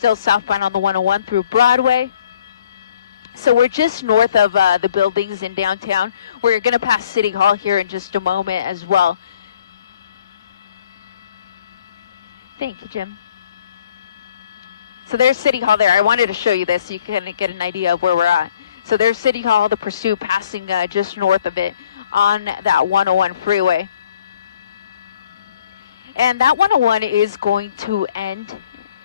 still southbound on the 101 through Broadway. So we're just north of the buildings in downtown. We're going to pass City Hall here in just a moment as well. Thank you, Jim. So there's City Hall there. I wanted to show you this so you can get an idea of where we're at. So there's City Hall, the Pursuit passing just north of it on that 101 freeway. And that 101 is going to end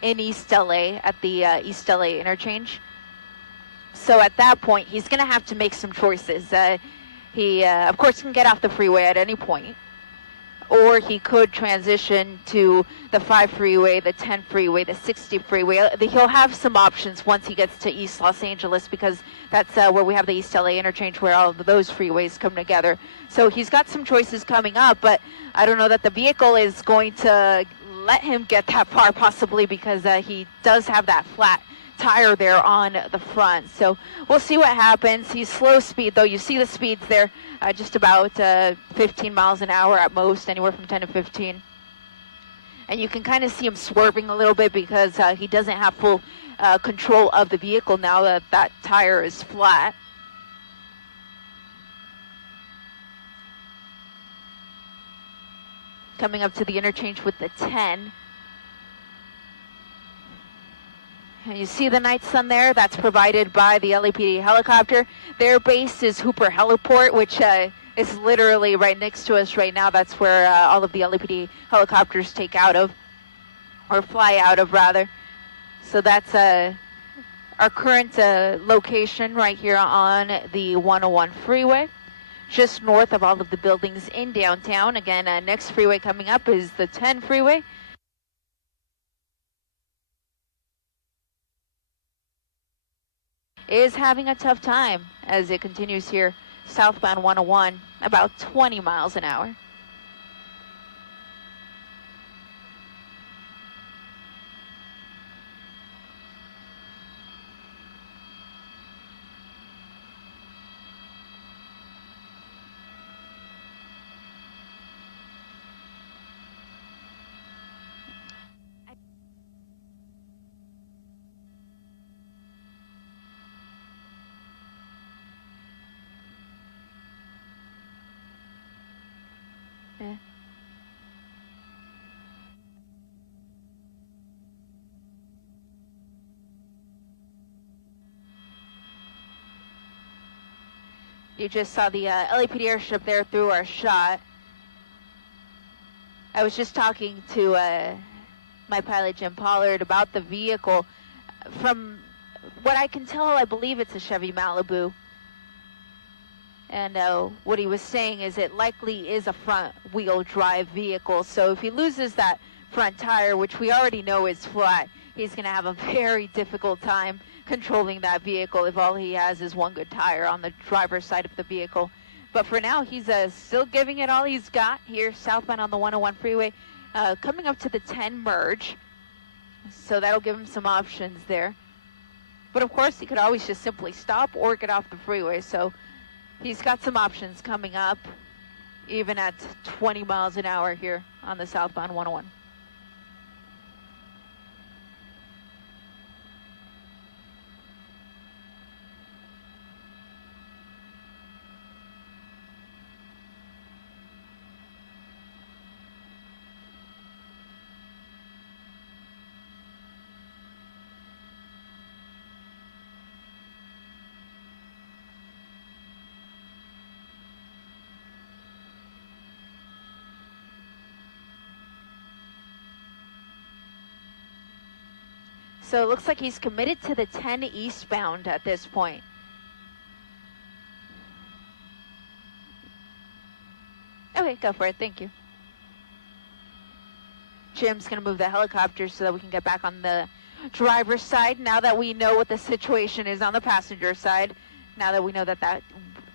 in East LA at the East LA interchange. So at that point, he's going to have to make some choices. He, of course, can get off the freeway at any point, or he could transition to the 5 freeway, the 10 freeway, the 60 freeway. He'll have some options once he gets to East Los Angeles, because that's where we have the East LA interchange where all of those freeways come together. So he's got some choices coming up, but I don't know that the vehicle is going to let him get that far, possibly because he does have that flat tire there on the front. So we'll see what happens. He's slow speed, though. You see the speeds there, just about 15 miles an hour at most, anywhere from 10 to 15. And you can kind of see him swerving a little bit because he doesn't have full control of the vehicle now that that tire is flat. Coming up to the interchange with the 10. You see the night sun there? That's provided by the LAPD helicopter. Their base is Hooper Heliport, which is literally right next to us right now. That's where all of the LAPD helicopters take out of, or fly out of, rather. So that's our current location right here on the 101 freeway, just north of all of the buildings in downtown. Again, next freeway coming up is the 10 freeway. Is having a tough time as it continues here southbound 101, about 20 miles an hour. You just saw the LAPD airstrip there through our shot. I was just talking to my pilot, Jim Pollard, about the vehicle. From what I can tell, I believe it's a Chevy Malibu. And what he was saying is it likely is a front-wheel drive vehicle. So if he loses that front tire, which we already know is flat, he's going to have a very difficult time controlling that vehicle if all he has is one good tire on the driver's side of the vehicle. But for now, he's still giving it all he's got here southbound on the 101 freeway, coming up to the 10 merge. So that'll give him some options there. But of course, he could always just simply stop or get off the freeway. So he's got some options coming up, even at 20 miles an hour here on the southbound 101. So it looks like he's committed to the 10 eastbound at this point. Okay, go for it. Thank you. Jim's going to move the helicopter so that we can get back on the driver's side. Now that we know what the situation is on the passenger side, now that we know that that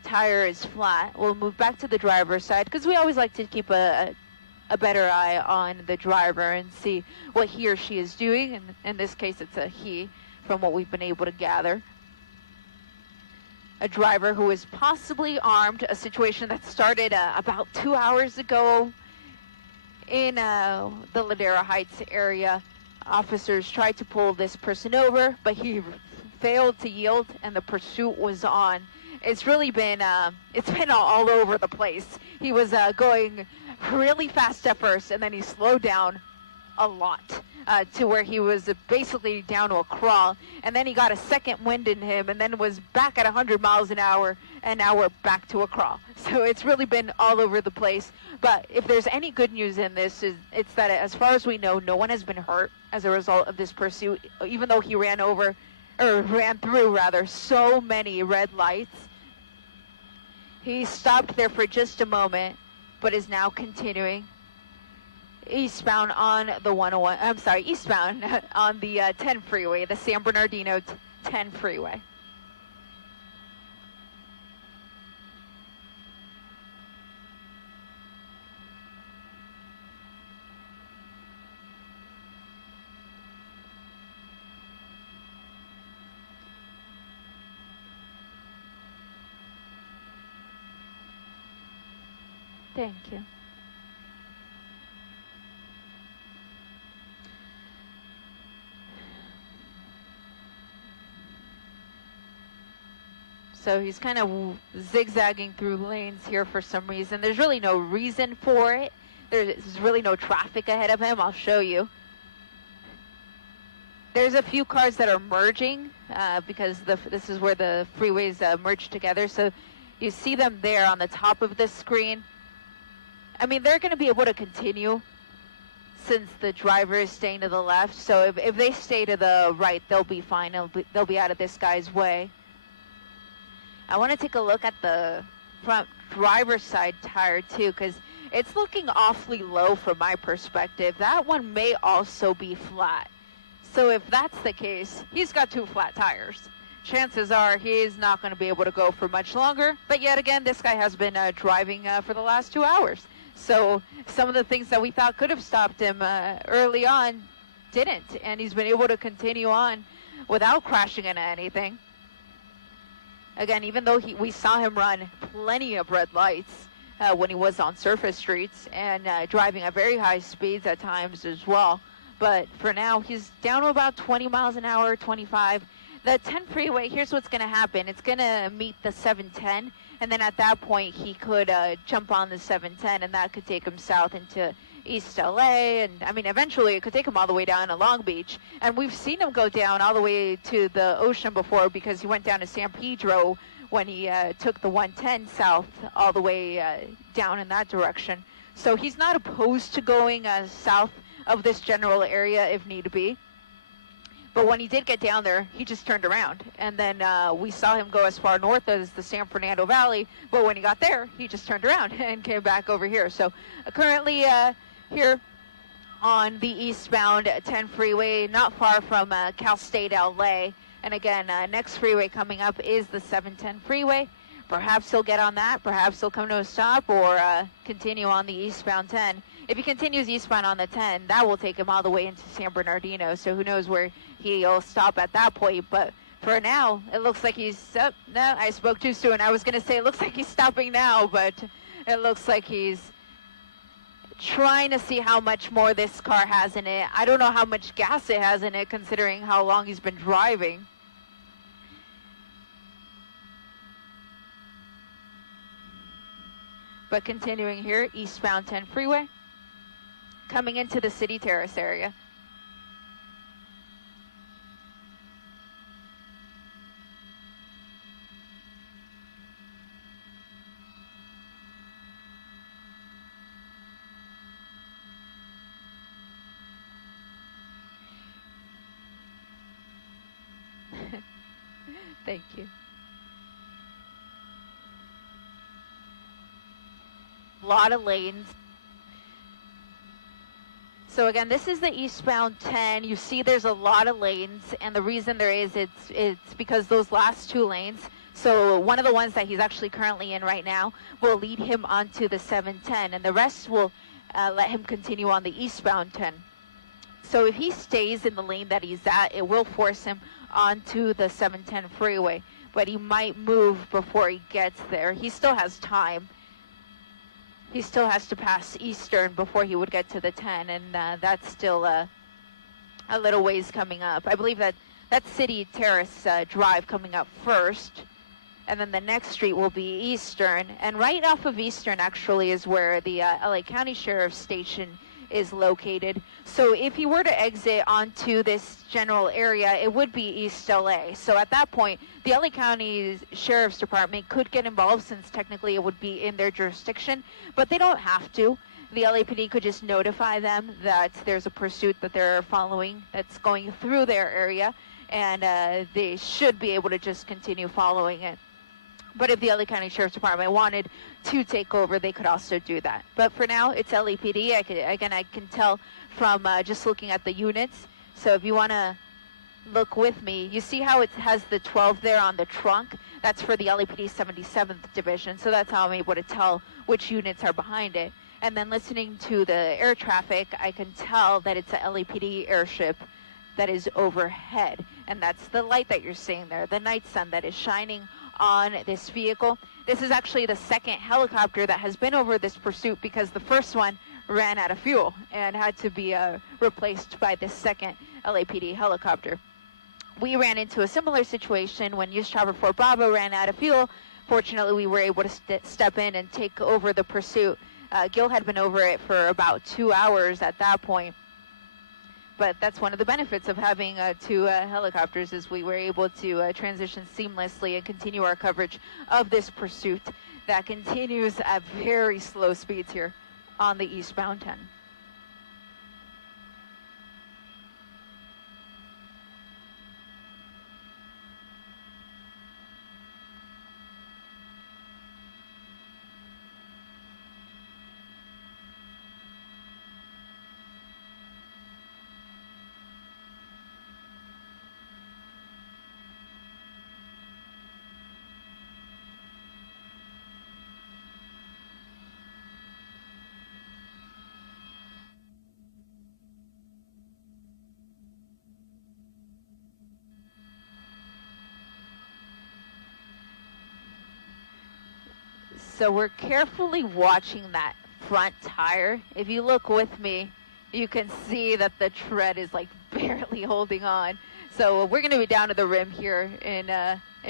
tire is flat, we'll move back to the driver's side, because we always like to keep a better eye on the driver and see what he or she is doing. And in this case, it's a he, from what we've been able to gather. A driver who is possibly armed, a situation that started about 2 hours ago in the Ladera Heights area Officers tried to pull this person over, but he failed to yield, and the pursuit was on. It's really been it's been all over the place. He was going really fast at first, and then he slowed down a lot to where he was basically down to a crawl, and then he got a second wind in him, and then was back at 100 miles an hour, and now we're back to a crawl. So it's really been all over the place. But if there's any good news in this, it's that as far as we know, no one has been hurt as a result of this pursuit, even though he ran through so many red lights. He stopped there for just a moment, but is now continuing eastbound on the 101. I'm sorry, eastbound on the 10 freeway, the San Bernardino 10 freeway. Thank you. So he's kind of zigzagging through lanes here for some reason. There's really no reason for it. There's really no traffic ahead of him. I'll show you. There's a few cars that are merging because this is where the freeways merge together. So you see them there on the top of the screen. I mean, they're going to be able to continue since the driver is staying to the left. So if they stay to the right, they'll be fine. They'll be out of this guy's way. I want to take a look at the front driver's side tire too, because it's looking awfully low from my perspective. That one may also be flat. So if that's the case, he's got 2 flat tires. Chances are he's not going to be able to go for much longer. But yet again, this guy has been driving for the last 2 hours. So some of the things that we thought could have stopped him early on didn't. And he's been able to continue on without crashing into anything. Again, even though we saw him run plenty of red lights when he was on surface streets and driving at very high speeds at times as well. But for now, he's down to about 20 miles an hour, 25. The 10 freeway, here's what's going to happen. It's going to meet the 710, and then at that point, he could jump on the 710, and that could take him south into East LA, and I mean, eventually it could take him all the way down to Long Beach. And we've seen him go down all the way to the ocean before, because he went down to San Pedro when he took the 110 south all the way down in that direction. So he's not opposed to going south of this general area if need be. But when he did get down there, he just turned around. And then we saw him go as far north as the San Fernando Valley. But when he got there, he just turned around and came back over here. So currently here on the eastbound 10 freeway, not far from Cal State LA. And again, next freeway coming up is the 710 freeway. Perhaps he'll get on that. Perhaps he'll come to a stop or continue on the eastbound 10. If he continues eastbound on the 10, that will take him all the way into San Bernardino. So who knows where he'll stop at that point. But for now, it looks like he's... Oh, no, I spoke too soon. I was going to say it looks like he's stopping now, but it looks like he's trying to see how much more this car has in it. I don't know how much gas it has in it, considering how long he's been driving. But continuing here, eastbound 10 freeway, coming into the City Terrace area. Thank you. Lot of lanes. So again, this is the eastbound 10. You see there's a lot of lanes, and the reason there is, it's because those last 2 lanes, so one of the ones that he's actually currently in right now will lead him onto the 710, and the rest will let him continue on the eastbound 10. So if he stays in the lane that he's at, it will force him onto the 710 freeway, but he might move before he gets there. He still has time. He still has to pass Eastern before he would get to the 10, and that's still a little ways coming up. I believe that's City Terrace Drive coming up first, and then the next street will be Eastern. And right off of Eastern, actually, is where the LA County Sheriff's Station is located. So if you were to exit onto this general area, it would be East LA. So at that point, the LA County Sheriff's Department could get involved, since technically it would be in their jurisdiction, but they don't have to. The LAPD could just notify them that there's a pursuit that they're following that's going through their area, and they should be able to just continue following it. But if the LA County Sheriff's Department wanted to take over, they could also do that. But for now, it's LAPD. I can tell from just looking at the units. So if you want to look with me, you see how it has the 12 there on the trunk? That's for the LAPD 77th Division. So that's how I'm able to tell which units are behind it. And then listening to the air traffic, I can tell that it's a LAPD airship that is overhead. And that's the light that you're seeing there, the night sun that is shining on this vehicle. This is actually the second helicopter that has been over this pursuit, because the first one ran out of fuel and had to be replaced by this second LAPD helicopter. We ran into a similar situation when News Chopper 4 Bravo ran out of fuel. Fortunately, we were able to step in and take over the pursuit. Gil had been over it for about 2 hours at that point. But that's one of the benefits of having two helicopters, is we were able to transition seamlessly and continue our coverage of this pursuit that continues at very slow speeds here on the eastbound 10. So we're carefully watching that front tire. If you look with me, you can see that the tread is like barely holding on. So we're going to be down to the rim here in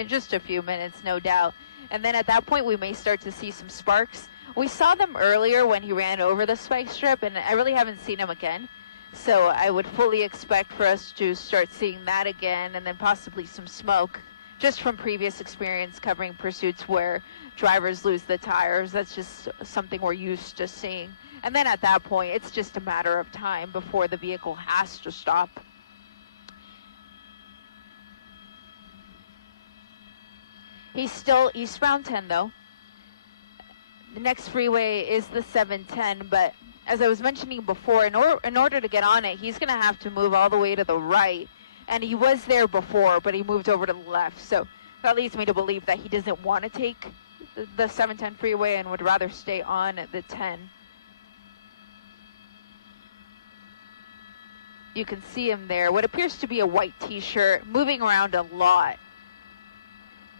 just a few minutes, no doubt. And then at that point, we may start to see some sparks. We saw them earlier when he ran over the spike strip, and I really haven't seen them again. So I would fully expect for us to start seeing that again, and then possibly some smoke, just from previous experience covering pursuits where drivers lose the tires. That's just something we're used to seeing. And then at that point, it's just a matter of time before the vehicle has to stop. He's still eastbound 10 though. The next freeway is the 710, but as I was mentioning before, in order to get on it, he's gonna have to move all the way to the right. And he was there before, but he moved over to the left. So that leads me to believe that he doesn't want to take the 710 freeway and would rather stay on the 10. You can see him there, what appears to be a white t-shirt, moving around a lot.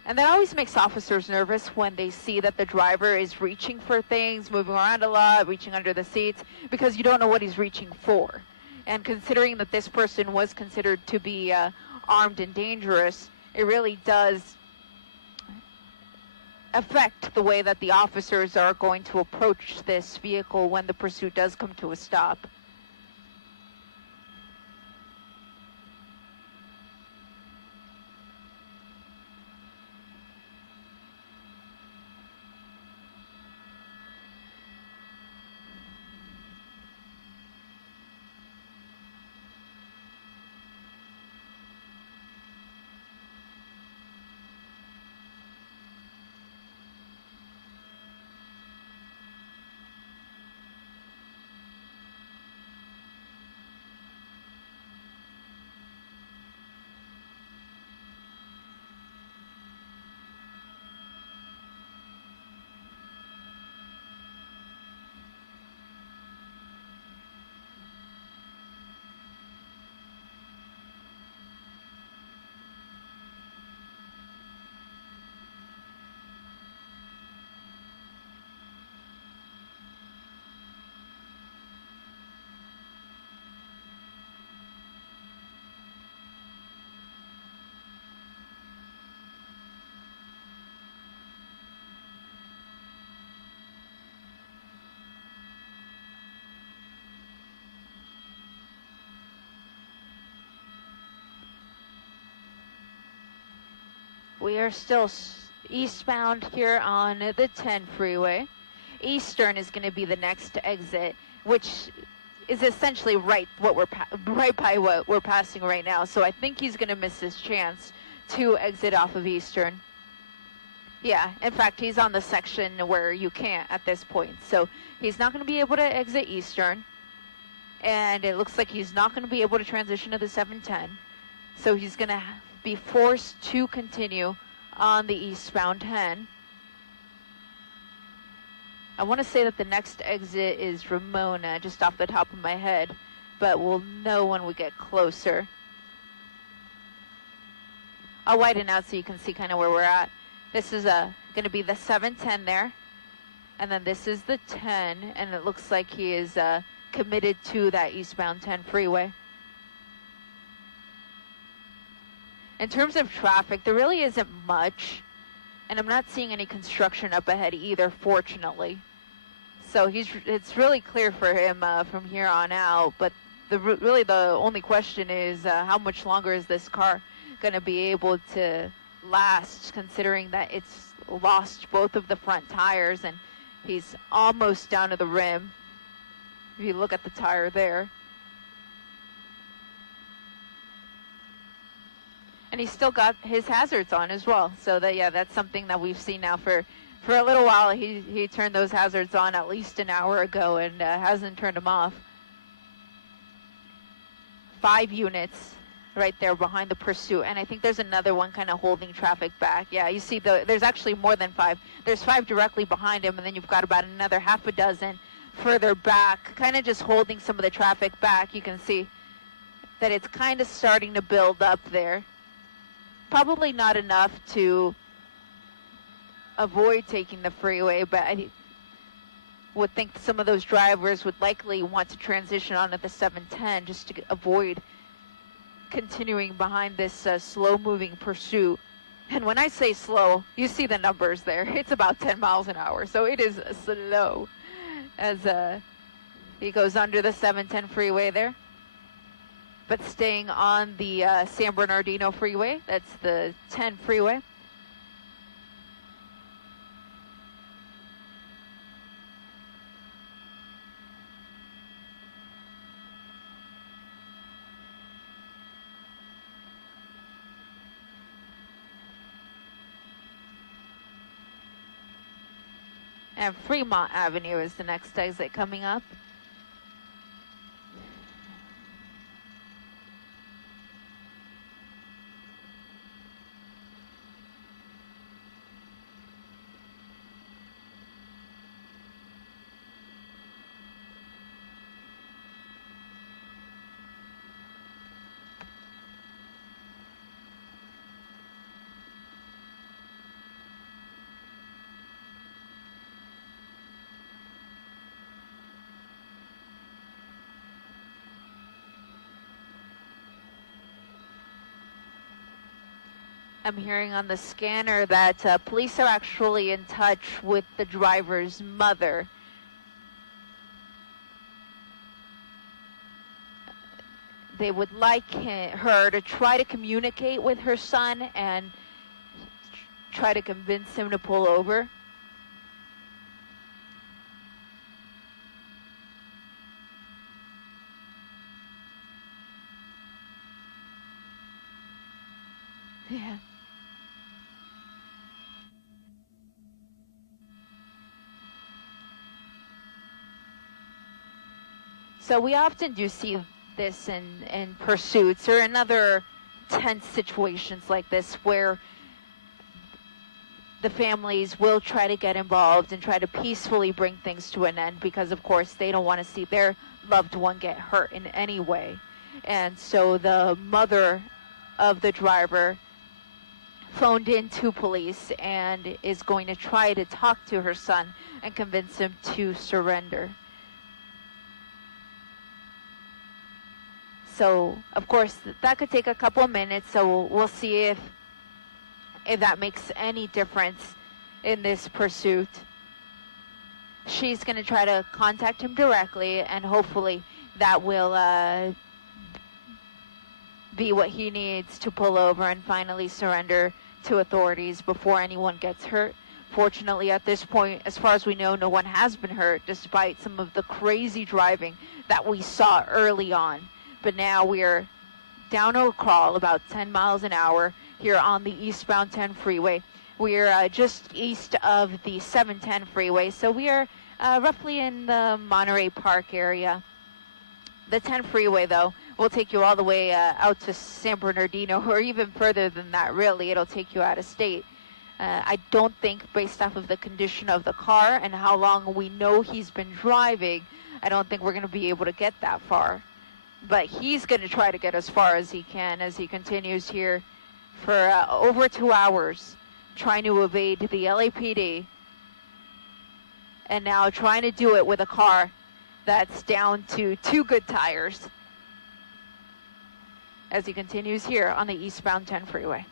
And that always makes officers nervous when they see that the driver is reaching for things, moving around a lot, reaching under the seats, because you don't know what he's reaching for. And considering that this person was considered to be armed and dangerous, it really does affect the way that the officers are going to approach this vehicle when the pursuit does come to a stop. We are still eastbound here on the 10 freeway. Eastern is going to be the next exit, which is essentially right by what we're passing right now. So I think he's going to miss his chance to exit off of Eastern. Yeah, in fact, he's on the section where you can't at this point. So he's not going to be able to exit Eastern. And it looks like he's not going to be able to transition to the 710. So he's going to be forced to continue on the eastbound 10. I want to say that the next exit is Ramona, just off the top of my head, but we'll know when we get closer. I'll widen out so you can see kind of where we're at. This is going to be the 710 there, and then this is the 10, and it looks like he is committed to that eastbound 10 freeway. In terms of traffic, there really isn't much, and I'm not seeing any construction up ahead either, fortunately. So it's really clear for him from here on out, but really the only question is how much longer is this car going to be able to last, considering that it's lost both of the front tires and he's almost down to the rim. If you look at the tire there. And he's still got his hazards on as well. So that's something that we've seen now for a little while. He turned those hazards on at least an hour ago and hasn't turned them off. 5 units right there behind the pursuit, and I think there's another one kind of holding traffic back. Yeah, you see there's actually more than 5. There's 5 directly behind him, and then you've got about another half a dozen further back, kind of just holding some of the traffic back. You can see that it's kind of starting to build up there. Probably not enough to avoid taking the freeway, but I would think some of those drivers would likely want to transition onto the 710 just to avoid continuing behind this slow-moving pursuit. And when I say slow, you see the numbers there. It's about 10 miles an hour, so it is slow as he goes under the 710 freeway there. But staying on the San Bernardino freeway, that's the 10 freeway. And Fremont Avenue is the next exit coming up. I'm hearing on the scanner that police are actually in touch with the driver's mother. They would like her to try to communicate with her son and try to convince him to pull over. Yeah. So we often do see this in pursuits or in other tense situations like this where the families will try to get involved and try to peacefully bring things to an end because, of course, they don't want to see their loved one get hurt in any way. And so the mother of the driver phoned in to police and is going to try to talk to her son and convince him to surrender. So, of course, that could take a couple of minutes, so we'll see if that makes any difference in this pursuit. She's going to try to contact him directly, and hopefully that will be what he needs to pull over and finally surrender to authorities before anyone gets hurt. Fortunately, at this point, as far as we know, no one has been hurt, despite some of the crazy driving that we saw early on. But now we're down a crawl about 10 miles an hour here on the eastbound 10 freeway. We're just east of the 710 freeway, so we are roughly in the Monterey Park area. The 10 freeway, though, will take you all the way out to San Bernardino, or even further than that, really. It'll take you out of state. I don't think, based off of the condition of the car and how long we know he's been driving, I don't think we're going to be able to get that far. But he's going to try to get as far as he can as he continues here for over 2 hours, trying to evade the LAPD, and now trying to do it with a car that's down to 2 good tires as he continues here on the eastbound 10 freeway.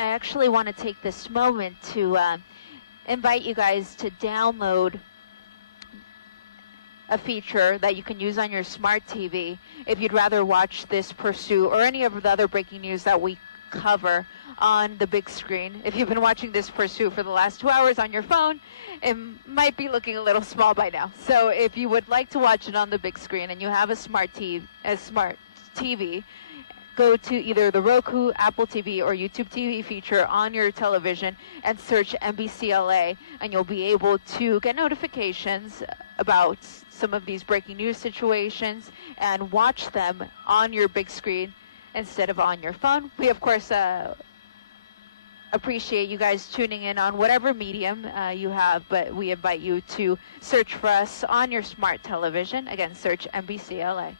I actually want to take this moment to invite you guys to download a feature that you can use on your smart TV if you'd rather watch this pursuit or any of the other breaking news that we cover on the big screen. If you've been watching this pursuit for the last 2 hours on your phone, it might be looking a little small by now. So if you would like to watch it on the big screen and you have a smart TV, go to either the Roku, Apple TV, or YouTube TV feature on your television and search NBCLA, and you'll be able to get notifications about some of these breaking news situations and watch them on your big screen instead of on your phone. We, of course, appreciate you guys tuning in on whatever medium you have, but we invite you to search for us on your smart television. Again, search NBCLA.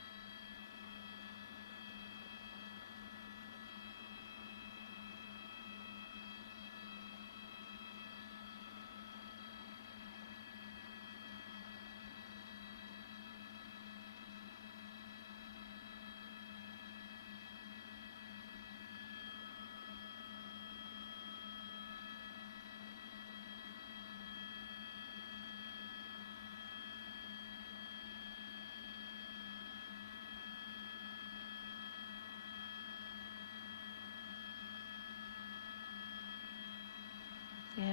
Yeah.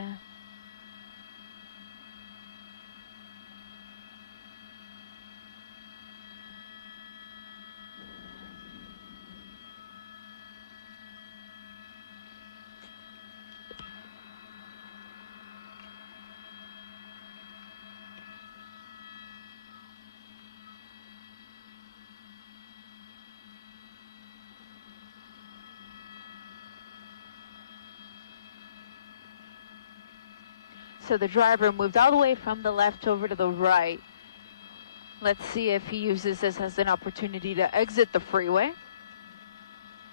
So the driver moved all the way from the left over to the right. Let's see if he uses this as an opportunity to exit the freeway.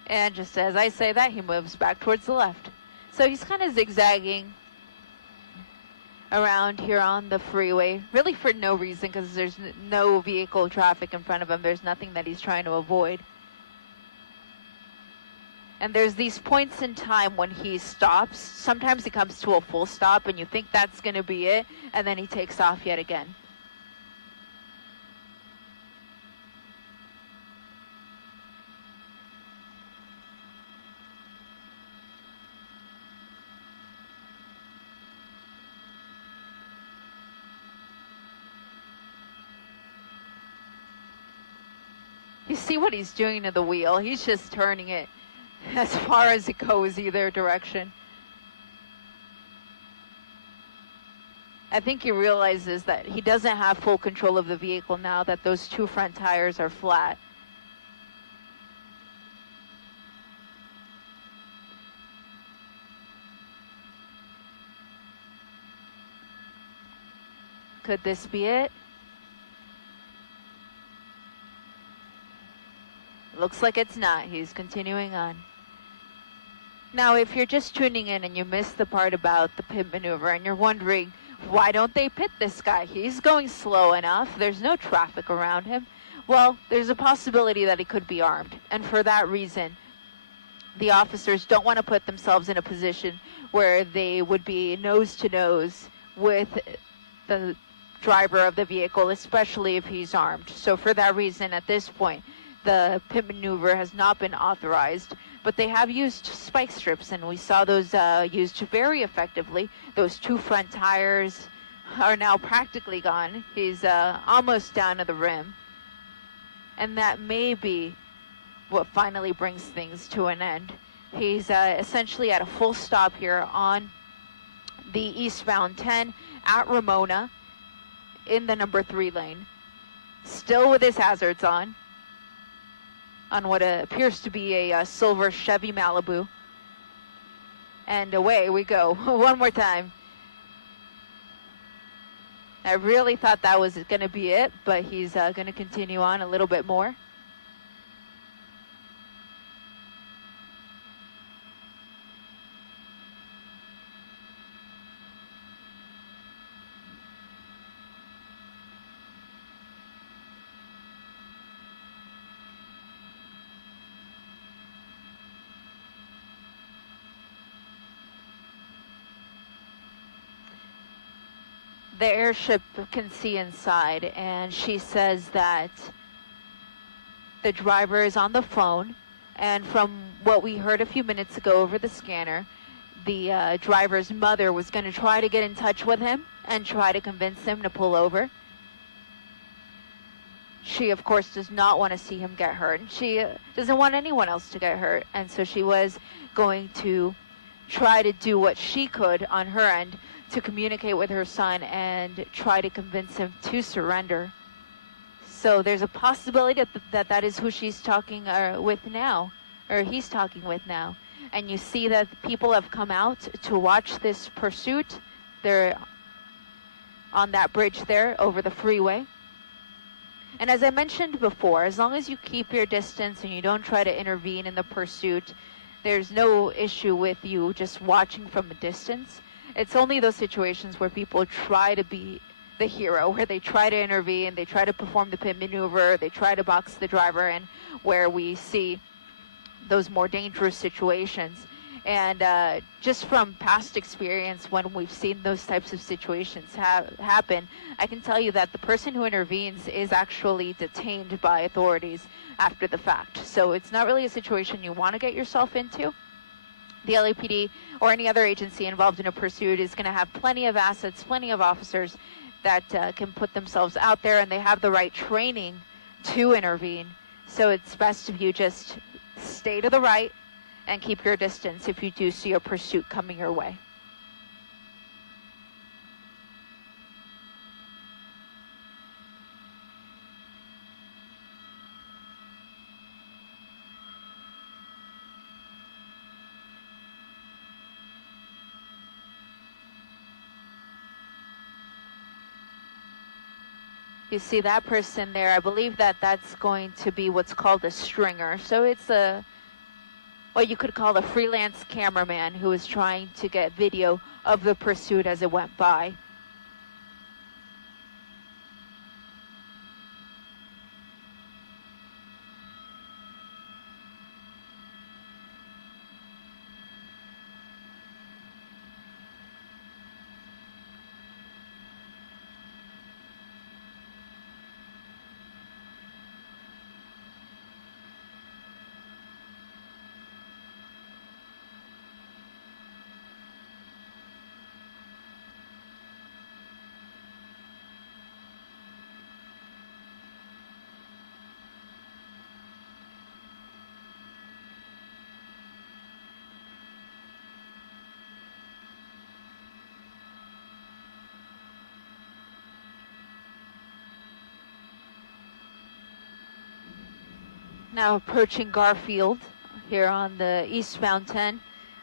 And just as I say that, he moves back towards the left. So he's kind of zigzagging around here on the freeway, really for no reason, because there's no vehicle traffic in front of him. There's nothing that he's trying to avoid. And there's these points in time when he stops. Sometimes he comes to a full stop and you think that's going to be it, and then he takes off yet again. You see what he's doing to the wheel. He's just turning it as far as it goes either direction. I think he realizes that he doesn't have full control of the vehicle now that those two front tires are flat. Could this be it? Looks like it's not. He's continuing on. Now, if you're just tuning in and you missed the part about the pit maneuver and you're wondering, why don't they pit this guy? He's going slow enough. There's no traffic around him. Well, there's a possibility that he could be armed. And for that reason, the officers don't want to put themselves in a position where they would be nose to nose with the driver of the vehicle, especially if he's armed. So for that reason, at this point, the pit maneuver has not been authorized, but they have used spike strips, and we saw those used very effectively. Those two front tires are now practically gone. He's almost down to the rim, and that may be what finally brings things to an end. He's essentially at a full stop here on the eastbound 10 at Ramona in the number 3 lane, still with his hazards on what appears to be a silver Chevy Malibu. And away we go. One more time. I really thought that was going to be it, but he's going to continue on a little bit more. The airship can see inside, and she says that the driver is on the phone, and from what we heard a few minutes ago over the scanner, the driver's mother was going to try to get in touch with him and try to convince him to pull over. She, of course, does not want to see him get hurt. She doesn't want anyone else to get hurt, and so she was going to try to do what she could on her end to communicate with her son and try to convince him to surrender. So there's a possibility that is who she's talking with now, or he's talking with now. And you see that people have come out to watch this pursuit. They're on that bridge there over the freeway. And as I mentioned before, as long as you keep your distance and you don't try to intervene in the pursuit, there's no issue with you just watching from a distance. It's only those situations where people try to be the hero, where they try to intervene, they try to perform the pit maneuver, they try to box the driver in, where we see those more dangerous situations. And just from past experience, when we've seen those types of situations happen, I can tell you that the person who intervenes is actually detained by authorities after the fact. So it's not really a situation you want to get yourself into. The LAPD or any other agency involved in a pursuit is going to have plenty of assets, plenty of officers that can put themselves out there, and they have the right training to intervene. So it's best if you just stay to the right and keep your distance if you do see a pursuit coming your way. You see that person there, I believe that that's going to be what's called a stringer. So it's what you could call a freelance cameraman who is trying to get video of the pursuit as it went by. Now approaching Garfield here on the eastbound 10.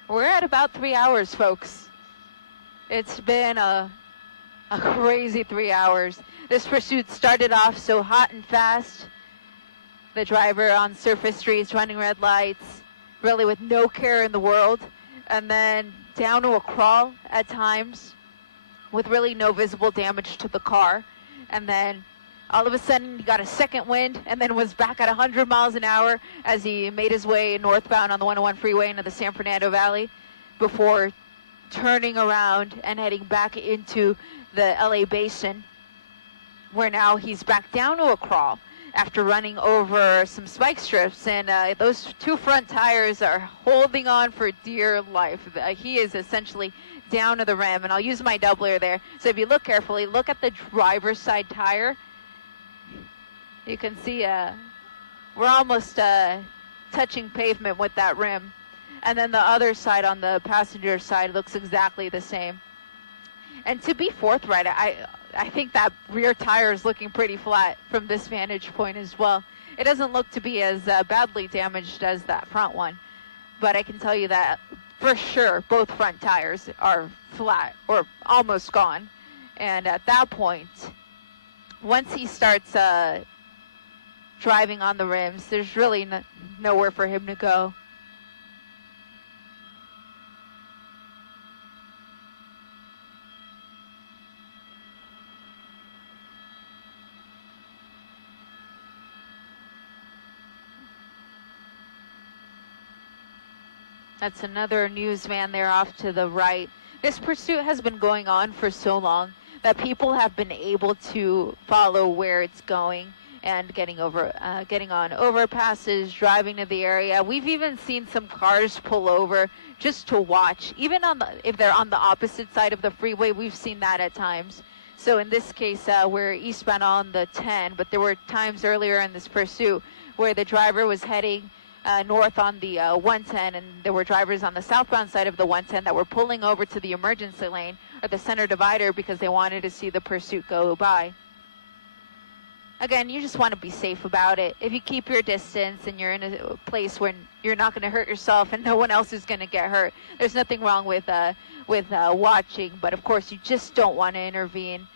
We're at about 3 hours, folks. It's been a crazy 3 hours. This pursuit started off so hot and fast. The driver on surface streets running red lights, really with no care in the world, and then down to a crawl at times with really no visible damage to the car. And then all of a sudden he got a second wind and then was back at 100 miles an hour as he made his way northbound on the 101 freeway into the San Fernando Valley before turning around and heading back into the LA Basin, where now he's back down to a crawl after running over some spike strips, and those two front tires are holding on for dear life. He is essentially down to the rim, and I'll use my doubler there. So if you look carefully, look at the driver's side tire. You can see we're almost touching pavement with that rim. And then the other side on the passenger side looks exactly the same. And to be forthright, I think that rear tire is looking pretty flat from this vantage point as well. It doesn't look to be as badly damaged as that front one. But I can tell you that for sure both front tires are flat or almost gone. And at that point, once he starts driving on the rims, there's really nowhere for him to go. That's another news van there off to the right. This pursuit has been going on for so long that people have been able to follow where it's going and getting on overpasses, driving to the area. We've even seen some cars pull over just to watch. Even if they're on the opposite side of the freeway, we've seen that at times. So in this case, we're eastbound on the 10, but there were times earlier in this pursuit where the driver was heading north on the 110, and there were drivers on the southbound side of the 110 that were pulling over to the emergency lane or the center divider because they wanted to see the pursuit go by. Again, you just want to be safe about it. If you keep your distance and you're in a place where you're not going to hurt yourself and no one else is going to get hurt, there's nothing wrong with watching. But of course, you just don't want to intervene,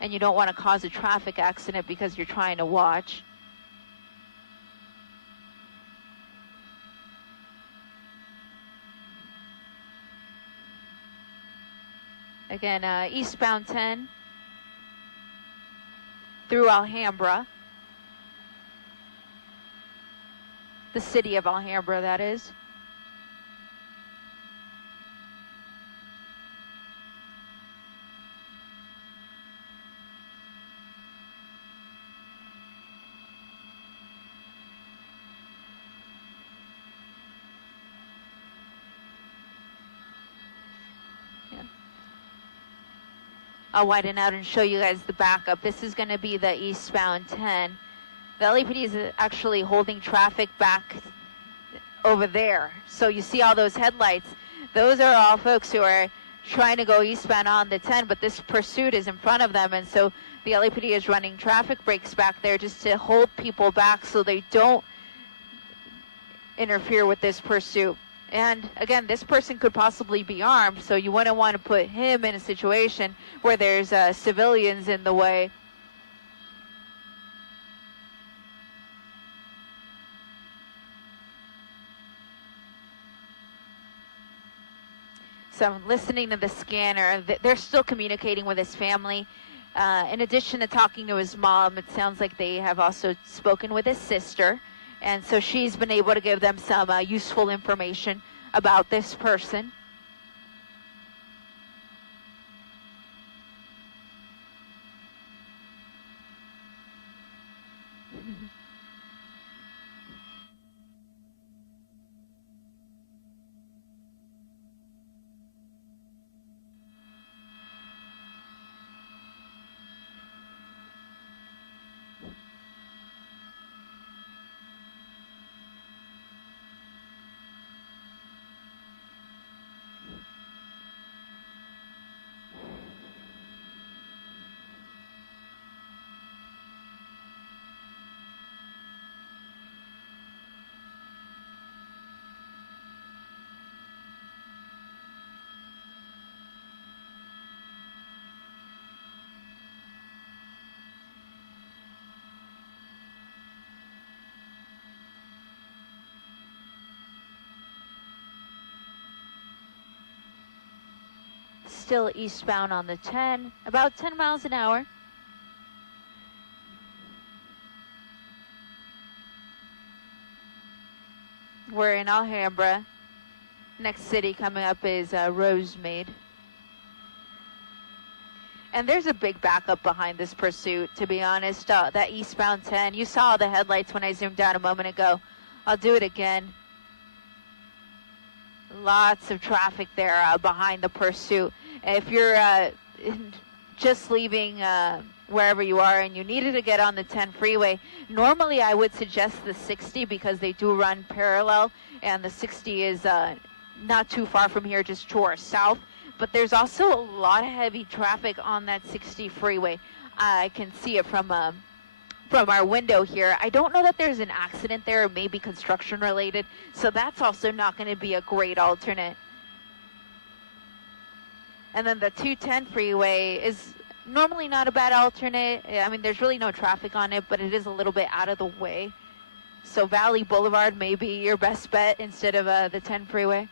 and you don't want to cause a traffic accident because you're trying to watch. Again, eastbound 10 through Alhambra, the city of Alhambra, that is. I'll widen out and show you guys the backup. This is going to be the eastbound 10. The LAPD is actually holding traffic back over there. So you see all those headlights. Those are all folks who are trying to go eastbound on the 10, but this pursuit is in front of them. And so the LAPD is running traffic brakes back there just to hold people back so they don't interfere with this pursuit. And again, this person could possibly be armed, so you wouldn't want to put him in a situation where there's civilians in the way. So I'm listening to the scanner. They're still communicating with his family. In addition to talking to his mom, it sounds like they have also spoken with his sister. And so she's been able to give them some useful information about this person. still eastbound on the 10, about 10 miles an hour. We're in Alhambra. Next city coming up is Rosemead. And there's a big backup behind this pursuit, to be honest. That eastbound 10, you saw the headlights when I zoomed out a moment ago. I'll do it again. Lots of traffic there behind the pursuit. If you're just leaving wherever you are and you needed to get on the 10 freeway, normally I would suggest the 60 because they do run parallel, and the 60 is not too far from here, just to our south. But there's also a lot of heavy traffic on that 60 freeway. I can see it from our window here. I don't know that there's an accident there, or maybe construction related, so that's also not going to be a great alternate. And then the 210 freeway is normally not a bad alternate. I mean, there's really no traffic on it, but it is a little bit out of the way. So Valley Boulevard may be your best bet instead of the 10 freeway.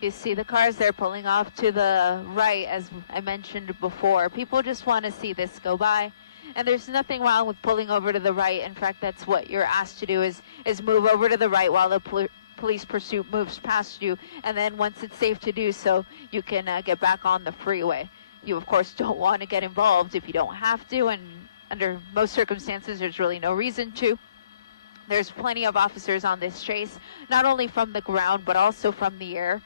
You see the cars there pulling off to the right, as I mentioned before. People just want to see this go by. And there's nothing wrong with pulling over to the right. In fact, that's what you're asked to do, is move over to the right while the police pursuit moves past you. And then once it's safe to do so, you can get back on the freeway. You, of course, don't want to get involved if you don't have to. And under most circumstances, there's really no reason to. There's plenty of officers on this chase, not only from the ground, but also from the air.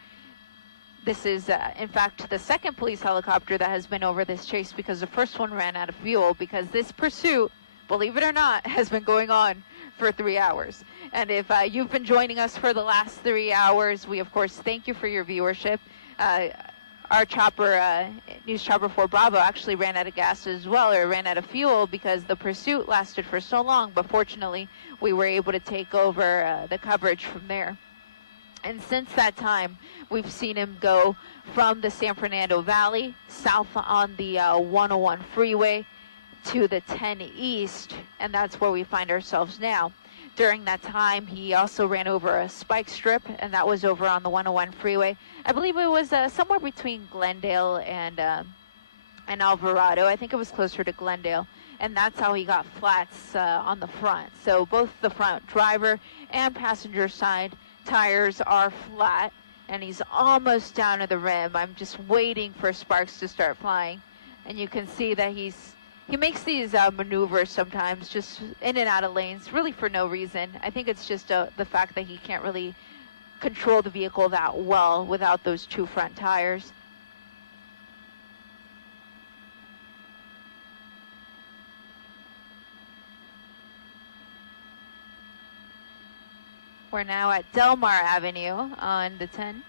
This is, in fact, the second police helicopter that has been over this chase, because the first one ran out of fuel, because this pursuit, believe it or not, has been going on for 3 hours. And if you've been joining us for the last 3 hours, we, of course, thank you for your viewership. Our chopper, News Chopper 4 Bravo, actually ran out of gas as well, or ran out of fuel, because the pursuit lasted for so long. But fortunately, we were able to take over the coverage from there. And since that time, we've seen him go from the San Fernando Valley, south on the 101 freeway, to the 10 East, and that's where we find ourselves now. During that time, he also ran over a spike strip, and that was over on the 101 freeway. I believe it was somewhere between Glendale and Alvarado. I think it was closer to Glendale, and that's how he got flats on the front. So both the front driver and passenger side tires are flat, and he's almost down to the rim. I'm just waiting for sparks to start flying, and you can see that he makes these maneuvers sometimes just in and out of lanes, really for no reason. I think it's just the fact that he can't really control the vehicle that well without those two front tires. We're now at Delmar Avenue on the 10.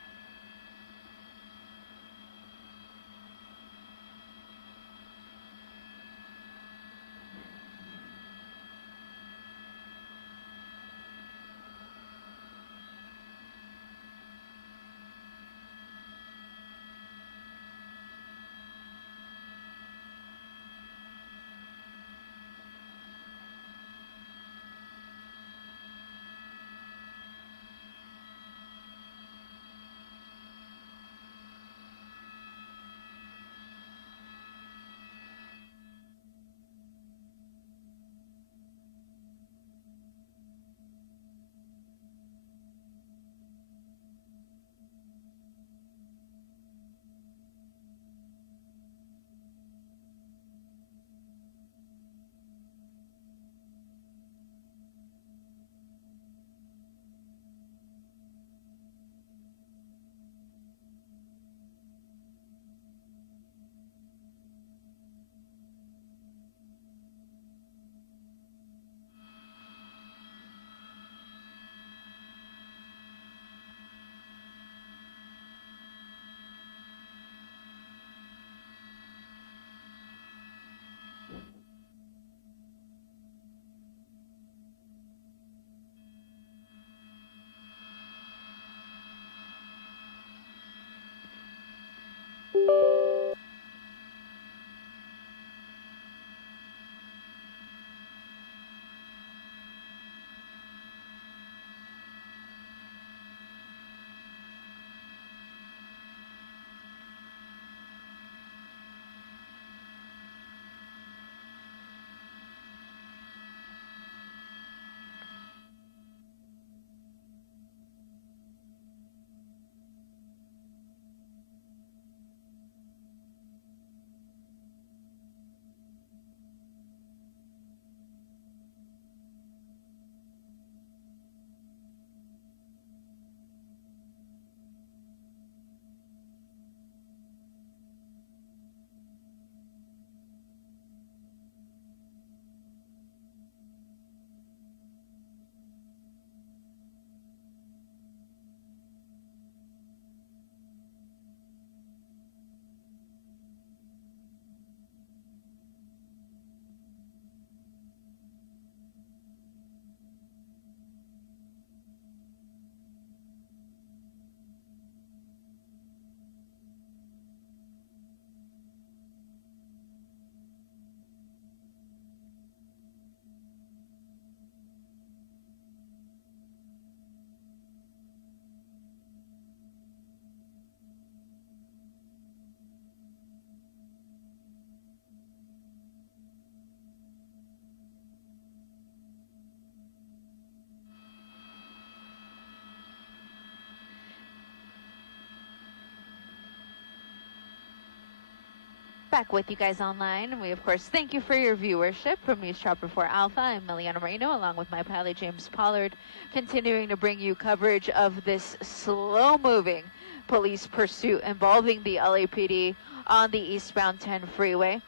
Back with you guys online. We, of course, thank you for your viewership. From News Chopper 4 Alpha, I'm Miliana Moreno, along with my pilot, James Pollard, continuing to bring you coverage of this slow-moving police pursuit involving the LAPD on the eastbound 10 freeway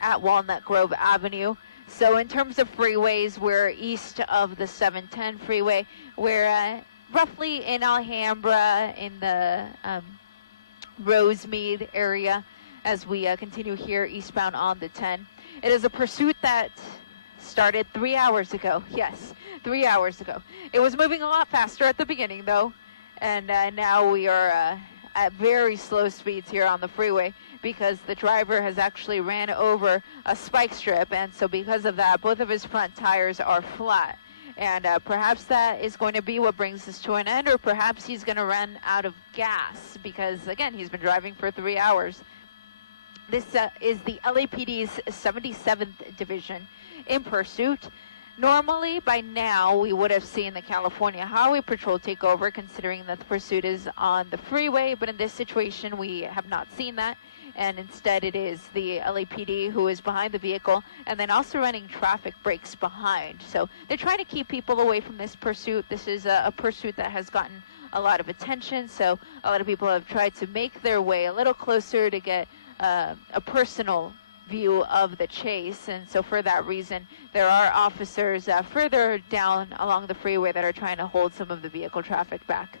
at Walnut Grove Avenue. So in terms of freeways, we're east of the 710 freeway. We're roughly in Alhambra, in the Rosemead area, as we continue here eastbound on the 10. It is a pursuit that started 3 hours ago. Yes, 3 hours ago. It was moving a lot faster at the beginning, though, and now we are at very slow speeds here on the freeway because the driver has actually ran over a spike strip, and so because of that, both of his front tires are flat. And perhaps that is going to be what brings this to an end, or perhaps he's going to run out of gas because, again, he's been driving for 3 hours. This is the LAPD's 77th Division in pursuit. Normally, by now, we would have seen the California Highway Patrol take over, considering that the pursuit is on the freeway. But in this situation, we have not seen that. And instead, it is the LAPD who is behind the vehicle and then also running traffic brakes behind. So they're trying to keep people away from this pursuit. This is a pursuit that has gotten a lot of attention. So a lot of people have tried to make their way a little closer to get a personal view of the chase, and so for that reason there are officers further down along the freeway that are trying to hold some of the vehicle traffic back.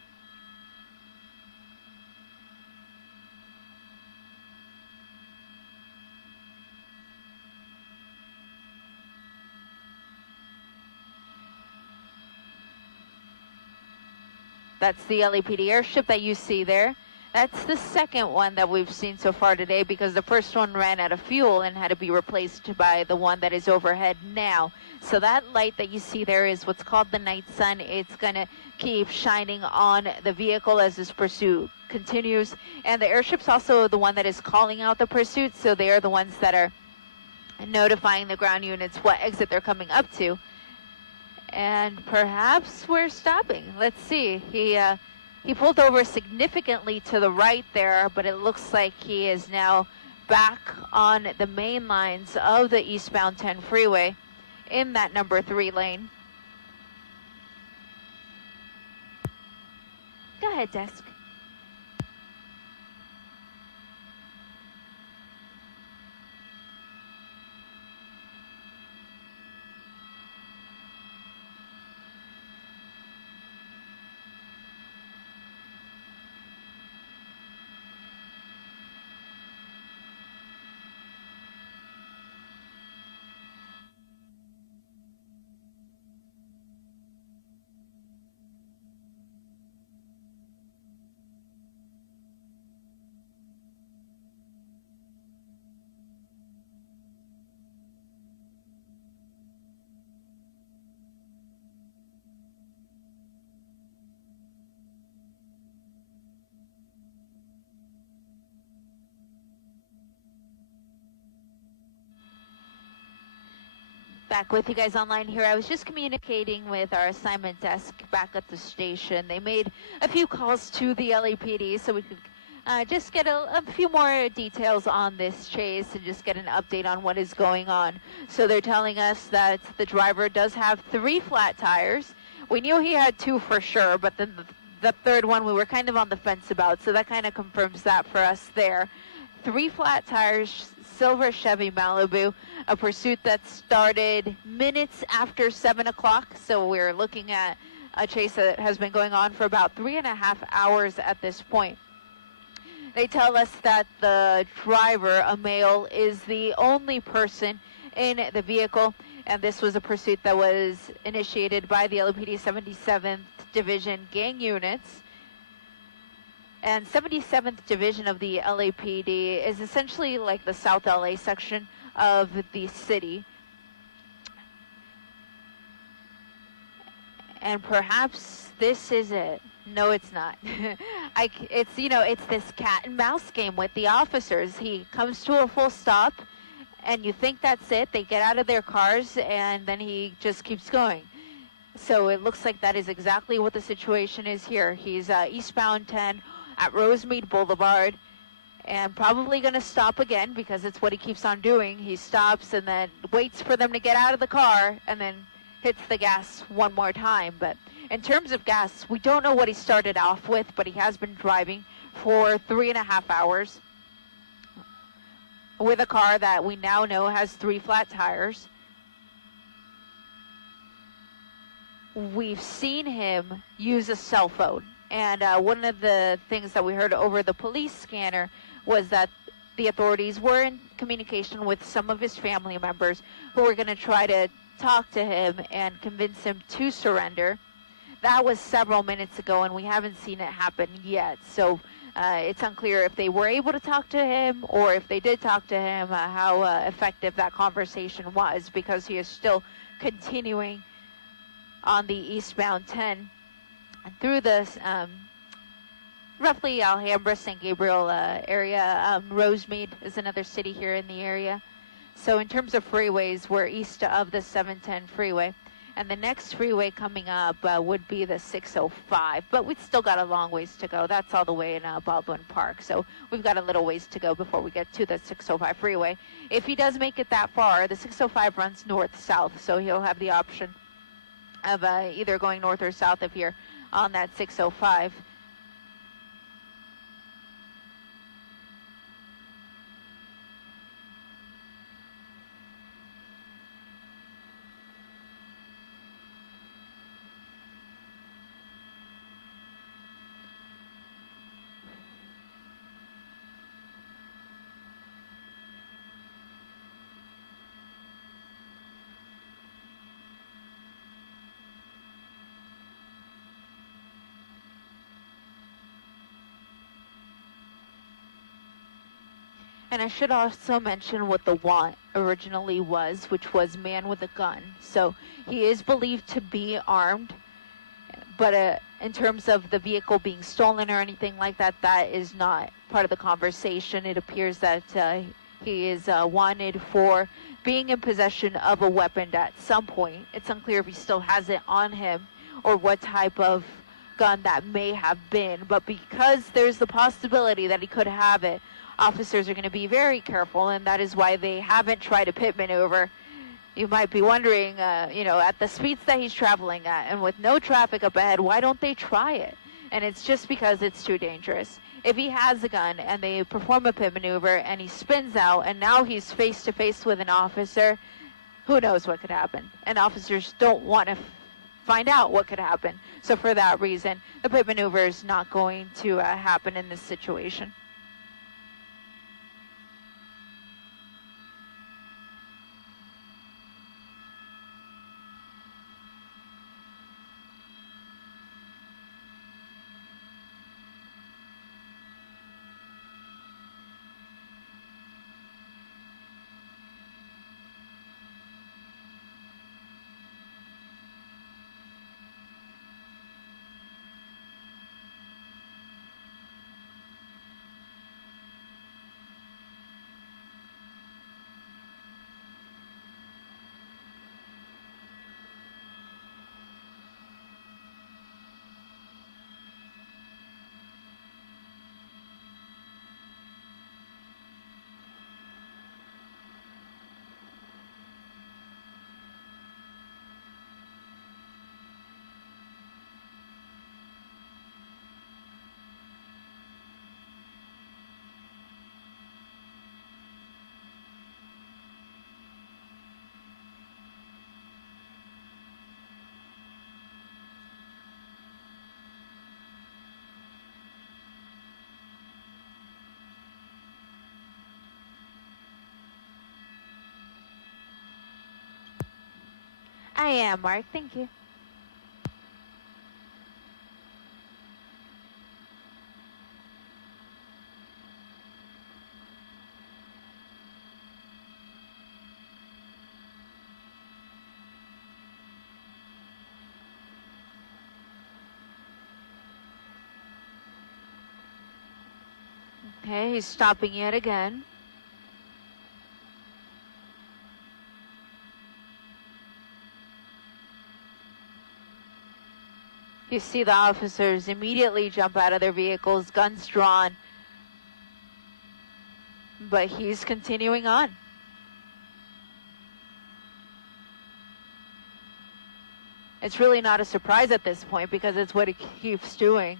That's the LAPD airship that you see there. That's the second one that we've seen so far today, because the first one ran out of fuel and had to be replaced by the one that is overhead now. So that light that you see there is what's called the night sun. It's going to keep shining on the vehicle as this pursuit continues. And the airship's also the one that is calling out the pursuit, so they are the ones that are notifying the ground units what exit they're coming up to. And perhaps we're stopping. Let's see. He pulled over significantly to the right there, but it looks like he is now back on the main lines of the eastbound 10 freeway in that number 3 lane. Go ahead, Desk. Back with you guys online here. I was just communicating with our assignment desk back at the station. They made a few calls to the LAPD so we could just get a few more details on this chase and just get an update on what is going on. So they're telling us that the driver does have 3 flat tires. We knew he had 2 for sure, but then the third one we were kind of on the fence about, so that kind of confirms that for us there. 3 flat tires, silver Chevy Malibu, a pursuit that started minutes after 7 o'clock. So we're looking at a chase that has been going on for about 3.5 hours at this point. They tell us that the driver, a male, is the only person in the vehicle, and this was a pursuit that was initiated by the LAPD 77th Division gang units. And 77th Division of the LAPD is essentially like the South LA section of the city. And perhaps this is it. No, it's not. It's this cat and mouse game with the officers. He comes to a full stop, and you think that's it. They get out of their cars, and then he just keeps going. So it looks like that is exactly what the situation is here. He's eastbound 10 at Rosemead Boulevard, and probably going to stop again because it's what he keeps on doing. He stops and then waits for them to get out of the car and then hits the gas one more time. But in terms of gas, we don't know what he started off with, but he has been driving for 3.5 hours with a car that we now know has 3 flat tires. We've seen him use a cell phone, and one of the things that we heard over the police scanner was that the authorities were in communication with some of his family members who were going to try to talk to him and convince him to surrender. That was several minutes ago, and we haven't seen it happen yet. So it's unclear if they were able to talk to him, or if they did talk to him, how effective that conversation was, because he is still continuing on the eastbound 10 through this roughly Alhambra, San Gabriel area. Rosemead is another city here in the area. So in terms of freeways, we're east of the 710 freeway. And the next freeway coming up would be the 605. But we've still got a long ways to go. That's all the way in Baldwin Park. So we've got a little ways to go before we get to the 605 freeway. If he does make it that far, the 605 runs north-south. So he'll have the option of either going north or south if you're on that 605. And I should also mention what the want originally was, which was man with a gun. So he is believed to be armed, but in terms of the vehicle being stolen or anything like that, that is not part of the conversation. It appears that he is wanted for being in possession of a weapon at some point. It's unclear if he still has it on him or what type of gun that may have been. But because there's the possibility that he could have it, officers are going to be very careful, and that is why they haven't tried a pit maneuver. You might be wondering, at the speeds that he's traveling at and with no traffic up ahead, why don't they try it? And it's just because it's too dangerous. If he has a gun and they perform a pit maneuver and he spins out and now he's face to face with an officer, who knows what could happen? And officers don't want to find out what could happen. So for that reason, the pit maneuver is not going to happen in this situation. I am, Mark. Thank you. Okay, he's stopping yet again. You see the officers immediately jump out of their vehicles, guns drawn. but he's continuing on. It's really not a surprise at this point because it's what he keeps doing.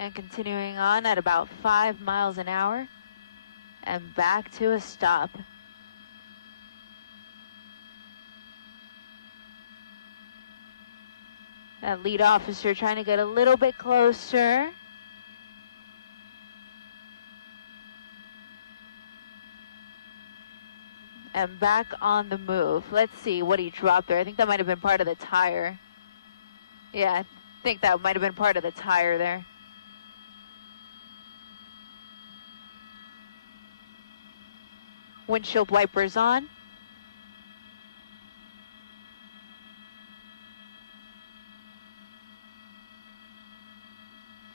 And continuing on at about 5 miles an hour and back to a stop. That lead officer trying to get a little bit closer. And back on the move. Let's see what he dropped there. I think that might have been part of the tire. Yeah, I think that might have been part of the tire there. Windshield wipers on.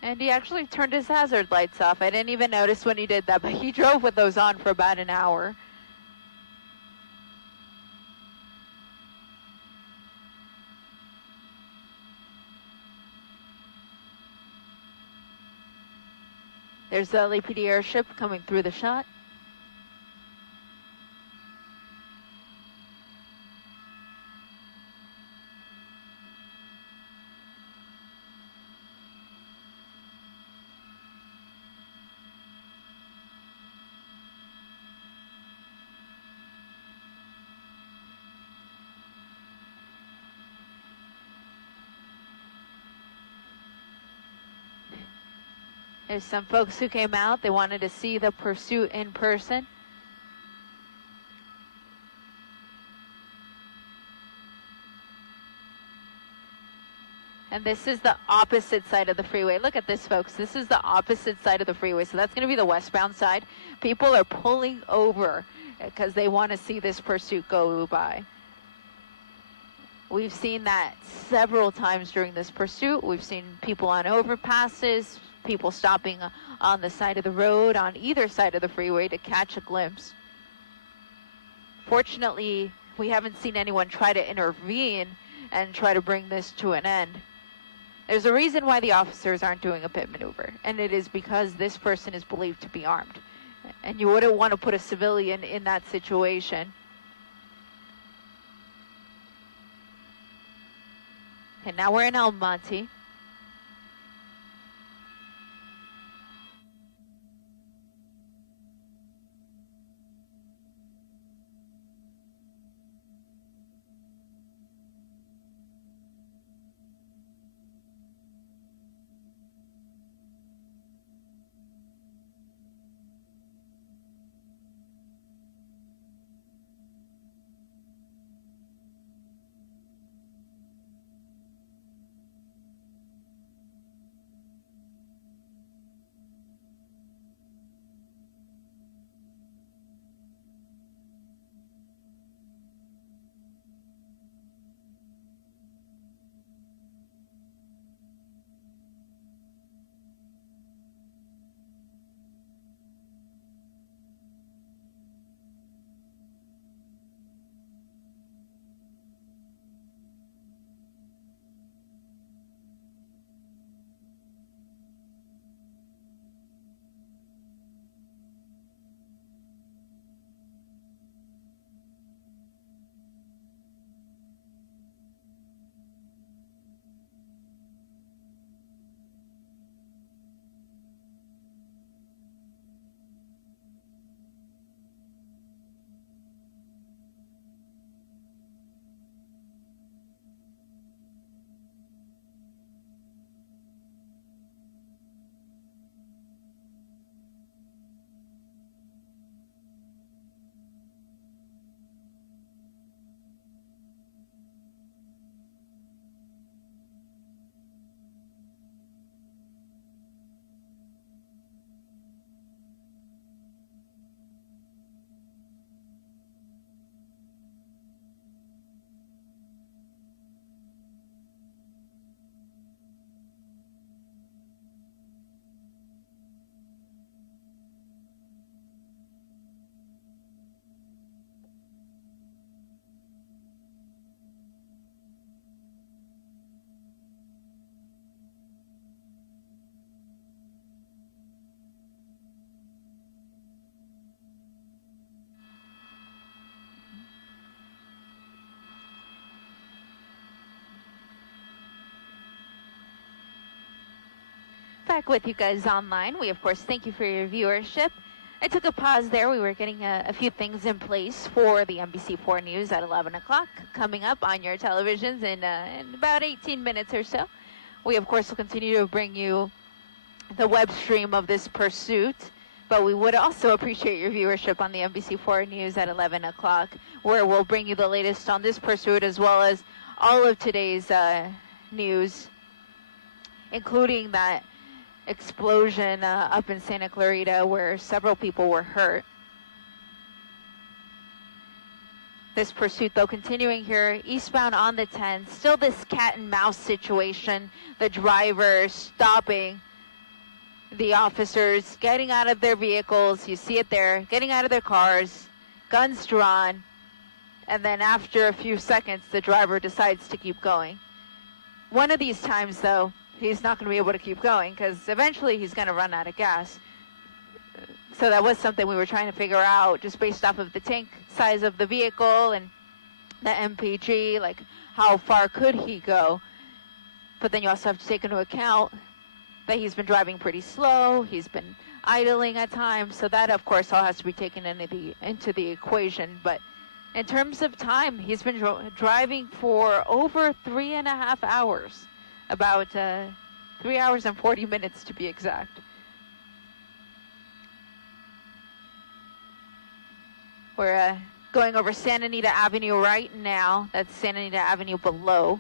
And he actually turned his hazard lights off. I didn't even notice when he did that, but he drove with those on for about an hour. There's the LAPD airship coming through the shot. There's some folks who came out. They wanted to see the pursuit in person. And this is the opposite side of the freeway. Look at this, folks. This is the opposite side of the freeway. So that's going to be the westbound side. People are pulling over because they want to see this pursuit go by. We've seen that several times during this pursuit. We've seen people on overpasses, people stopping on the side of the road, on either side of the freeway to catch a glimpse. Fortunately, we haven't seen anyone try to intervene and try to bring this to an end. There's a reason why the officers aren't doing a pit maneuver, and it is because this person is believed to be armed. And you wouldn't want to put a civilian in that situation. And now we're in El Monte. back with you guys online. We, of course, thank you for your viewership. I took a pause there. We were getting a few things in place for the NBC4 News at 11 o'clock, coming up on your televisions in about 18 minutes or so. We, of course, will continue to bring you the web stream of this pursuit, but we would also appreciate your viewership on the NBC4 News at 11 o'clock, where we'll bring you the latest on this pursuit as well as all of today's news, including that explosion up in Santa Clarita where several people were hurt. This pursuit, though, continuing here eastbound on the 10. Still this cat and mouse situation. The driver stopping the officers, getting out of their vehicles. You see it there, getting out of their cars, guns drawn. And then after a few seconds, the driver decides to keep going. One of these times, though, he's not going to be able to keep going because eventually he's going to run out of gas. So that was something we were trying to figure out just based off of the tank size of the vehicle and the MPG, like how far could he go? But then you also have to take into account that he's been driving pretty slow, he's been idling at times, so that of course all has to be taken into the equation. But in terms of time, he's been driving for over 3.5 hours, about 3 hours and 40 minutes to be exact. We're going over Santa Anita Avenue right now. That's Santa Anita Avenue below.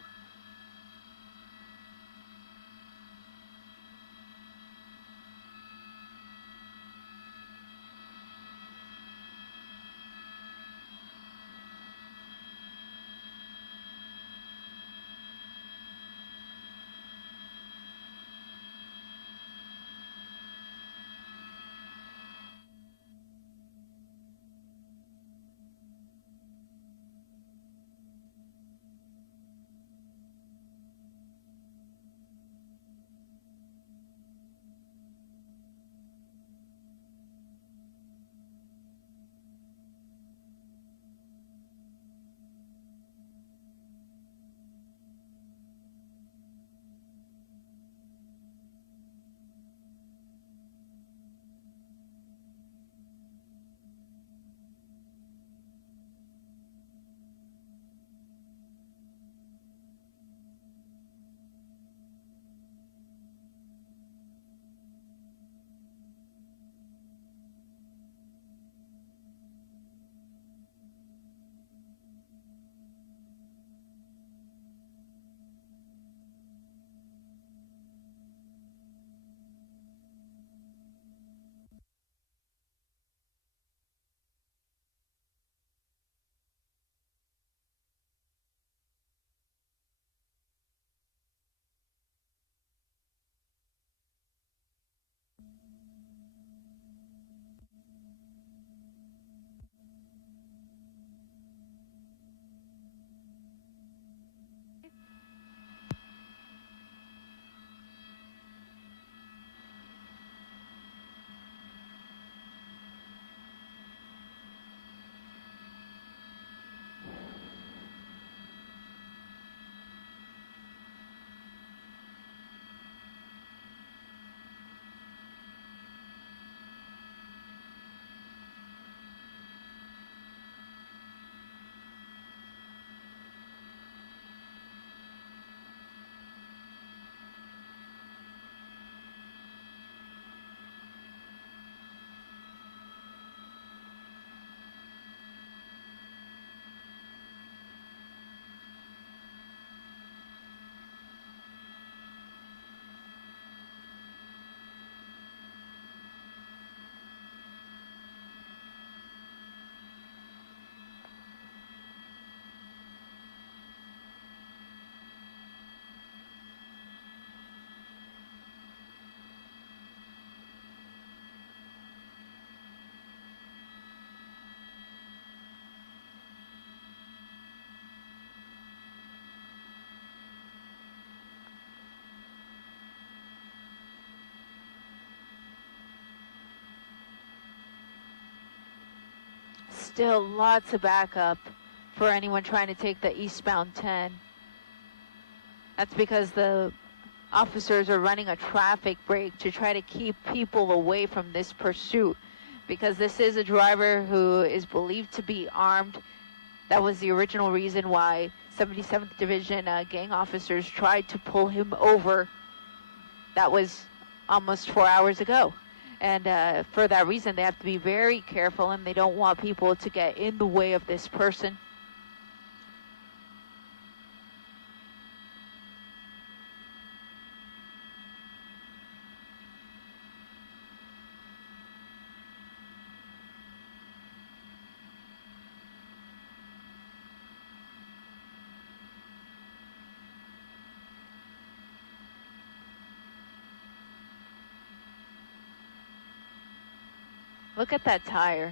Still lots of backup for anyone trying to take the eastbound 10. That's because the officers are running a traffic brake to try to keep people away from this pursuit, because this is a driver who is believed to be armed. That was the original reason why 77th Division gang officers tried to pull him over. That was almost 4 hours ago. And for that reason, they have to be very careful, and they don't want people to get in the way of this person. Look at that tire.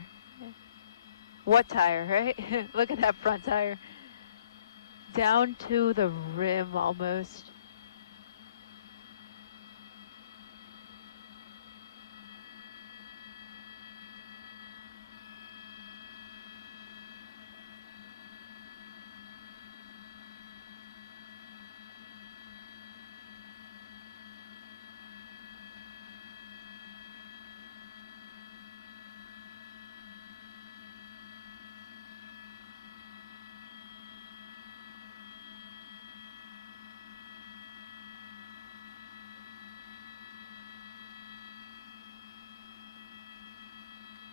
What tire, right? Look at that front tire. Down to the rim almost.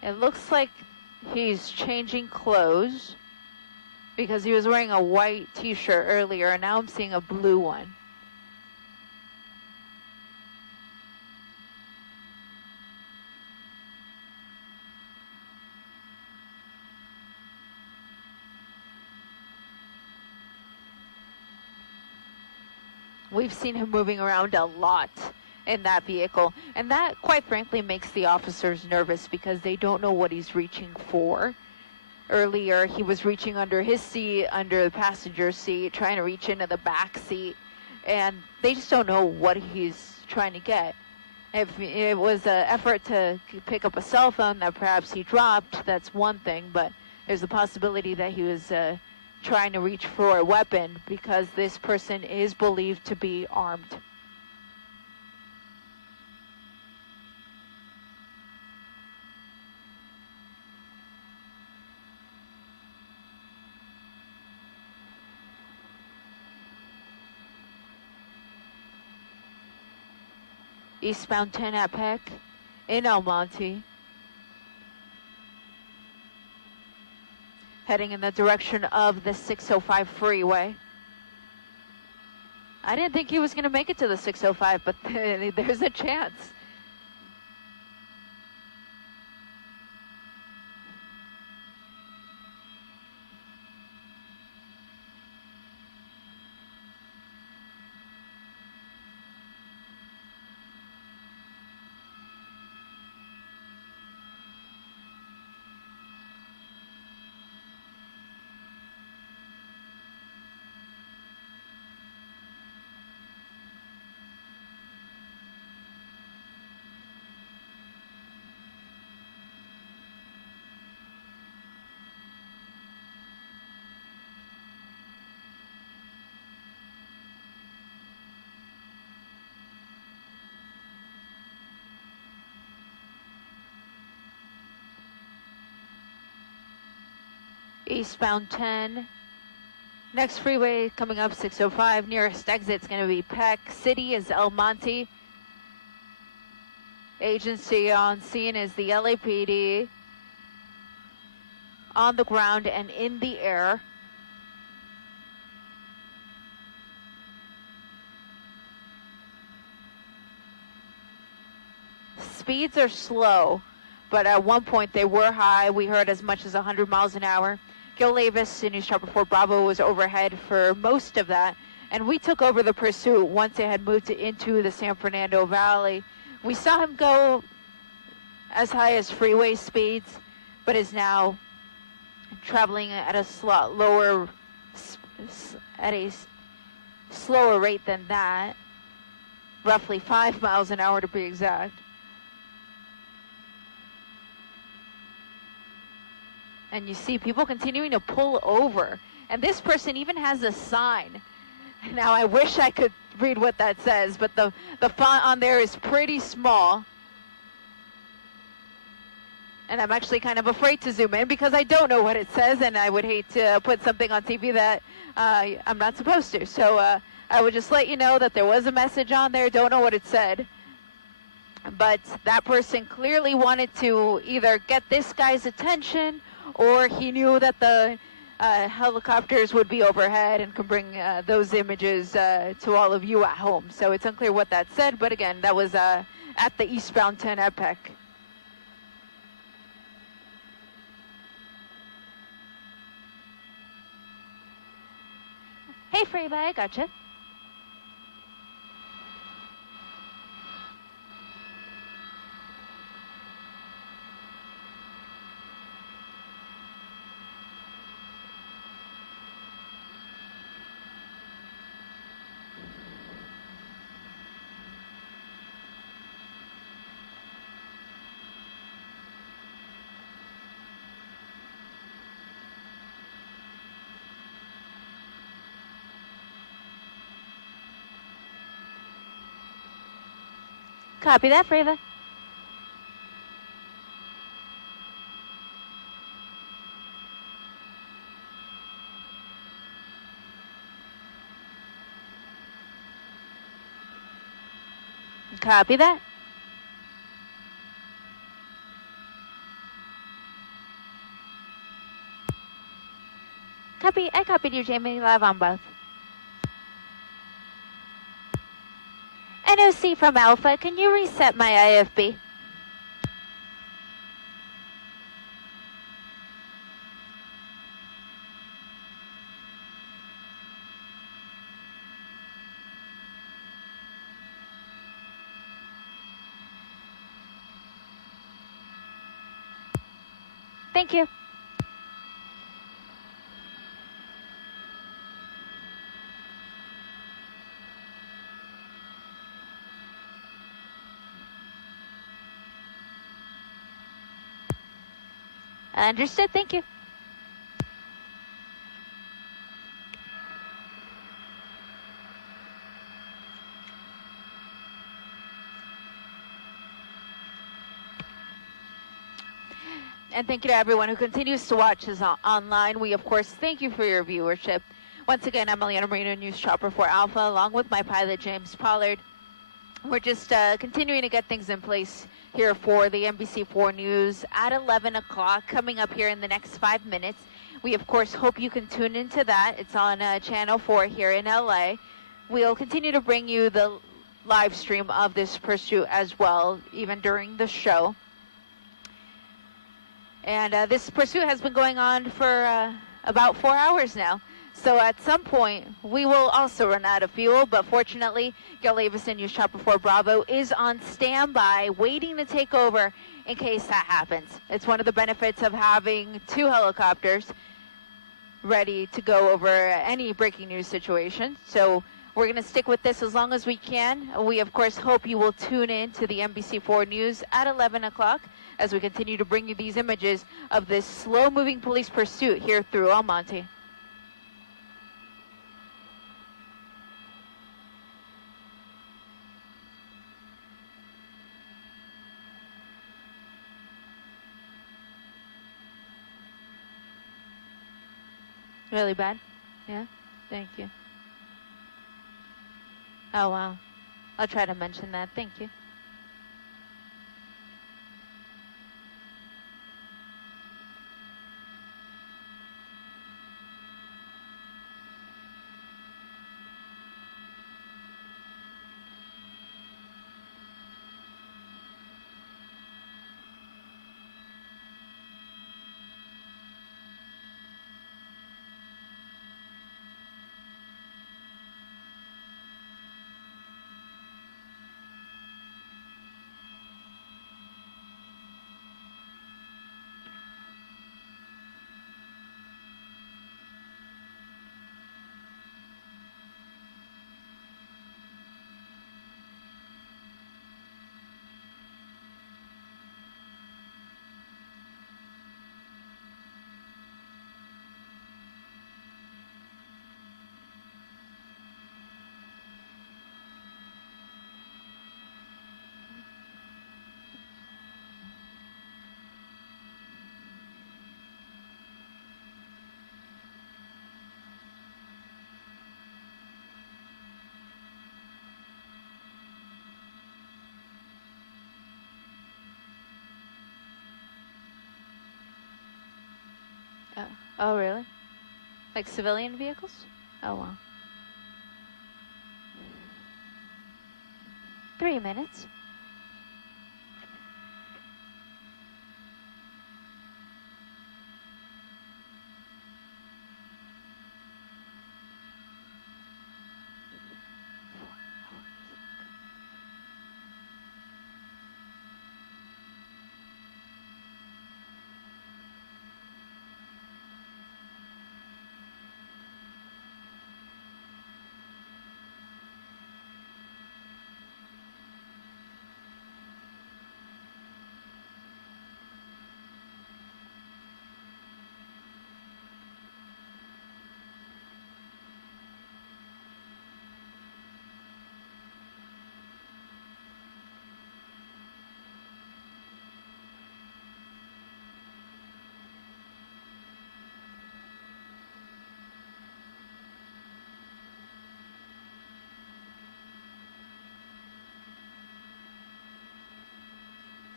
It looks like he's changing clothes, because he was wearing a white t-shirt earlier, and now I'm seeing a blue one. We've seen him moving around a lot in that vehicle, and that quite frankly makes the officers nervous, because they don't know what he's reaching for. Earlier he was reaching under his seat, under the passenger seat, trying to reach into the back seat, and they just don't know what he's trying to get. If it was an effort to pick up a cell phone that perhaps he dropped, that's one thing, but there's a possibility that he was trying to reach for a weapon, because this person is believed to be armed. Eastbound 10 at Peck in El Monte. Heading in the direction of the 605 freeway. I didn't think he was going to make it to the 605, but there's a chance. Eastbound 10. Next freeway coming up, 605. Nearest exit's going to be Peck. City is El Monte. Agency on scene is the LAPD. On the ground and in the air. Speeds are slow, but at one point they were high. We heard as much as 100 miles an hour. Gil Levis in News Chopper 4 Bravo was overhead for most of that, and we took over the pursuit once it had moved into the San Fernando Valley. We saw him go as high as freeway speeds, but is now traveling at a slower rate than that, roughly 5 miles an hour to be exact. And you see people continuing to pull over. And this person even has a sign Now I wish I could read what that says, but the font on there is pretty small. And I'm actually kind of afraid to zoom in because I don't know what it says, and I would hate to put something on TV that I'm not supposed to. So I would just let you know that there was a message on there. Don't know what it said. But that person clearly wanted to either get this guy's attention, or he knew that the helicopters would be overhead and could bring those images to all of you at home. So it's unclear what that said, but again, that was at the eastbound 10 epoch. Hey, Freeway, I gotcha. Copy that, Freeway. Copy that. Copy. I copied you, Jamie, live on both. NOC from Alpha, can you reset my IFB? Thank you. Understood, thank you. And thank you to everyone who continues to watch us online. We, of course, thank you for your viewership. Once again, I'm Eliana Marino, News Chopper for Alpha, along with my pilot, James Pollard. We're just continuing to get things in place here for the NBC4 News at 11 o'clock, coming up here in the next 5 minutes. We, of course, hope you can tune into that. It's on Channel 4 here in LA. We'll continue to bring you the live stream of this pursuit as well, even during the show. And this pursuit has been going on for about 4 hours now. So at some point, we will also run out of fuel, but fortunately, Gil Avison, News Chopper 4 Bravo, is on standby, waiting to take over in case that happens. It's one of the benefits of having 2 helicopters ready to go over any breaking news situation. So we're going to stick with this as long as we can. We, of course, hope you will tune in to the NBC4 News at 11 o'clock as we continue to bring you these images of this slow-moving police pursuit here through El Monte. Really bad? Yeah? Thank you. Oh, wow. I'll try to mention that. Thank you. Oh, really? Like civilian vehicles? Oh, wow. 3 minutes.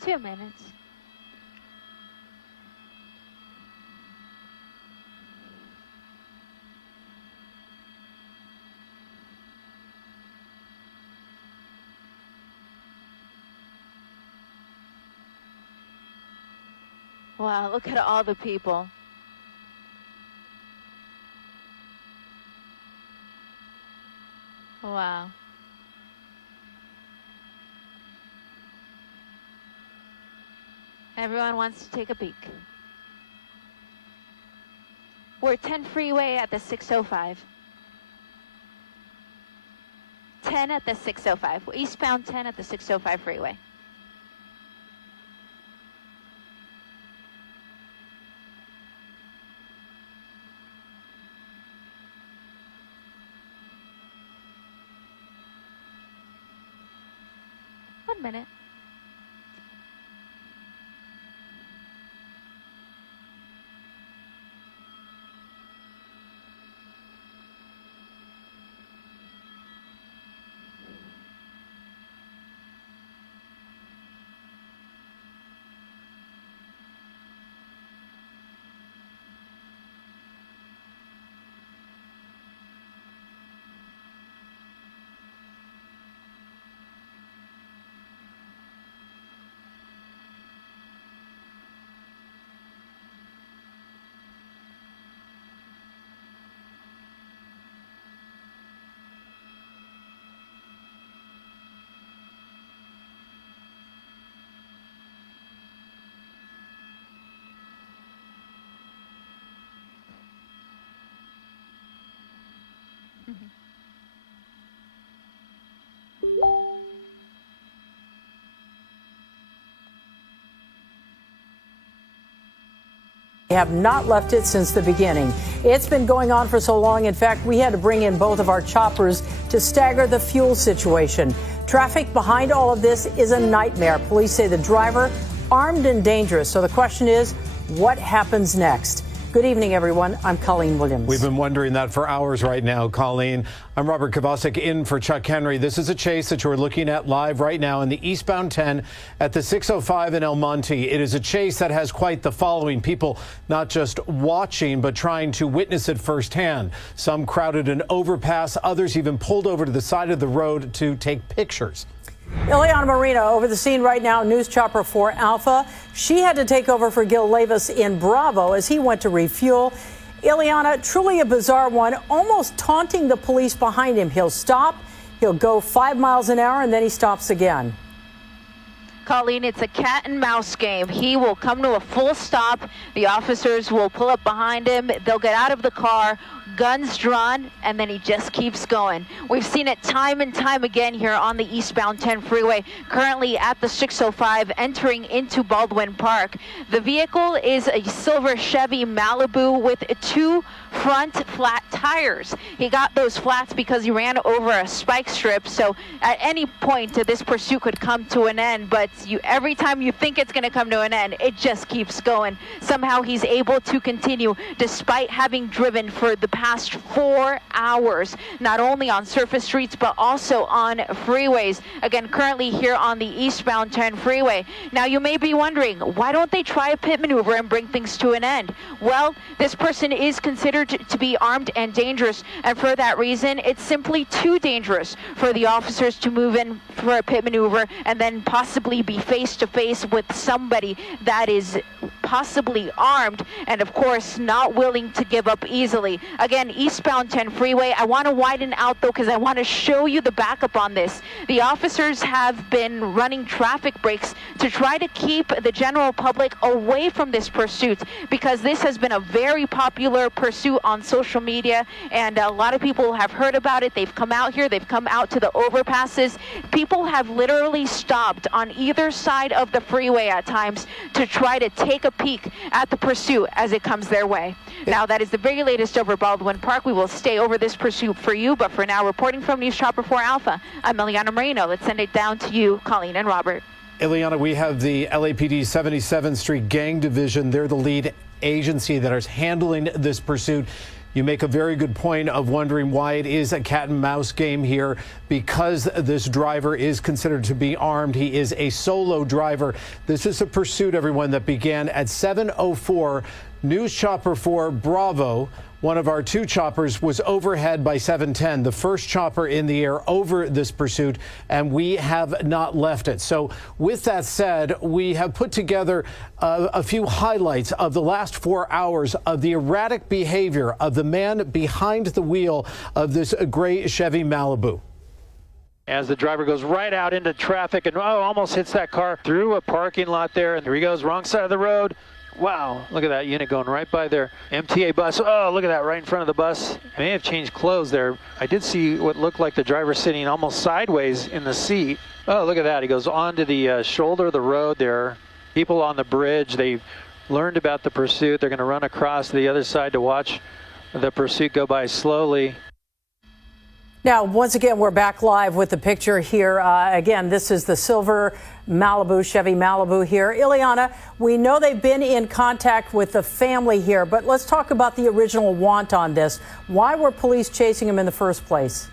Two minutes. Wow, look at all the people. Wow. Everyone wants to take a peek. We're 10 Freeway at the 605. 10 at the 605. Eastbound 10 at the 605 Freeway. One minute. They have not left it since the beginning. It's been going on for so long. In fact, we had to bring in both of our choppers to stagger the fuel situation. Traffic behind all of this is a nightmare. Police say the driver armed and dangerous. So the question is, what happens next? Good evening, everyone. I'm Colleen Williams. We've been wondering that for hours right now, Colleen. I'm Robert Kovacic in for Chuck Henry. This is a chase that you're looking at live right now in the eastbound 10 at the 605 in El Monte. It is a chase that has quite the following. People not just watching, but trying to witness it firsthand. Some crowded an overpass. Others even pulled over to the side of the road to take pictures. Ileana Marino over the scene right now, news chopper 4 Alpha. She had to take over for Gil Levis in Bravo as he went to refuel. Ileana, truly a bizarre one, almost taunting the police behind him. He'll stop, he'll go 5 miles an hour, and then he stops again. Colleen, it's a cat and mouse game. He will come to a full stop. The officers will pull up behind him. They'll get out of the car, guns drawn, and then he just keeps going. We've seen it time and time again here on the eastbound 10 freeway, currently at the 605 entering into Baldwin Park. The vehicle is a silver Chevy Malibu with 2 front flat tires. He got those flats because he ran over a spike strip, so at any point this pursuit could come to an end, but every time you think it's going to come to an end, it just keeps going. Somehow he's able to continue despite having driven for the past past 4 hours, not only on surface streets, but also on freeways. Again, currently here on the eastbound 10 freeway. Now, you may be wondering, why don't they try a pit maneuver and bring things to an end? Well, this person is considered to be armed and dangerous, and for that reason, it's simply too dangerous for the officers to move in for a pit maneuver and then possibly be face to face with somebody that is possibly armed and, of course, not willing to give up easily. Again, eastbound 10 freeway. I want to widen out, though, because I want to show you the backup on this. The officers have been running traffic breaks to try to keep the general public away from this pursuit, because this has been a very popular pursuit on social media, and a lot of people have heard about it. They've come out here. They've come out to the overpasses. People have literally stopped on either side of the freeway at times to try to take a peek at the pursuit as it comes their way. Now, that is the very latest over Baldwin Park. We will stay over this pursuit for you, but for now, reporting from News Chopper 4 Alpha, I'm Eliana Moreno. Let's send it down to you, Colleen and Robert. Eliana, we have the LAPD 77th Street Gang Division. They're the lead agency that is handling this pursuit. You make a very good point of wondering why it is a cat and mouse game here, because this driver is considered to be armed. He is a solo driver. This is a pursuit, everyone, that began at 7:04. News Chopper 4 Bravo, one of our two choppers, was overhead by 7:10, the first chopper in the air over this pursuit, and we have not left it. So with that said, we have put together a few highlights of the last 4 hours of the erratic behavior of the man behind the wheel of this gray Chevy Malibu. As the driver goes right out into traffic and almost hits that car through a parking lot there, and here he goes, wrong side of the road. Wow, look at that unit going right by their MTA bus. Oh, look at that, right in front of the bus. May have changed clothes there. I did see what looked like the driver sitting almost sideways in the seat. Oh, look at that. He goes onto the shoulder of the road there. People on the bridge, they've learned about the pursuit. They're going to run across to the other side to watch the pursuit go by slowly. Now, once again, we're back live with the picture here. Again, this is the silver Malibu, Chevy Malibu here. Ileana, we know they've been in contact with the family here, but let's talk about the original want on this. Why were police chasing him in the first place?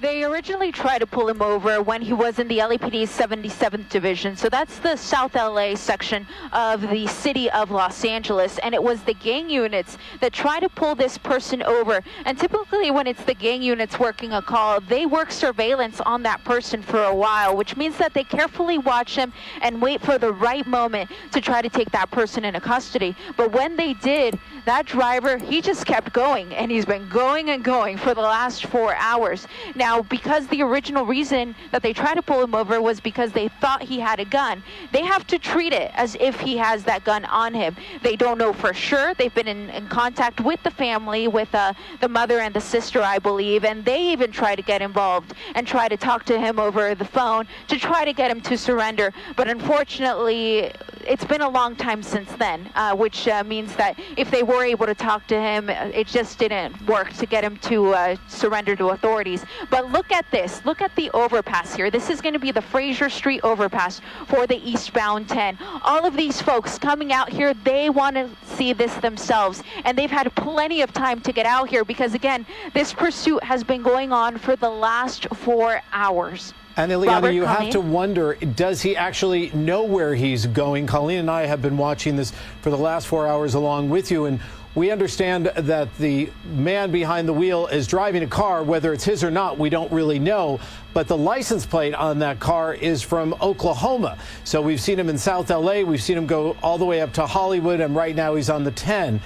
They originally tried to pull him over when he was in the LAPD's 77th Division. So that's the South LA section of the city of Los Angeles. And it was the gang units that try to pull this person over. And typically when it's the gang units working a call, they work surveillance on that person for a while, which means that they carefully watch him and wait for the right moment to try to take that person into custody. But when they did, that driver, he just kept going, and he's been going and going for the last 4 hours. Now, because the original reason that they tried to pull him over was because they thought he had a gun, they have to treat it as if he has that gun on him. They don't know for sure. They've been in contact with the family, with the mother and the sister, I believe, and they even try to get involved and try to talk to him over the phone to try to get him to surrender. But unfortunately, it's been a long time since then, which means that if they were able to talk to him, it just didn't work to get him to surrender to authorities. But look at this. Look at the overpass here. This is going to be the Fraser Street overpass for the eastbound 10. All of these folks coming out here, they want to see this themselves, and they've had plenty of time to get out here because, again, this pursuit has been going on for the last 4 hours. And Ileana, you have to wonder, does he actually know where he's going? Colleen and I have been watching this for the last 4 hours along with you, and we understand that the man behind the wheel is driving a car. Whether it's his or not, we don't really know. But the license plate on that car is from Oklahoma. So we've seen him in South LA. We've seen him go all the way up to Hollywood, and right now he's on the 10.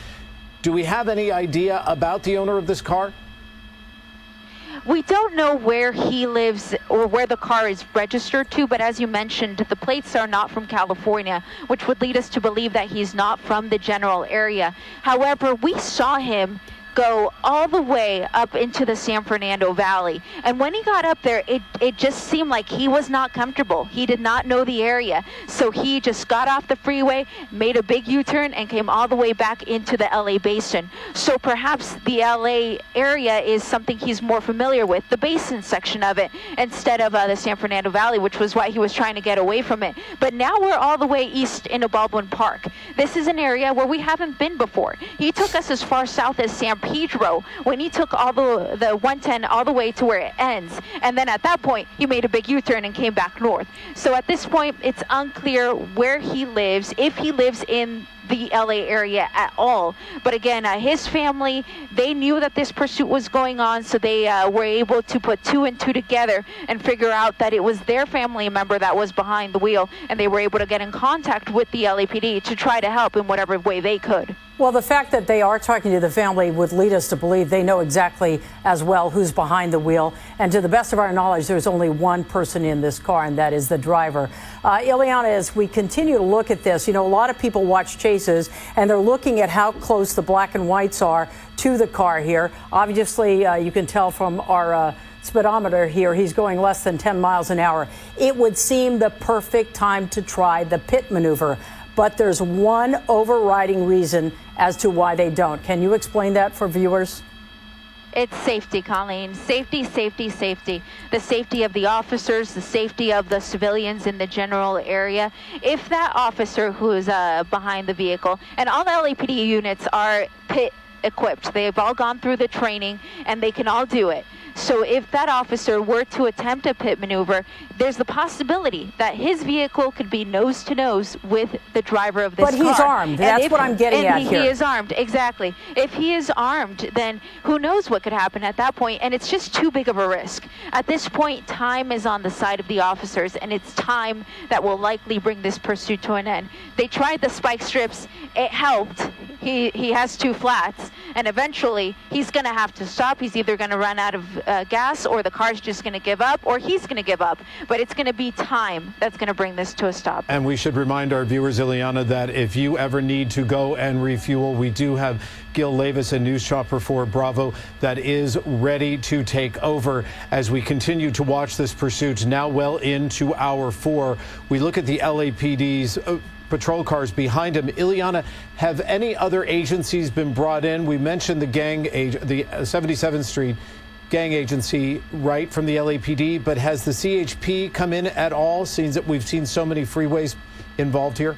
Do we have any idea about the owner of this car? We don't know where he lives or where the car is registered to, but as you mentioned, the plates are not from California, which would lead us to believe that he's not from the general area. However, we saw him go all the way up into the San Fernando Valley. And when he got up there, it just seemed like he was not comfortable. He did not know the area. So he just got off the freeway, made a big U-turn, and came all the way back into the LA basin. So perhaps the LA area is something he's more familiar with, the basin section of it, instead of the San Fernando Valley, which was why he was trying to get away from it. But now we're all the way east into Baldwin Park. This is an area where we haven't been before. He took us as far south as San Pedro when he took all the 110 all the way to where it ends. And then at that point, he made a big U-turn and came back north. So at this point, it's unclear where he lives, if he lives in the LA area at all. But again, his family, they knew that this pursuit was going on, so they were able to put 2 and 2 together and figure out that it was their family member that was behind the wheel, and they were able to get in contact with the LAPD to try to help in whatever way they could. Well, the fact that they are talking to the family would lead us to believe they know exactly as well who's behind the wheel. And to the best of our knowledge, there's only one person in this car, and that is the driver. Ileana, as we continue to look at this, you know, a lot of people watch chases, and they're looking at how close the black and whites are to the car here. Obviously, you can tell from our speedometer here, he's going less than 10 miles an hour. It would seem the perfect time to try the pit maneuver. But there's one overriding reason as to why they don't. Can you explain that for viewers? It's safety, Colleen. Safety, safety, safety. The safety of the officers, the safety of the civilians in the general area. If that officer who's behind the vehicle, and all the LAPD units are pit equipped, they've all gone through the training and they can all do it. So if that officer were to attempt a pit maneuver, there's the possibility that his vehicle could be nose to nose with the driver of this car. But he's armed. That's what I'm getting at here. He is armed, exactly. If he is armed, then who knows what could happen at that point, and it's just too big of a risk. At this point, time is on the side of the officers, and it's time that will likely bring this pursuit to an end. They tried the spike strips. It helped. He has 2 flats, and eventually he's going to have to stop. He's either going to run out of gas, or the car's just going to give up, or he's going to give up. But it's going to be time that's going to bring this to a stop. And we should remind our viewers, Ileana, that if you ever need to go and refuel, we do have Gil Levis, a news chopper for Bravo, that is ready to take over as we continue to watch this pursuit now well into hour 4. We look at the LAPD's patrol cars behind him. Ileana, have any other agencies been brought in? We mentioned the the 77th Street gang agency right from the LAPD, but has the CHP come in at all, seeing that we've seen so many freeways involved here?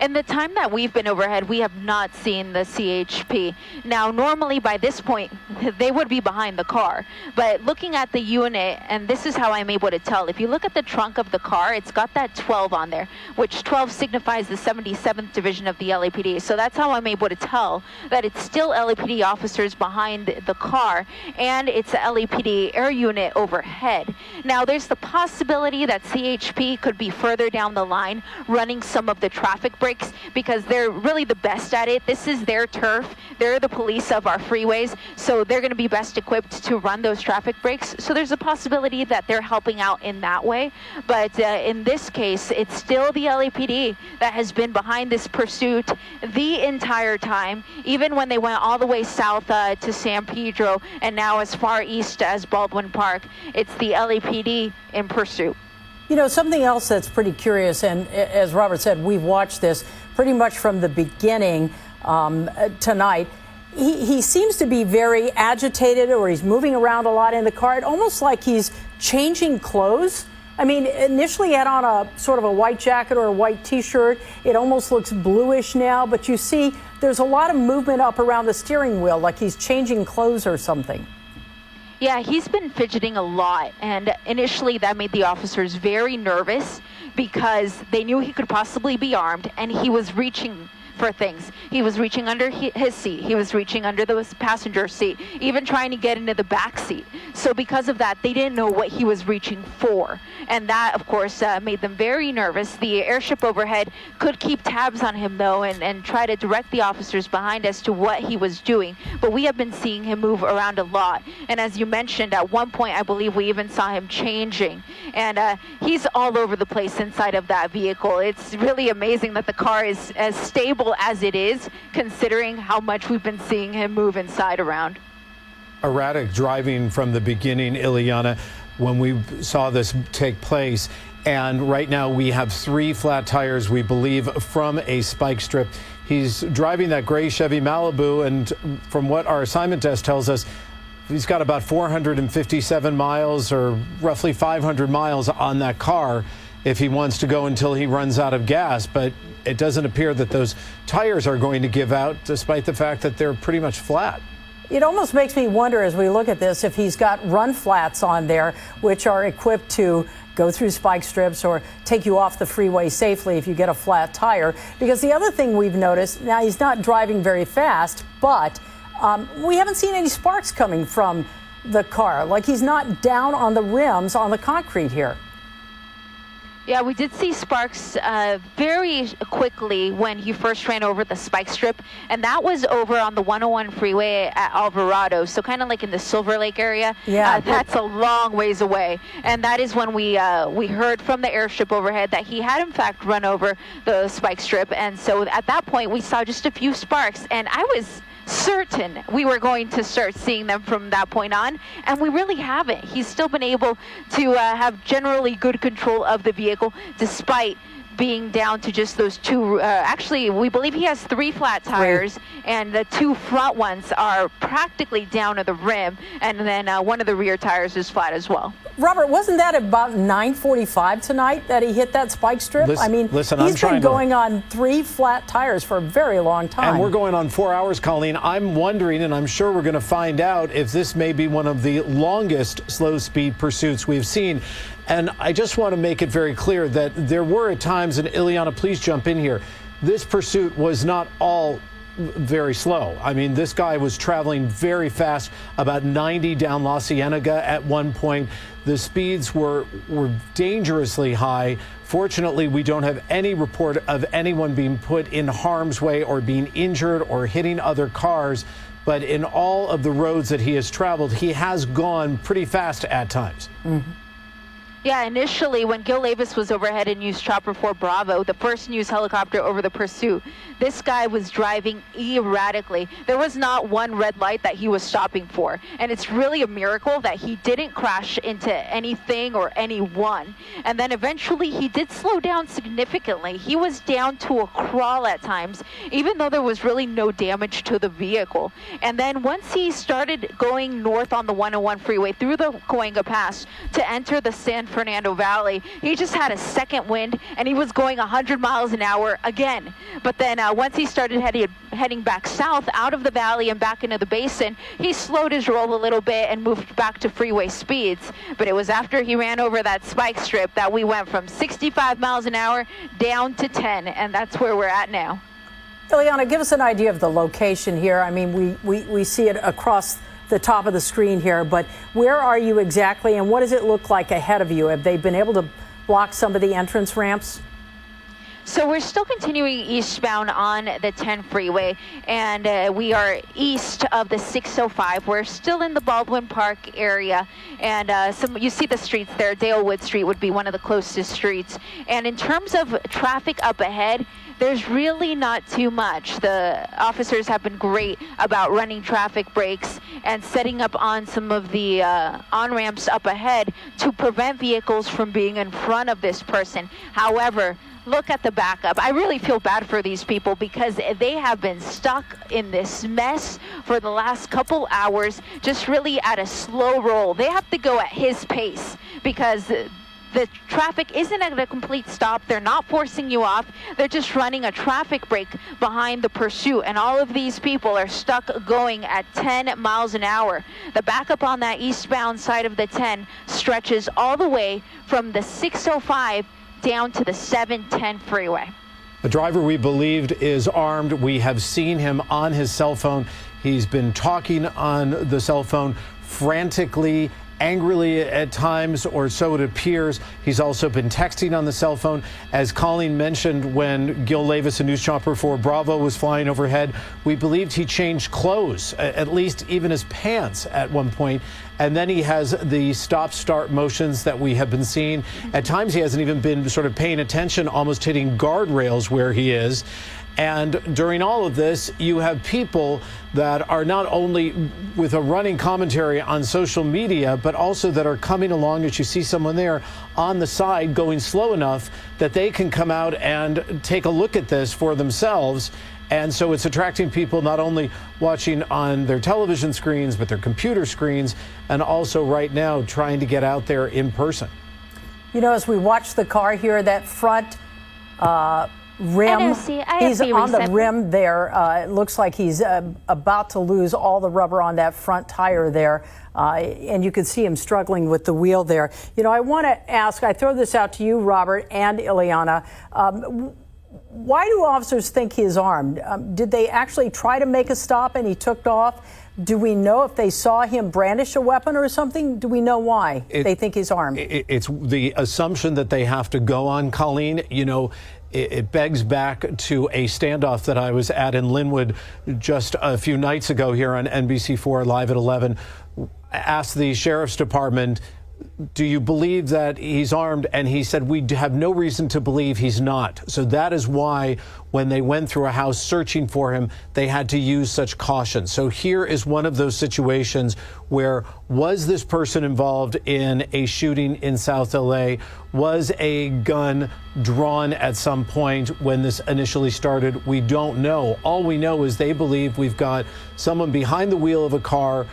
In the time that we've been overhead, we have not seen the CHP. Now, normally by this point, they would be behind the car. But looking at the unit, and this is how I'm able to tell, if you look at the trunk of the car, it's got that 12 on there, which 12 signifies the 77th Division of the LAPD. So that's how I'm able to tell that it's still LAPD officers behind the car, and it's a LAPD air unit overhead. Now, there's the possibility that CHP could be further down the line running some of the traffic breaks, because they're really the best at it. This is their turf. They're the police of our freeways, so they're going to be best equipped to run those traffic breaks. So there's a possibility that they're helping out in that way. But in this case, it's still the LAPD that has been behind this pursuit the entire time, even when they went all the way south to San Pedro and now as far east as Baldwin Park. It's the LAPD in pursuit. You know, something else that's pretty curious, and as Robert said, we've watched this pretty much from the beginning tonight. He seems to be very agitated, or he's moving around a lot in the car. It's almost like he's changing clothes. I mean, initially he had on a sort of a white jacket or a white T-shirt. It almost looks bluish now, but you see there's a lot of movement up around the steering wheel, like he's changing clothes or something. Yeah, he's been fidgeting a lot, and initially that made the officers very nervous because they knew he could possibly be armed, and he was reaching for things. He was reaching under his seat. He was reaching under the passenger seat, even trying to get into the back seat. So because of that, they didn't know what he was reaching for. And that, of course, made them very nervous. The airship overhead could keep tabs on him, though, and try to direct the officers behind as to what he was doing. But we have been seeing him move around a lot. And as you mentioned, at one point, I believe we even saw him changing. And he's all over the place inside of that vehicle. It's really amazing that the car is as stable as it is, considering how much we've been seeing him move inside around. Erratic driving from the beginning, Ileana, when we saw this take place. And right now we have 3 flat tires, we believe, from a spike strip. He's driving that gray Chevy Malibu, and from what our assignment desk tells us, he's got about 457 miles or roughly 500 miles on that car. if he wants to go until he runs out of gas. But it doesn't appear that those tires are going to give out, despite the fact that they're pretty much flat. It almost makes me wonder as we look at this if he's got run flats on there, which are equipped to go through spike strips or take you off the freeway safely if you get a flat tire. Because the other thing we've noticed, now he's not driving very fast, but we haven't seen any sparks coming from the car. Like he's not down on the rims on the concrete here. Yeah, we did see sparks very quickly when he first ran over the spike strip, and that was over on the 101 freeway at Alvarado, so kind of like in the Silver Lake area. Yeah, that's a long ways away, and that is when we heard from the airstrip overhead that he had in fact run over the spike strip, and so at that point we saw just a few sparks, and I was certain we were going to start seeing them from that point on, and we really haven't. He's still been able to have generally good control of the vehicle despite being down to just those two. Actually, we believe he has 3 flat tires, and the 2 front ones are practically down to the rim, and then one of the rear tires is flat as well. Robert, wasn't that about 9:45 tonight that he hit that spike strip? Listen, he's been going on 3 flat tires for a very long time. And we're going on 4 hours, Colleen. I'm wondering, and I'm sure we're going to find out, if this may be one of the longest slow-speed pursuits we've seen. And I just want to make it very clear that there were at times, and Ileana, please jump in here, this pursuit was not all very slow. I mean, this guy was traveling very fast, about 90 down La Cienega at one point. The speeds were dangerously high. Fortunately, we don't have any report of anyone being put in harm's way or being injured or hitting other cars. But in all of the roads that he has traveled, he has gone pretty fast at times. Mm-hmm. Yeah, initially when Gil Levis was overhead in News Chopper 4 Bravo, the first news helicopter over the pursuit, this guy was driving erratically. There was not one red light that he was stopping for. And it's really a miracle that he didn't crash into anything or anyone. And then eventually he did slow down significantly. He was down to a crawl at times, even though there was really no damage to the vehicle. And then once he started going north on the 101 freeway through the Cahuenga Pass to enter the San Fernando Valley, he just had a second wind and he was going 100 miles an hour again. But then once he started heading back south out of the valley and back into the basin, he slowed his roll a little bit and moved back to freeway speeds. But it was after he ran over that spike strip that we went from 65 miles an hour down to 10, and that's where we're at now. Ileana, give us an idea of the location here. I mean, we see it across the top of the screen here, but where are you exactly, and what does it look like ahead of you? Have they been able to block some of the entrance ramps? So we're still continuing eastbound on the 10 freeway, and we are east of the 605. We're still in the Baldwin Park area, and you see the streets there. Dalewood Street would be one of the closest streets. And in terms of traffic up ahead, there's really not too much. The officers have been great about running traffic breaks and setting up on some of the on-ramps up ahead to prevent vehicles from being in front of this person. However, look at the backup. I really feel bad for these people because they have been stuck in this mess for the last couple hours, just really at a slow roll. They have to go at his pace because the traffic isn't at a complete stop. They're not forcing you off. They're just running a traffic break behind the pursuit. And all of these people are stuck going at 10 miles an hour. The backup on that eastbound side of the 10 stretches all the way from the 605 down to the 710 freeway. The driver, we believed, is armed. We have seen him on his cell phone. He's been talking on the cell phone frantically, angrily at times, or so it appears. He's also been texting on the cell phone. As Colleen mentioned, when Gil Levis and News Chopper 4 Bravo was flying overhead, we believed he changed clothes, at least even his pants at one point. And then he has the stop-start motions that we have been seeing. At times he hasn't even been sort of paying attention, almost hitting guardrails where he is. And during all of this, you have people that are not only with a running commentary on social media, but also that are coming along, as you see someone there on the side going slow enough that they can come out and take a look at this for themselves. And so it's attracting people not only watching on their television screens, but their computer screens, and also right now trying to get out there in person. You know, as we watch the car here, that front rim, he's on the rim there. It looks like he's about to lose all the rubber on that front tire there. And you can see him struggling with the wheel there. You know, I want to ask, I throw this out to you, Robert and Ileana. Why do officers think he is armed? Did they actually try to make a stop and he took off? Do we know if they saw him brandish a weapon or something? Do we know why they think he's armed? It's the assumption that they have to go on, Colleen. You know, it begs back to a standoff that I was at in Linwood just a few nights ago here on NBC4 Live at 11. Asked the sheriff's department, do you believe that he's armed? And he said, we have no reason to believe he's not. So that is why when they went through a house searching for him, they had to use such caution. So here is one of those situations where, was this person involved in a shooting in South LA? Was a gun drawn at some point when this initially started? We don't know. All we know is they believe we've got someone behind the wheel of a car.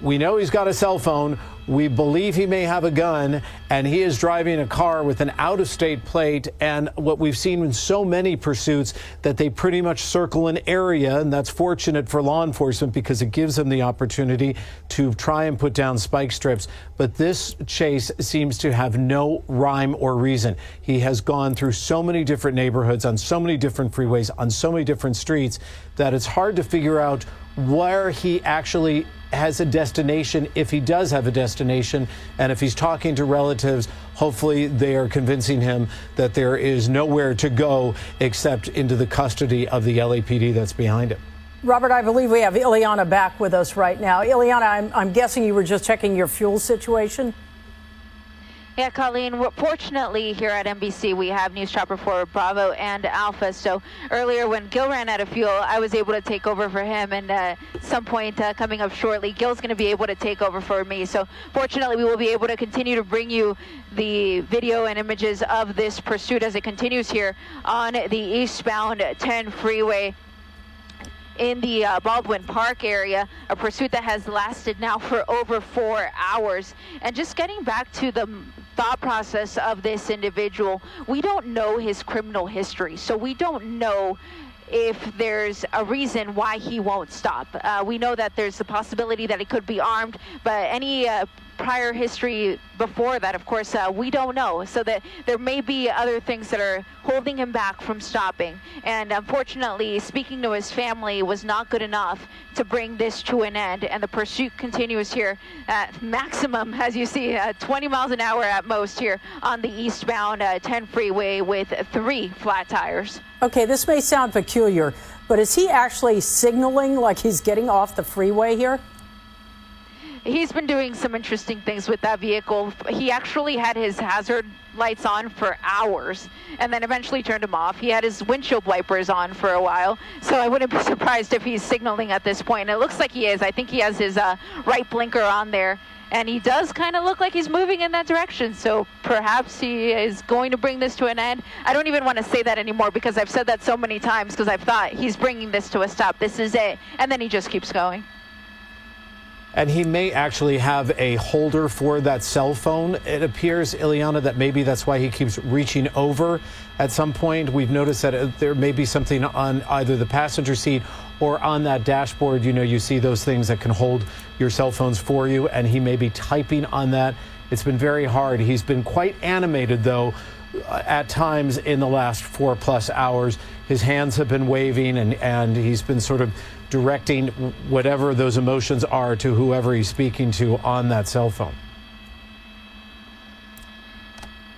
We know he's got a cell phone. We believe he may have a gun, and he is driving a car with an out-of-state plate. And what we've seen in so many pursuits, that they pretty much circle an area, and that's fortunate for law enforcement because it gives them the opportunity to try and put down spike strips. But this chase seems to have no rhyme or reason. He has gone through so many different neighborhoods, on so many different freeways, on so many different streets, that it's hard to figure out where he actually has a destination, if he does have a destination. And if he's talking to relatives, hopefully they are convincing him that there is nowhere to go except into the custody of the LAPD that's behind him. Robert, I believe we have Ileana back with us right now. Ileana, I'm guessing you were just checking your fuel situation? Yeah, Colleen, fortunately here at NBC, we have News Chopper for Bravo and Alpha. So earlier when Gil ran out of fuel, I was able to take over for him. And at some point coming up shortly, Gil's going to be able to take over for me. So fortunately, we will be able to continue to bring you the video and images of this pursuit as it continues here on the eastbound 10 freeway in the Baldwin Park area, a pursuit that has lasted now for over 4 hours. And just getting back to the thought process of this individual, we don't know his criminal history, so we don't know if there's a reason why he won't stop. We know that there's a possibility that he could be armed, but any prior history before that, of course, we don't know. So that there may be other things that are holding him back from stopping. And unfortunately, speaking to his family was not good enough to bring this to an end. And the pursuit continues here at maximum, as you see, 20 miles an hour at most here on the eastbound 10 freeway with 3 flat tires. Okay, this may sound peculiar, but is he actually signaling like he's getting off the freeway here? He's been doing some interesting things with that vehicle. He actually had his hazard lights on for hours and then eventually turned them off. He had his windshield wipers on for a while, so I wouldn't be surprised if he's signaling at this point. It looks like he is. I think he has his right blinker on there, and he does kind of look like he's moving in that direction, so perhaps he is going to bring this to an end. I don't even want to say that anymore because I've said that so many times, because I've thought he's bringing this to a stop. This is it. And then he just keeps going. And he may actually have a holder for that cell phone. It appears, Ileana, that maybe that's why he keeps reaching over at some point. We've noticed that there may be something on either the passenger seat or on that dashboard. You know, you see those things that can hold your cell phones for you, and he may be typing on that. It's been very hard. He's been quite animated, though, at times in the last 4+ hours. His hands have been waving, and he's been sort of directing whatever those emotions are to whoever he's speaking to on that cell phone.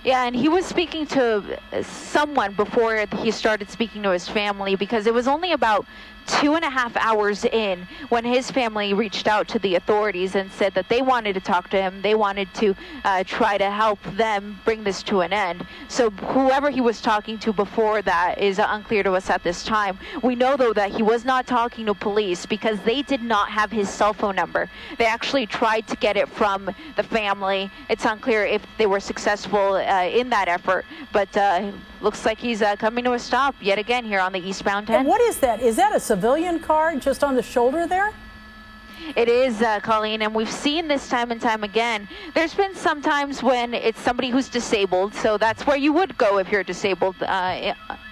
Yeah, and he was speaking to someone before he started speaking to his family, because it was only about 2.5 hours in when his family reached out to the authorities and said that they wanted to talk to him. They wanted to try to help them bring this to an end. So whoever he was talking to before that is unclear to us at this time. We know, though, that he was not talking to police because they did not have his cell phone number. They actually tried to get it from the family. It's unclear if they were successful in that effort, but looks like he's coming to a stop yet again here on the eastbound 10. And what is that? Is that a civilian car just on the shoulder there? It is, Colleen, and we've seen this time and time again. There's been some times when it's somebody who's disabled, so that's where you would go if you're disabled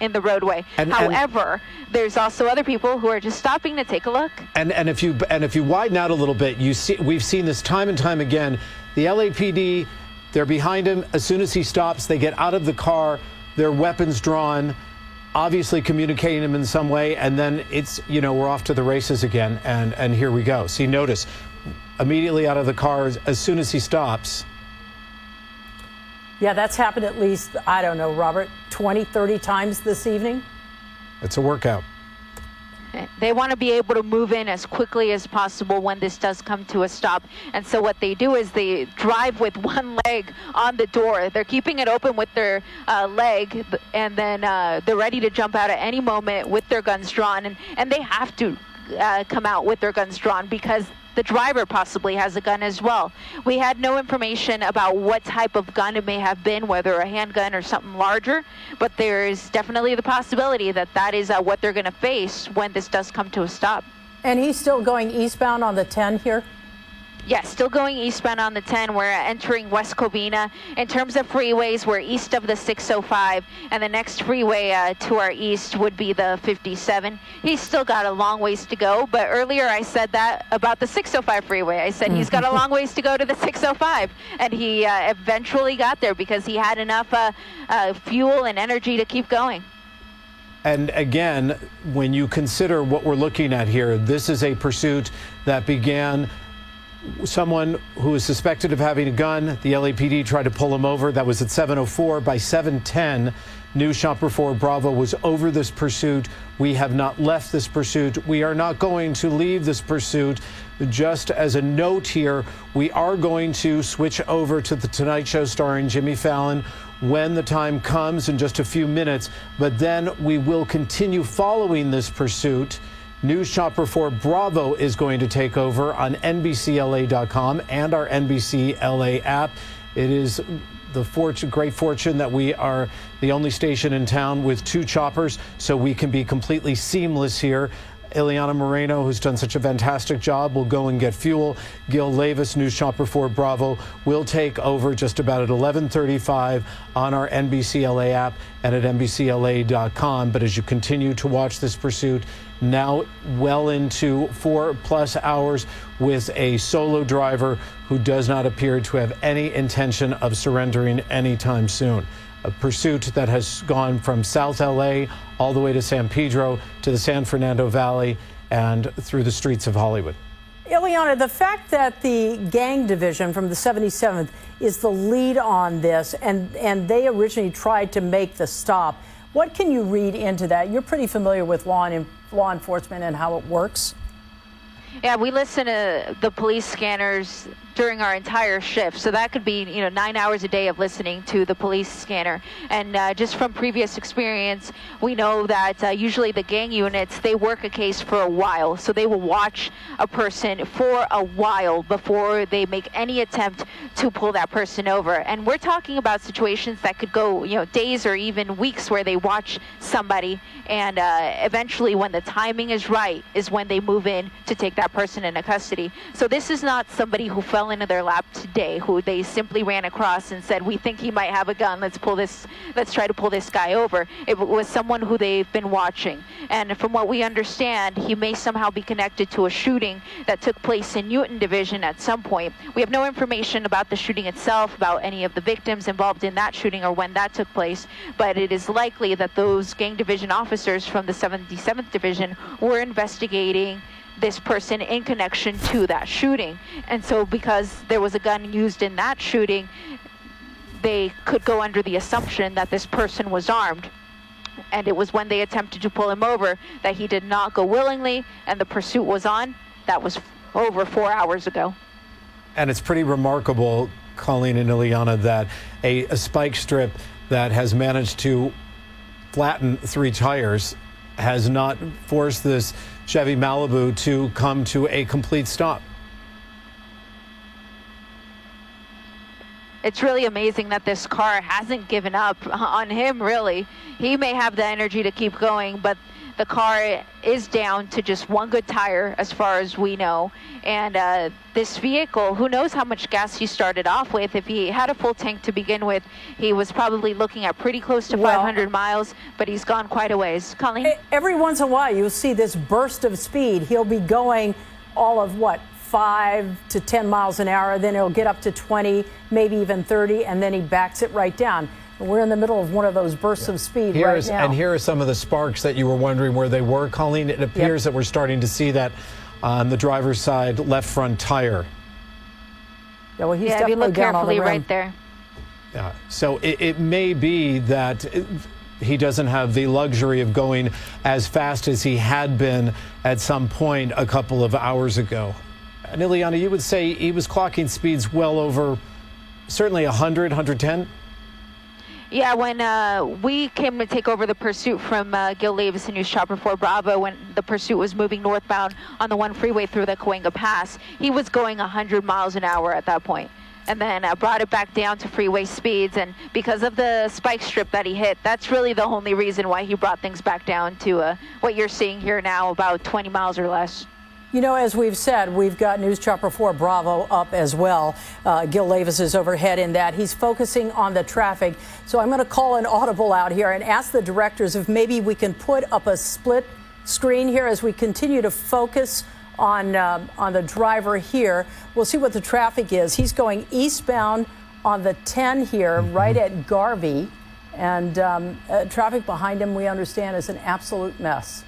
in the roadway. However, there's also other people who are just stopping to take a look. And if you widen out a little bit, we've seen this time and time again. The LAPD, they're behind him. As soon as he stops, they get out of the car, their weapons drawn, obviously communicating him in some way, and then it's, we're off to the races again, and here we go. See, notice, immediately out of the car as soon as he stops. Yeah, that's happened at least, I don't know, Robert, 20, 30 times this evening? It's a workout. They want to be able to move in as quickly as possible when this does come to a stop. And so what they do is they drive with one leg on the door. They're keeping it open with their leg, and then they're ready to jump out at any moment with their guns drawn. And they have to come out with their guns drawn because the driver possibly has a gun as well. We had no information about what type of gun it may have been, whether a handgun or something larger, but there is definitely the possibility that that is what they're going to face when this does come to a stop. And he's still going eastbound on the 10 here? Yes, still going eastbound on the 10. We're entering West Covina. In terms of freeways, we're east of the 605, and the next freeway to our east would be the 57. He's still got a long ways to go, but earlier I said that about the 605 freeway. I said he's got a long ways to go to the 605, and he eventually got there because he had enough fuel and energy to keep going. And again, when you consider what we're looking at here, this is a pursuit that began. Someone who is suspected of having a gun, the LAPD tried to pull him over. That was at 7:04. By 7:10, News Shopper 4 Bravo was over this pursuit. We have not left this pursuit. We are not going to leave this pursuit. Just as a note here, we are going to switch over to The Tonight Show starring Jimmy Fallon when the time comes in just a few minutes. But then we will continue following this pursuit. News Shopper 4 Bravo is going to take over on NBCLA.com and our NBC LA app. It is the great fortune that we are the only station in town with two choppers, so we can be completely seamless here. Ileana Moreno, who's done such a fantastic job, will go and get fuel. Gil Levis, News Shopper 4 Bravo, will take over just about at 11:35 on our NBC LA app and at NBCLA.com. But as you continue to watch this pursuit, now well into 4+ hours with a solo driver who does not appear to have any intention of surrendering anytime soon. A pursuit that has gone from South LA all the way to San Pedro to the San Fernando Valley and through the streets of Hollywood. Ileana, the fact that the gang division from the 77th is the lead on this, and they originally tried to make the stop, what can you read into that? You're pretty familiar with law enforcement and how it works. Yeah, we listen to the police scanners during our entire shift. So that could be, 9 hours a day of listening to the police scanner. And just from previous experience, we know that usually the gang units, they work a case for a while. So they will watch a person for a while before they make any attempt to pull that person over. And we're talking about situations that could go, days or even weeks where they watch somebody. And eventually when the timing is right is when they move in to take that person into custody. So this is not somebody who fell into their lap today, who they simply ran across and said, we think he might have a gun, let's try to pull this guy over. It was someone who they've been watching. And from what we understand, he may somehow be connected to a shooting that took place in Newton Division at some point. We have no information about the shooting itself, about any of the victims involved in that shooting or when that took place, but it is likely that those gang division officers from the 77th Division were investigating this person in connection to that shooting. And so because there was a gun used in that shooting, they could go under the assumption that this person was armed. And it was when they attempted to pull him over that he did not go willingly, and the pursuit was on. That was over 4 hours ago. And it's pretty remarkable, Colleen and Ileana, that a spike strip that has managed to flatten 3 tires has not forced this Chevy Malibu to come to a complete stop. It's really amazing that this car hasn't given up on him, really. He may have the energy to keep going, but The car is down to just one good tire as far as we know. And this vehicle, who knows how much gas he started off with. If he had a full tank to begin with, he was probably looking at pretty close to 500 miles, but he's gone quite a ways. Colleen? Every once in a while, you'll see this burst of speed. He'll be going all of 5 to 10 miles an hour, then he'll get up to 20, maybe even 30, and then he backs it right down. We're in the middle of one of those bursts of speed right now. And here are some of the sparks that you were wondering where they were, Colleen. It appears that we're starting to see that on the driver's side left front tire. Yeah, well, he's if you definitely look down on the carefully rim. right there. Yeah. So it may be that he doesn't have the luxury of going as fast as he had been at some point a couple of hours ago. And Ileana, you would say he was clocking speeds well over certainly 100, 110? Yeah, when we came to take over the pursuit from Gil Davis and News Chopper 4 Bravo, when the pursuit was moving northbound on the 1 freeway through the Cahuenga Pass, he was going 100 miles an hour at that point. And then brought it back down to freeway speeds. And because of the spike strip that he hit, that's really the only reason why he brought things back down to what you're seeing here now, about 20 miles or less. You know, as we've said, we've got News Chopper 4 Bravo up as well. Gil Davis is overhead in that. He's focusing on the traffic. So I'm going to call an audible out here and ask the directors if maybe we can put up a split screen here as we continue to focus on the driver here. We'll see what the traffic is. He's going eastbound on the 10 here, right at Garvey. And traffic behind him, we understand, is an absolute mess.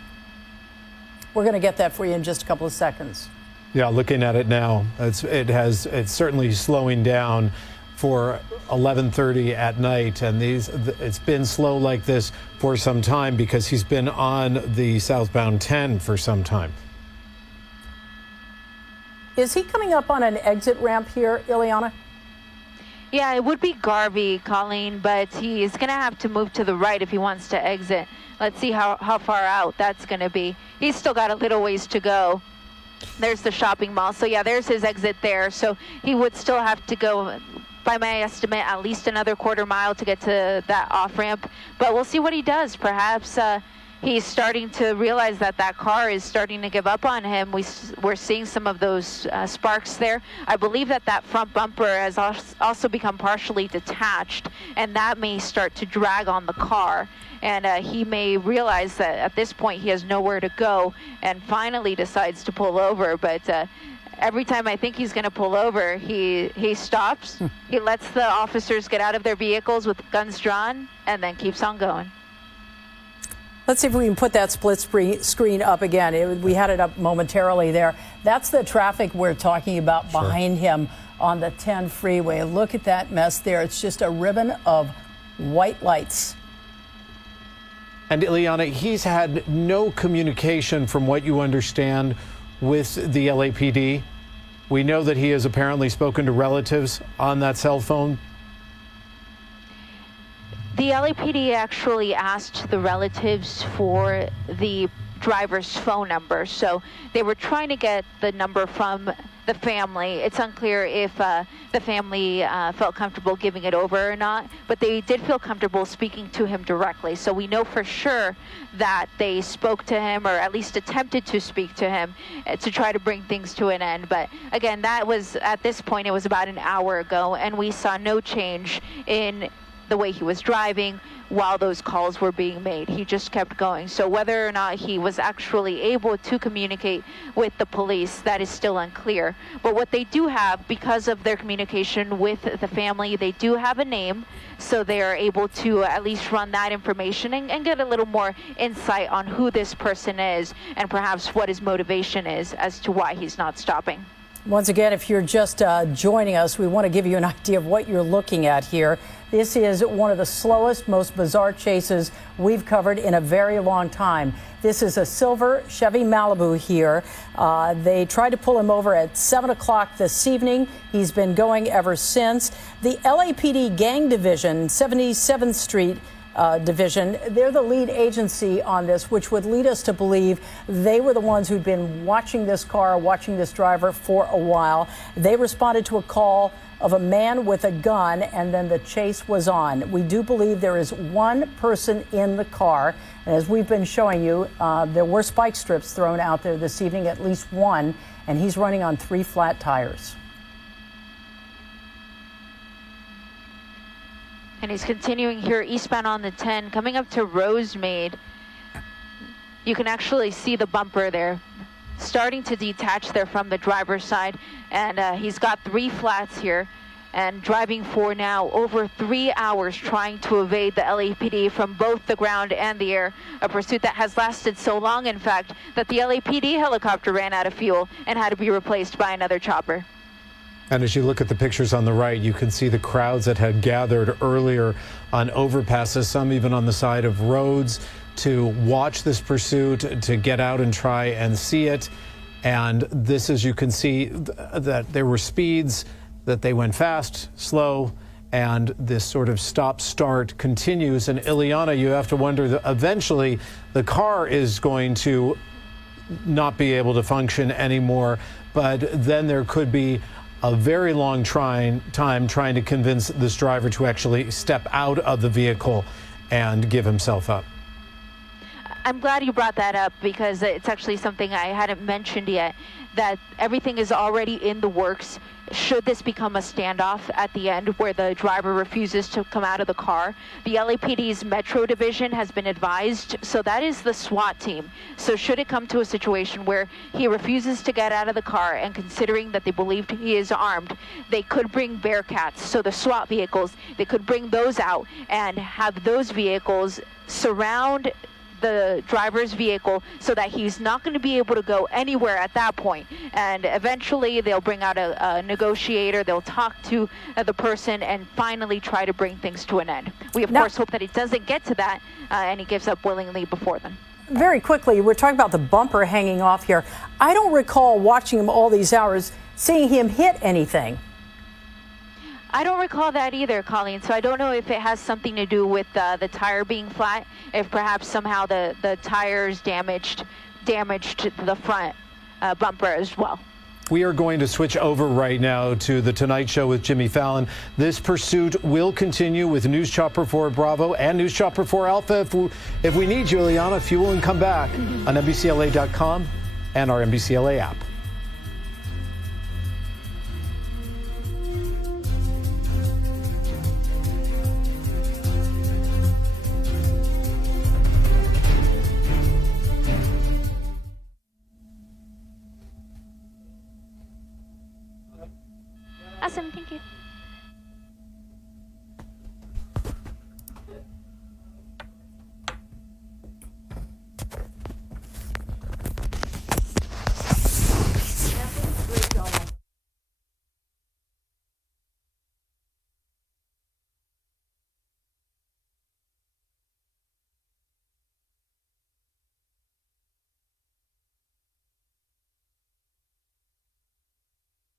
We're going to get that for you in just a couple of seconds. Yeah, looking at it now, it's certainly slowing down for 11:30 at night, and it's been slow like this for some time because he's been on the southbound 10 for some time. Is he coming up on an exit ramp here, Ileana? Yeah, it would be Garvey, Colleen, but he is going to have to move to the right if he wants to exit. Let's see how far out that's going to be. He's still got a little ways to go. There's the shopping mall. So, yeah, there's his exit there. So he would still have to go, by my estimate, at least another quarter mile to get to that off-ramp. But we'll see what he does. Perhaps he's starting to realize that that car is starting to give up on him. We're seeing some of those sparks there. I believe that front bumper has also become partially detached, and that may start to drag on the car. And he may realize that at this point he has nowhere to go and finally decides to pull over. But every time I think he's going to pull over, he stops. He lets the officers get out of their vehicles with guns drawn and then keeps on going. Let's see if we can put that split screen up again. We had it up momentarily there. That's the traffic we're talking about behind him on the 10 freeway. Look at that mess there. It's just a ribbon of white lights. And Ileana, he's had no communication, from what you understand, with the LAPD. We know that he has apparently spoken to relatives on that cell phone. The LAPD actually asked the relatives for the driver's phone number. So they were trying to get the number from the family. It's unclear if the family felt comfortable giving it over or not, but they did feel comfortable speaking to him directly. So we know for sure that they spoke to him, or at least attempted to speak to him to try to bring things to an end. But again, that was, at this point, it was about an hour ago, and we saw no change in the way he was driving while those calls were being made. He just kept going. So whether or not he was actually able to communicate with the police, that is still unclear. But what they do have, because of their communication with the family, they do have a name, so they are able to at least run that information and get a little more insight on who this person is and perhaps what his motivation is as to why he's not stopping. Once again, if you're just joining us, we want to give you an idea of what you're looking at here. This is one of the slowest, most bizarre chases we've covered in a very long time. This is a silver Chevy Malibu here. They tried to pull him over at 7 o'clock this evening. He's been going ever since. The LAPD Gang Division, 77th Street Division. They're the lead agency on this, which would lead us to believe they were the ones who'd been watching this car, watching this driver for a while. They responded to a call of a man with a gun, and then the chase was on. We do believe there is one person in the car, and as we've been showing you, there were spike strips thrown out there this evening, at least one, and he's running on 3 flat tires. And he's continuing here eastbound on the 10, coming up to Rosemaid. You can actually see the bumper there starting to detach there from the driver's side, and he's got 3 flats here and driving for now over 3 hours trying to evade the LAPD from both the ground and the air, a pursuit that has lasted so long, in fact, that the LAPD helicopter ran out of fuel and had to be replaced by another chopper. And as you look at the pictures on the right, you can see the crowds that had gathered earlier on overpasses, some even on the side of roads, to watch this pursuit, to get out and try and see it. And this, as you can see, that there were speeds, that they went fast, slow, and this sort of stop-start continues. And Ileana, you have to wonder that eventually the car is going to not be able to function anymore, but then there could be a very long time trying to convince this driver to actually step out of the vehicle and give himself up. I'm glad you brought that up, because it's actually something I hadn't mentioned yet, that everything is already in the works. Should this become a standoff at the end where the driver refuses to come out of the car, the LAPD's Metro Division has been advised, so that is the SWAT team. So should it come to a situation where he refuses to get out of the car, and considering that they believed he is armed, they could bring Bearcats, so the SWAT vehicles, they could bring those out and have those vehicles surround the driver's vehicle so that he's not going to be able to go anywhere at that point. And eventually they'll bring out a negotiator, they'll talk to the person and finally try to bring things to an end. We of course hope that it doesn't get to that and he gives up willingly before then. Very quickly, we're talking about the bumper hanging off here. I don't recall watching him all these hours, seeing him hit anything. I don't recall that either, Colleen, so I don't know if it has something to do with the tire being flat, if perhaps somehow the tires damaged the front bumper as well. We are going to switch over right now to The Tonight Show with Jimmy Fallon. This pursuit will continue with News Chopper 4 Bravo and News Chopper 4 Alpha. If we need you, Ileana, fuel and come back on NBCLA.com and our NBCLA app. Awesome, thank you.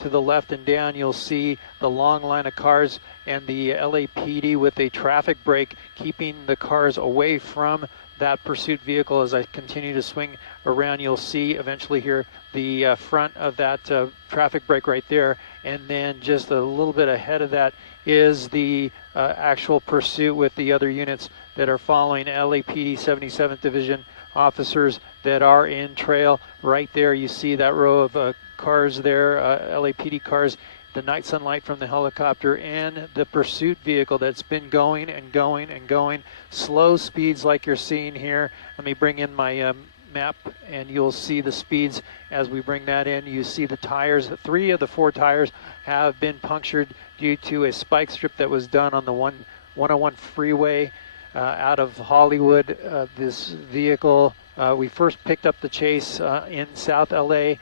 To the left and down, you'll see the long line of cars and the LAPD with a traffic brake keeping the cars away from that pursuit vehicle. As I continue to swing around, you'll see eventually here the front of that traffic brake right there, and then just a little bit ahead of that is the actual pursuit with the other units that are following. LAPD 77th Division officers that are in trail. Right there you see that row of cars there, LAPD cars, the night sunlight from the helicopter, and the pursuit vehicle that's been going and going and going. Slow speeds like you're seeing here. Let me bring in my map and you'll see the speeds as we bring that in. You see the tires. 3 of the 4 tires have been punctured due to a spike strip that was done on the 101 freeway out of Hollywood. This vehicle, we first picked up the chase in South LA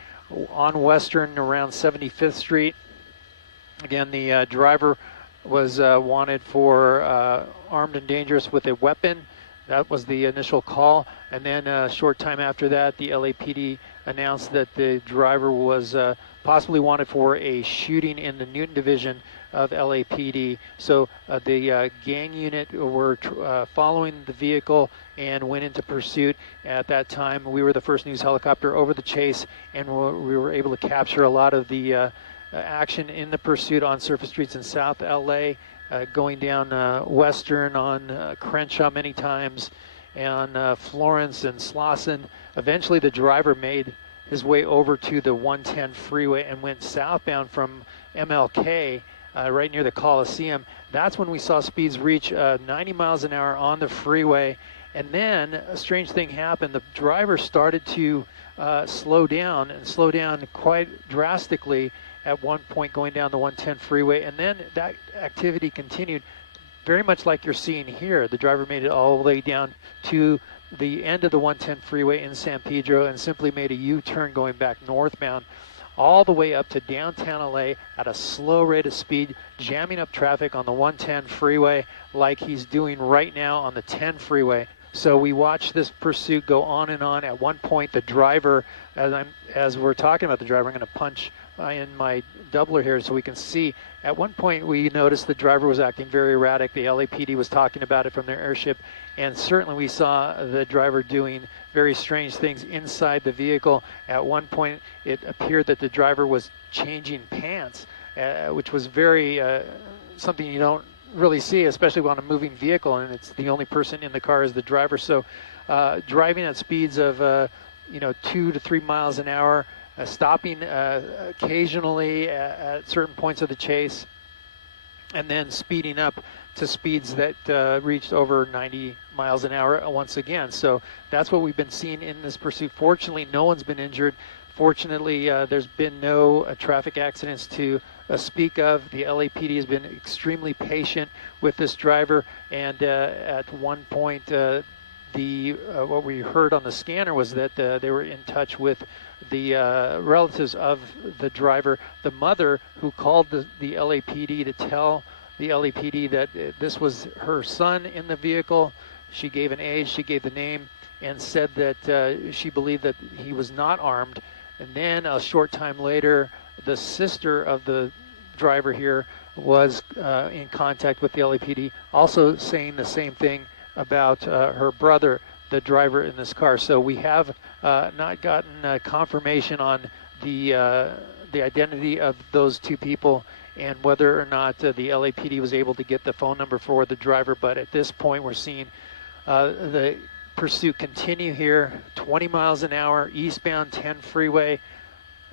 on Western around 75th Street. Again, the driver was wanted for armed and dangerous with a weapon. That was the initial call, and then a short time after that, the LAPD announced that the driver was possibly wanted for a shooting in the Newton Division of LAPD. So the gang unit were following the vehicle and went into pursuit. At that time, we were the first news helicopter over the chase, and we were able to capture a lot of the action in the pursuit on surface streets in South LA. Going down Western on Crenshaw many times, and Florence and Slauson. Eventually the driver made his way over to the 110 freeway and went southbound from MLK right near the Coliseum. That's when we saw speeds reach 90 miles an hour on the freeway. And then a strange thing happened. The driver started to slow down quite drastically at one point going down the 110 freeway, and then that activity continued very much like you're seeing here. The driver made it all the way down to the end of the 110 freeway in San Pedro and simply made a U-turn going back northbound all the way up to downtown LA at a slow rate of speed, jamming up traffic on the 110 freeway like he's doing right now on the 10 freeway. So we watched this pursuit go on and on. At one point, the driver, as we're talking about the driver, I'm going to punch in my doubler here so we can see. At one point, we noticed the driver was acting very erratic. The LAPD was talking about it from their airship, and certainly we saw the driver doing very strange things inside the vehicle. At one point, it appeared that the driver was changing pants, which was very something you don't really see, especially on a moving vehicle, and it's the only person in the car is the driver. So driving at speeds of 2 to 3 miles an hour, stopping occasionally at certain points of the chase, and then speeding up to speeds that reached over 90 miles an hour once again. So that's what we've been seeing in this pursuit. Fortunately, no one's been injured. Fortunately, there's been no traffic accidents to speak of. The LAPD has been extremely patient with this driver, and at one point, what we heard on the scanner was that they were in touch with the relatives of the driver. The mother who called the LAPD to tell the LAPD that this was her son in the vehicle. She gave an age, she gave the name, and said that she believed that he was not armed. And then a short time later, the sister of the driver here was in contact with the LAPD, also saying the same thing about her brother, the driver in this car. So we have not gotten confirmation on the identity of those two people and whether or not the LAPD was able to get the phone number for the driver. But at this point, we're seeing the pursuit continue here, 20 miles an hour, eastbound 10 freeway,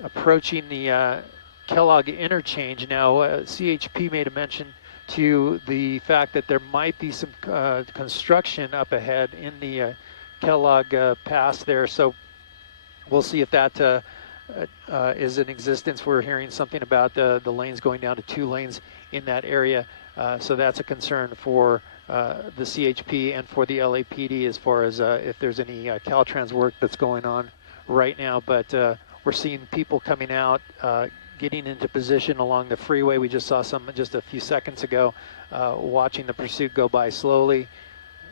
approaching the Kellogg interchange. Now, CHP made a mention to the fact that there might be some construction up ahead in the Kellogg Pass there. So we'll see if that is in existence. We're hearing something about the lanes going down to 2 lanes in that area. So that's a concern for the CHP and for the LAPD as far as if there's any Caltrans work that's going on right now. But we're seeing people coming out, getting into position along the freeway. We just saw some just a few seconds ago, watching the pursuit go by slowly.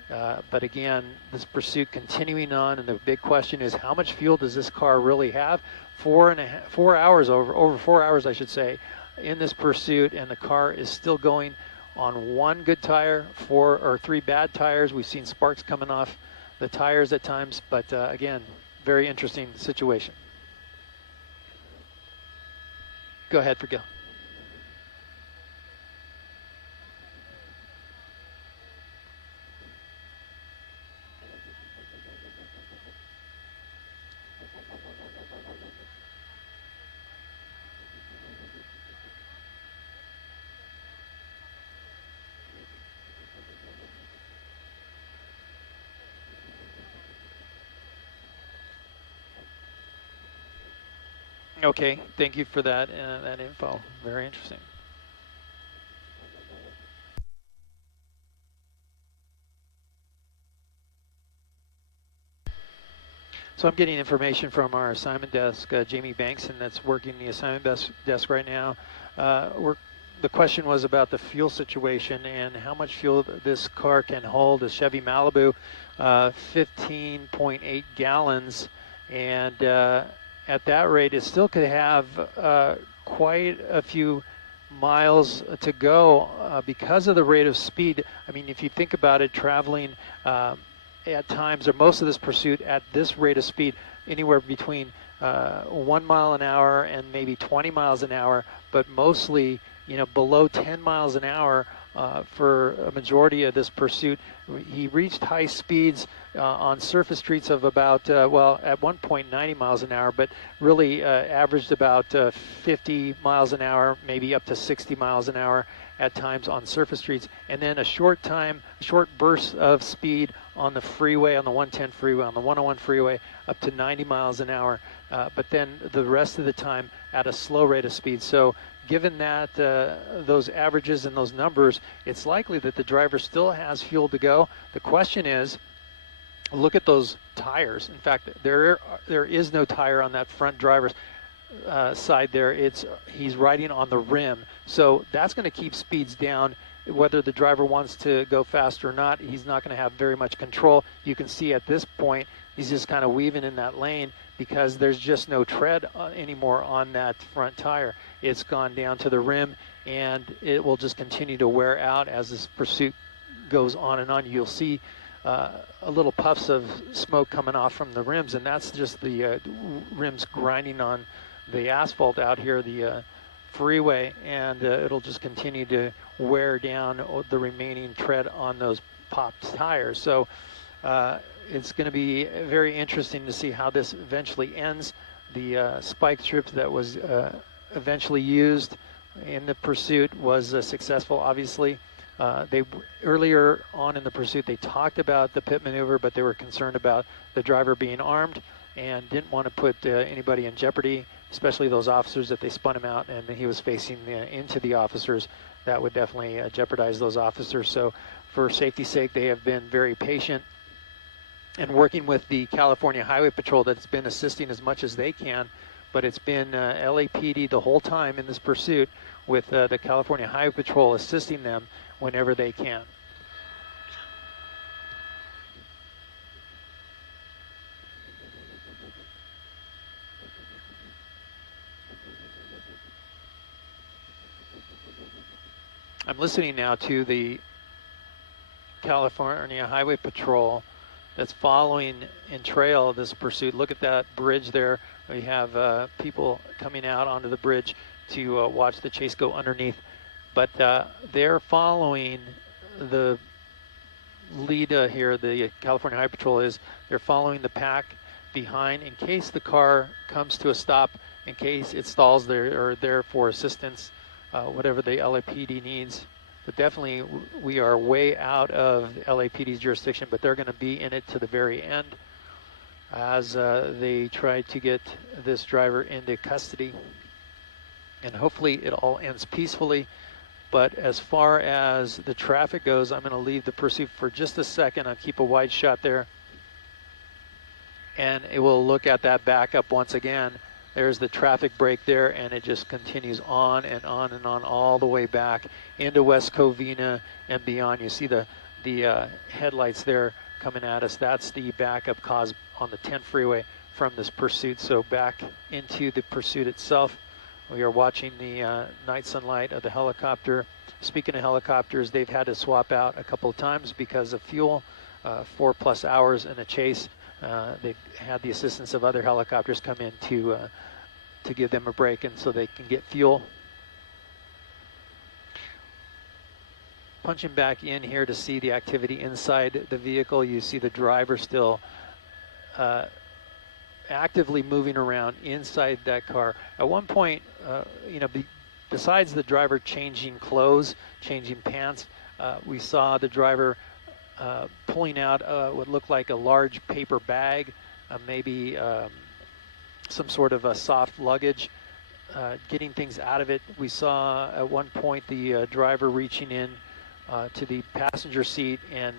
But again, this pursuit continuing on, and the big question is, how much fuel does this car really have? 4 hours, over 4 hours, I should say, in this pursuit, and the car is still going on 1 good tire, 4 or 3 bad tires. We've seen sparks coming off the tires at times, but again, very interesting situation. Go ahead, Gil. Okay, thank you for that info. Very interesting. So I'm getting information from our assignment desk, Jamie Bankson, that's working the assignment desk right now. We're the question was about the fuel situation and how much fuel this car can hold. A Chevy Malibu, 15.8 gallons, and at that rate, it still could have quite a few miles to go because of the rate of speed. I mean, if you think about it, traveling at times, or most of this pursuit at this rate of speed, anywhere between 1 mile an hour and maybe 20 miles an hour, but mostly, below 10 miles an hour for a majority of this pursuit. He reached high speeds on surface streets of about, at one point 90 miles an hour, but really averaged about 50 miles an hour, maybe up to 60 miles an hour at times on surface streets, and then a short burst of speed on the freeway, on the 110 freeway, on the 101 freeway, up to 90 miles an hour, but then the rest of the time at a slow rate of speed. So given that those averages and those numbers, it's likely that the driver still has fuel to go. The question is, look at those tires. In fact, there is no tire on that front driver's side there. He's riding on the rim, so that's going to keep speeds down. Whether the driver wants to go fast or not, he's not going to have very much control. You can see at this point he's just kind of weaving in that lane because there's just no tread anymore on that front tire. It's gone down to the rim, and it will just continue to wear out as this pursuit goes on and on. You'll see a little puffs of smoke coming off from the rims, and that's just the rims grinding on the asphalt out here, the freeway, and it'll just continue to wear down the remaining tread on those popped tires. So it's going to be very interesting to see how this eventually ends. The spike strip that was eventually used in the pursuit was successful, obviously. They earlier on in the pursuit, they talked about the pit maneuver, but they were concerned about the driver being armed and didn't want to put anybody in jeopardy, especially those officers that they spun him out, and he was facing into the officers. That would definitely jeopardize those officers. So for safety's sake, they have been very patient and working with the California Highway Patrol that's been assisting as much as they can, but it's been LAPD the whole time in this pursuit, with the California Highway Patrol assisting them whenever they can. I'm listening now to the California Highway Patrol that's following in trail of this pursuit. Look at that bridge there. We have people coming out onto the bridge to watch the chase go underneath. But they're following the lead here, the California Highway Patrol is. They're following the pack behind in case the car comes to a stop, in case it stalls. They're there for assistance, whatever the LAPD needs. But definitely we are way out of LAPD's jurisdiction, but they're going to be in it to the very end as they try to get this driver into custody. And hopefully it all ends peacefully. But as far as the traffic goes, I'm going to leave the pursuit for just a second. I'll keep a wide shot there. And it will look at that backup once again. There's the traffic break there, and it just continues on and on and on all the way back into West Covina and beyond. You see the headlights there coming at us. That's the backup caused on the 10 freeway from this pursuit. So back into the pursuit itself. We are watching the night sunlight of the helicopter. Speaking of helicopters, they've had to swap out a couple of times because of fuel, 4+ hours in a chase. They've had the assistance of other helicopters come in to give them a break, and so they can get fuel. Punching back in here to see the activity inside the vehicle. You see the driver still actively moving around inside that car. At one point, besides the driver changing clothes, changing pants, we saw the driver pulling out what looked like a large paper bag, maybe some sort of a soft luggage, getting things out of it. We saw at one point the driver reaching in to the passenger seat and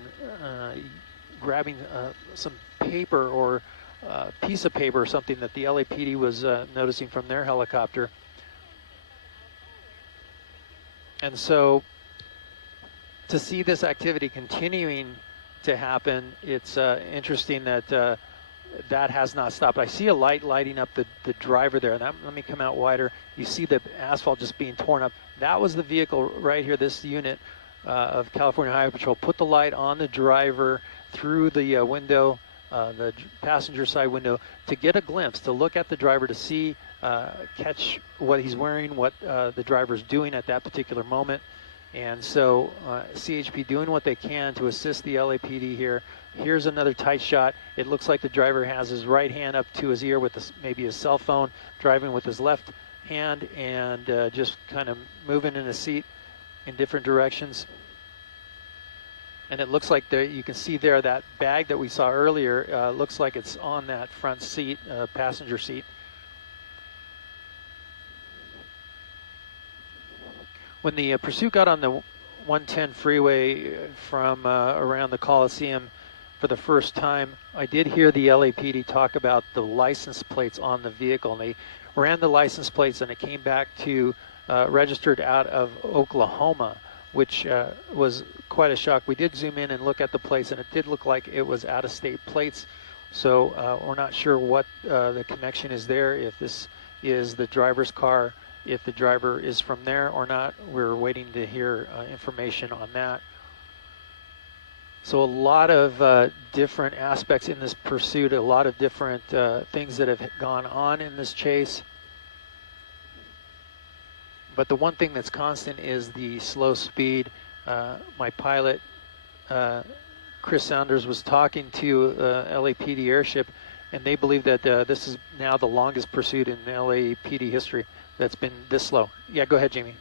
grabbing some paper or piece of paper or something that the LAPD was noticing from their helicopter. And so to see this activity continuing to happen, it's interesting that that has not stopped. I see a light lighting up the driver there. And let me come out wider. You see the asphalt just being torn up. That was the vehicle right here, this unit of California Highway Patrol. Put the light on the driver through the window, the passenger side window, to get a glimpse, to look at the driver, to see, catch what he's wearing, what the driver's doing at that particular moment. And so CHP doing what they can to assist the LAPD here. Here's another tight shot. It looks like the driver has his right hand up to his ear with maybe his cell phone, driving with his left hand, and just kind of moving in his seat in different directions. And it looks like there, you can see there that bag that we saw earlier, looks like it's on that front seat, passenger seat. When the pursuit got on the 110 freeway from around the Coliseum for the first time, I did hear the LAPD talk about the license plates on the vehicle. And they ran the license plates and it came back to registered out of Oklahoma, which was quite a shock. We did zoom in and look at the plates, and it did look like it was out-of-state plates. So we're not sure what the connection is there, if this is the driver's car, if the driver is from there or not. We're waiting to hear information on that. So a lot of different aspects in this pursuit, a lot of different things that have gone on in this chase. But the one thing that's constant is the slow speed. My pilot, Chris Saunders, was talking to LAPD airship, and they believe that this is now the longest pursuit in LAPD history that's been this slow. Yeah, go ahead, Jamie.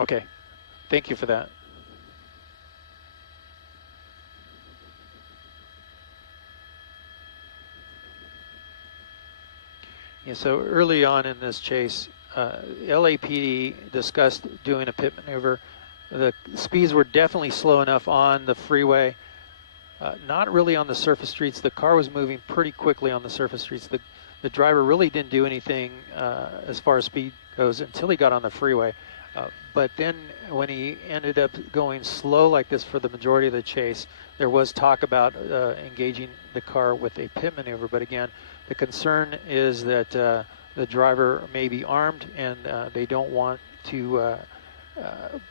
Okay, thank you for that. Yeah, so early on in this chase, LAPD discussed doing a pit maneuver. The speeds were definitely slow enough on the freeway, not really on the surface streets. The car was moving pretty quickly on the surface streets. The driver really didn't do anything as far as speed goes until he got on the freeway. But then when he ended up going slow like this for the majority of the chase, there was talk about engaging the car with a pit maneuver. But again, the concern is that the driver may be armed, and they don't want to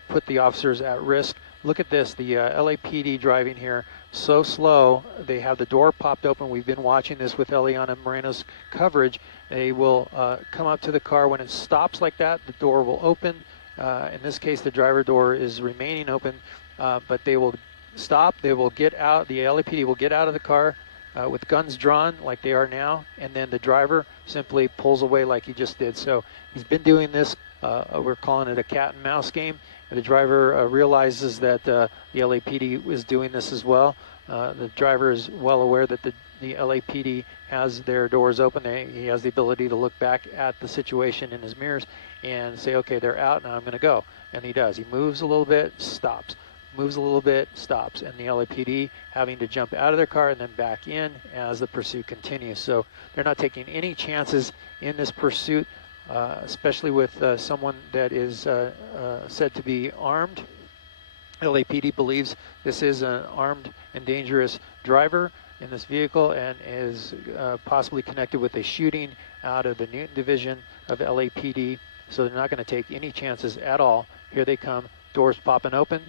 put the officers at risk. Look at this, the LAPD driving here so slow. They have the door popped open. We've been watching this with Eliana Moreno's coverage. They will come up to the car. When it stops like that, the door will open. In this case, the driver door is remaining open, but they will stop. They will get out. The LAPD will get out of the car with guns drawn like they are now, and then the driver simply pulls away like he just did. So he's been doing this. We're calling it a cat and mouse game. And the driver realizes that the LAPD is doing this as well. The driver is well aware that the LAPD has their doors open. He has the ability to look back at the situation in his mirrors and say, okay, they're out, now I'm going to go. And he does. He moves a little bit, stops. Moves a little bit, stops. And the LAPD having to jump out of their car and then back in as the pursuit continues. So they're not taking any chances in this pursuit, especially with someone that is said to be armed. LAPD believes this is an armed and dangerous driver in this vehicle and is possibly connected with a shooting out of the Newton Division of LAPD. So they're not going to take any chances at all. Here they come, doors popping open,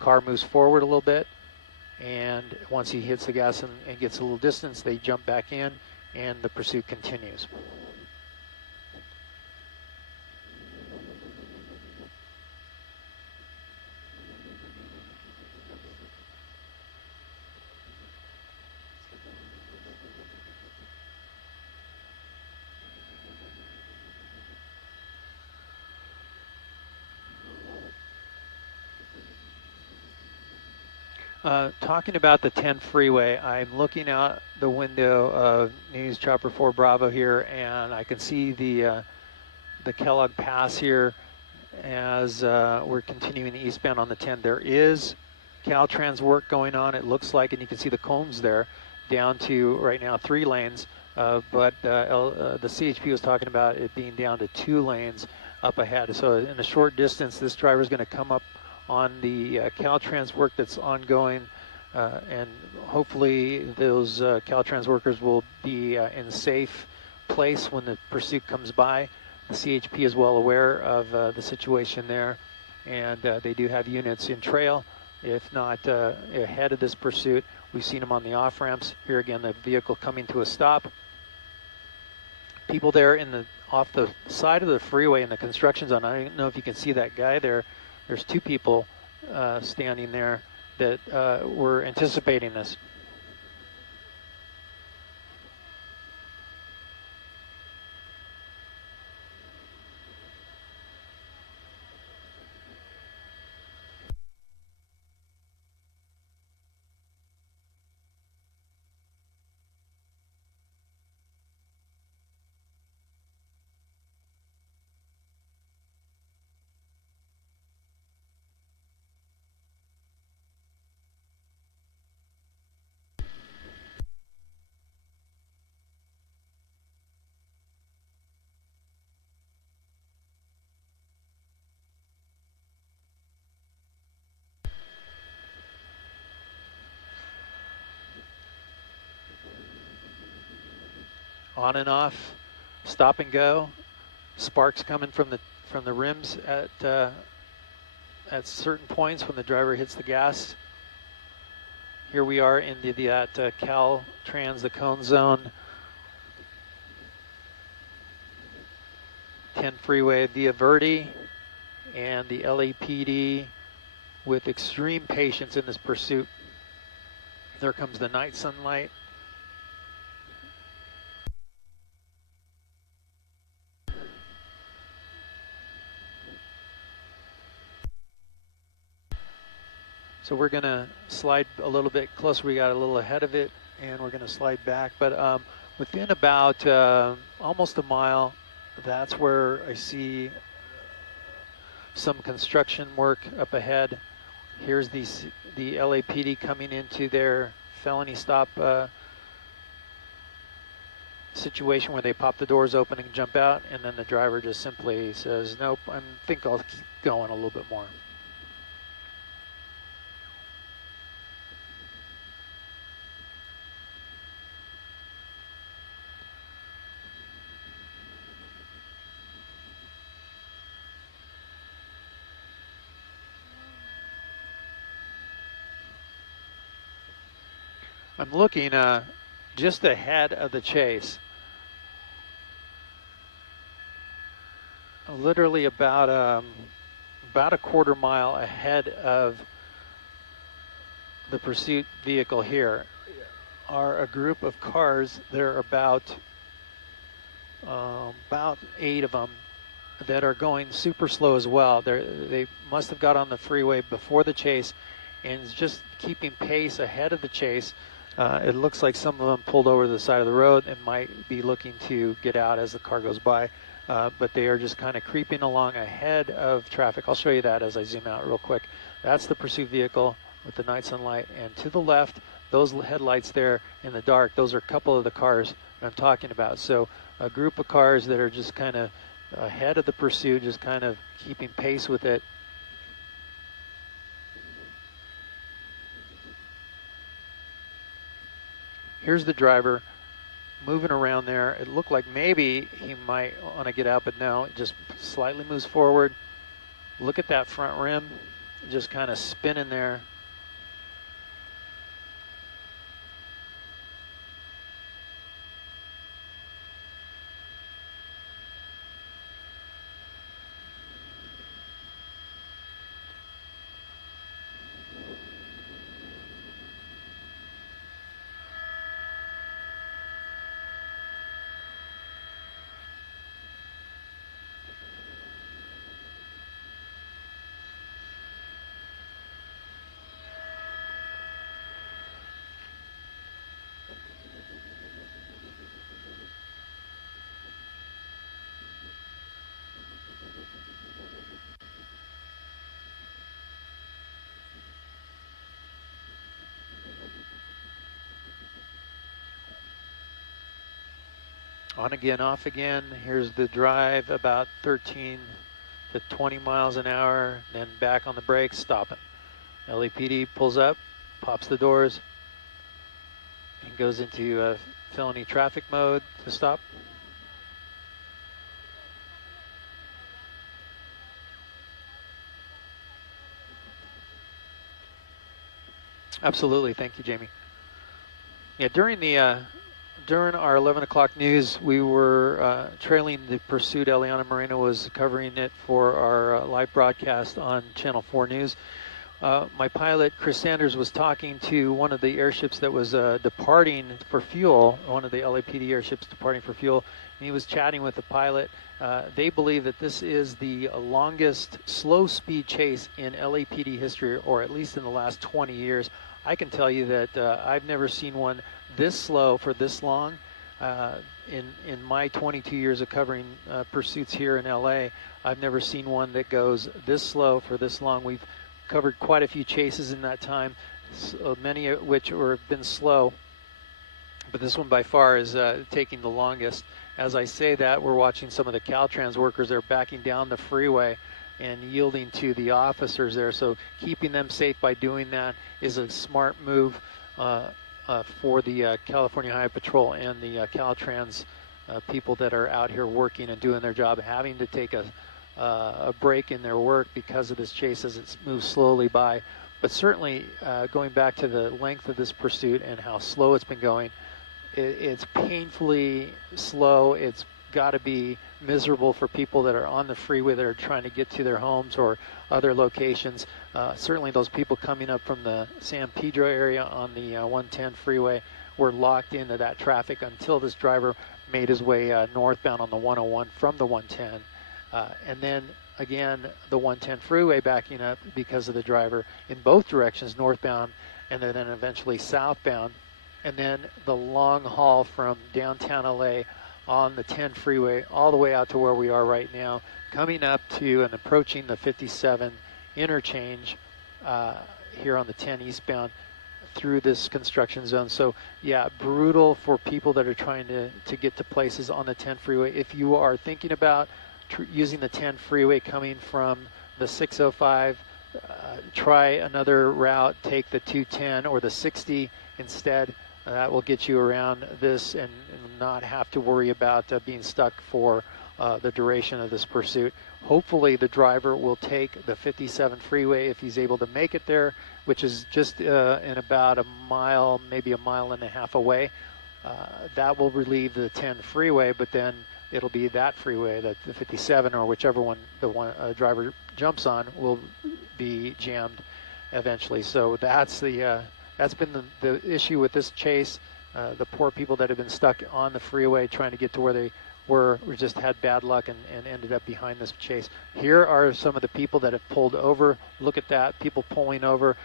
car moves forward a little bit, and once he hits the gas and gets a little distance, they jump back in and the pursuit continues. Talking about the 10 freeway, I'm looking out the window of News Chopper 4 Bravo here, and I can see the Kellogg Pass here as we're continuing eastbound on the 10. There is Caltrans work going on, it looks like, and you can see the cones there down to right now 3 lanes, but the CHP was talking about it being down to 2 lanes up ahead. So in a short distance, this driver is going to come up on the Caltrans work that's ongoing, and hopefully those Caltrans workers will be in safe place when the pursuit comes by. The CHP is well aware of the situation there, and they do have units in trail, if not ahead of this pursuit. We've seen them on the off ramps. Here again, the vehicle coming to a stop. People there off the side of the freeway in the construction zone. I don't know if you can see that guy there. There's 2 people standing there that were anticipating this. On and off, stop and go. Sparks coming from the rims at certain points when the driver hits the gas. Here we are in that Caltrans, the cone zone. 10 freeway via Verde, and the LAPD with extreme patience in this pursuit. There comes the night sunlight. So we're going to slide a little bit closer. We got a little ahead of it, and we're going to slide back. But within about almost a mile, that's where I see some construction work up ahead. Here's the LAPD coming into their felony stop situation where they pop the doors open and jump out, and then the driver just simply says, nope, I think I'll keep going a little bit more. I'm looking just ahead of the chase. Literally about a quarter mile ahead of the pursuit vehicle here are a group of cars. There are about 8 of them that are going super slow as well. They must have got on the freeway before the chase and is just keeping pace ahead of the chase. It looks like some of them pulled over to the side of the road and might be looking to get out as the car goes by, but they are just kind of creeping along ahead of traffic. I'll show you that as I zoom out real quick. That's the pursuit vehicle with the night sunlight, and to the left, those headlights there in the dark, those are a couple of the cars that I'm talking about. So a group of cars that are just kind of ahead of the pursuit, just kind of keeping pace with it. Here's the driver moving around there. It looked like maybe he might want to get out, but no, it just slightly moves forward. Look at that front rim, just kind of spinning there. On again, off again. Here's the drive, about 13 to 20 miles an hour, then back on the brakes, stopping. LAPD pulls up, pops the doors, and goes into felony traffic mode to stop. Absolutely, thank you, Jamie. Yeah, during our 11 o'clock news, we were trailing the pursuit. Eliana Moreno was covering it for our live broadcast on Channel 4 News. My pilot, Chris Sanders, was talking to one of the airships that was departing for fuel, one of the LAPD airships departing for fuel, and he was chatting with the pilot. They believe that this is the longest slow-speed chase in LAPD history, or at least in the last 20 years. I can tell you that I've never seen one this slow for this long. In my 22 years of covering pursuits here in LA, I've never seen one that goes this slow for this long. We've covered quite a few chases in that time, so many of which have been slow, but this one by far is taking the longest. As I say that, we're watching some of the Caltrans workers. They're backing down the freeway and yielding to the officers there, so keeping them safe by doing that is a smart move for the California Highway Patrol and the Caltrans people that are out here working and doing their job, having to take a break in their work because of this chase as it moves slowly by. But certainly going back to the length of this pursuit and how slow it's been going, it's painfully slow. It's got to be miserable for people that are on the freeway that are trying to get to their homes or other locations. Certainly those people coming up from the San Pedro area on the 110 freeway were locked into that traffic until this driver made his way northbound on the 101 from the 110. And then again, the 110 freeway backing up because of the driver in both directions, northbound and then eventually southbound. And then the long haul from downtown LA on the 10 freeway all the way out to where we are right now, coming up to and approaching the 57 interchange here on the 10 eastbound through this construction zone. So yeah, brutal for people that are trying to get to places on the 10 freeway. If you are thinking about using the 10 freeway coming from the 605, try another route, take the 210 or the 60 instead. That will get you around this and not have to worry about being stuck for the duration of this pursuit. Hopefully the driver will take the 57 freeway if he's able to make it there, which is just in about a mile, maybe a mile and a half away. That will relieve the 10 freeway, but then it'll be that freeway, that the 57 or whichever one the driver jumps on will be jammed eventually. So that's the that's been the issue with this chase. The poor people that have been stuck on the freeway trying to get to where they were just had bad luck and ended up behind this chase. Here are some of the people that have pulled over. Look at that, people pulling over,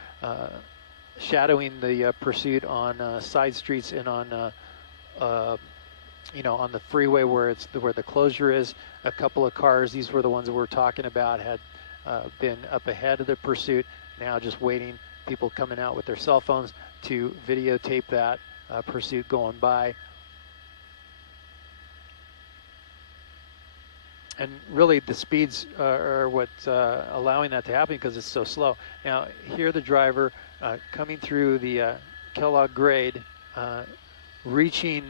shadowing the pursuit on side streets and on on the freeway where where the closure is. A couple of cars, these were the ones that we're talking about, had been up ahead of the pursuit, now just waiting, people coming out with their cell phones to videotape that pursuit going by. And really the speeds are what's allowing that to happen because it's so slow. Now here the driver coming through the Kellogg grade, reaching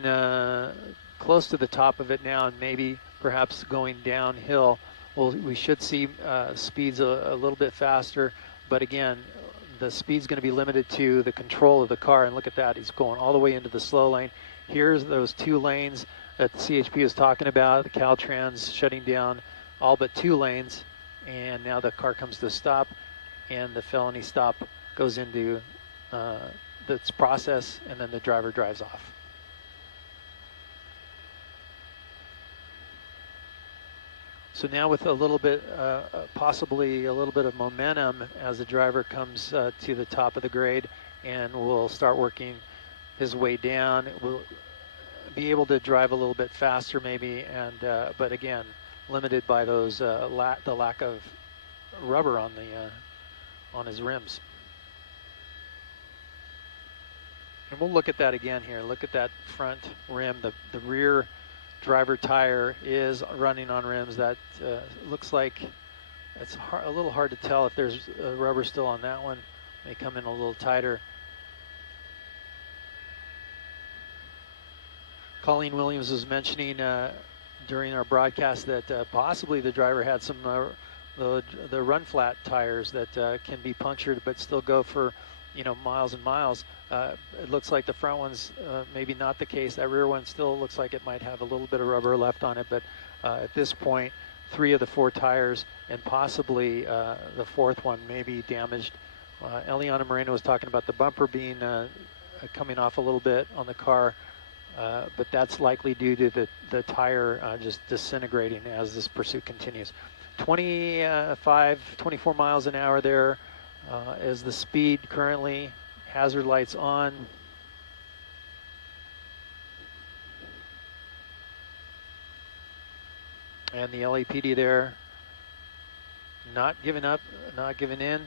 close to the top of it now and maybe perhaps going downhill. Well, we should see speeds a little bit faster, but again, the speed's going to be limited to the control of the car. And look at that, he's going all the way into the slow lane. Here's those two lanes that the CHP is talking about, the Caltrans shutting down all but two lanes, and now the car comes to a stop and the felony stop goes into its process, and then the driver drives off. So now with a little bit, possibly a little bit of momentum as the driver comes to the top of the grade and will start working his way down. We'll be able to drive a little bit faster maybe, and but again, limited by those the lack of rubber on the on his rims. And we'll look at that again here. Look at that front rim, the rear driver tire is running on rims. That looks like it's a little hard to tell if there's rubber still on that one. May come in a little tighter. Colleen Williams was mentioning during our broadcast that possibly the driver had some the run flat tires that can be punctured but still go for, you know, miles and miles. It looks like the front one's maybe not the case. That rear one still looks like it might have a little bit of rubber left on it, but at this point, 3 of the 4 tires and possibly the 4th one may be damaged. Eliana Moreno was talking about the bumper being coming off a little bit on the car, but that's likely due to the tire just disintegrating as this pursuit continues. 24 miles an hour there is the speed currently. Hazard lights on. And the LAPD there, not giving up, not giving in.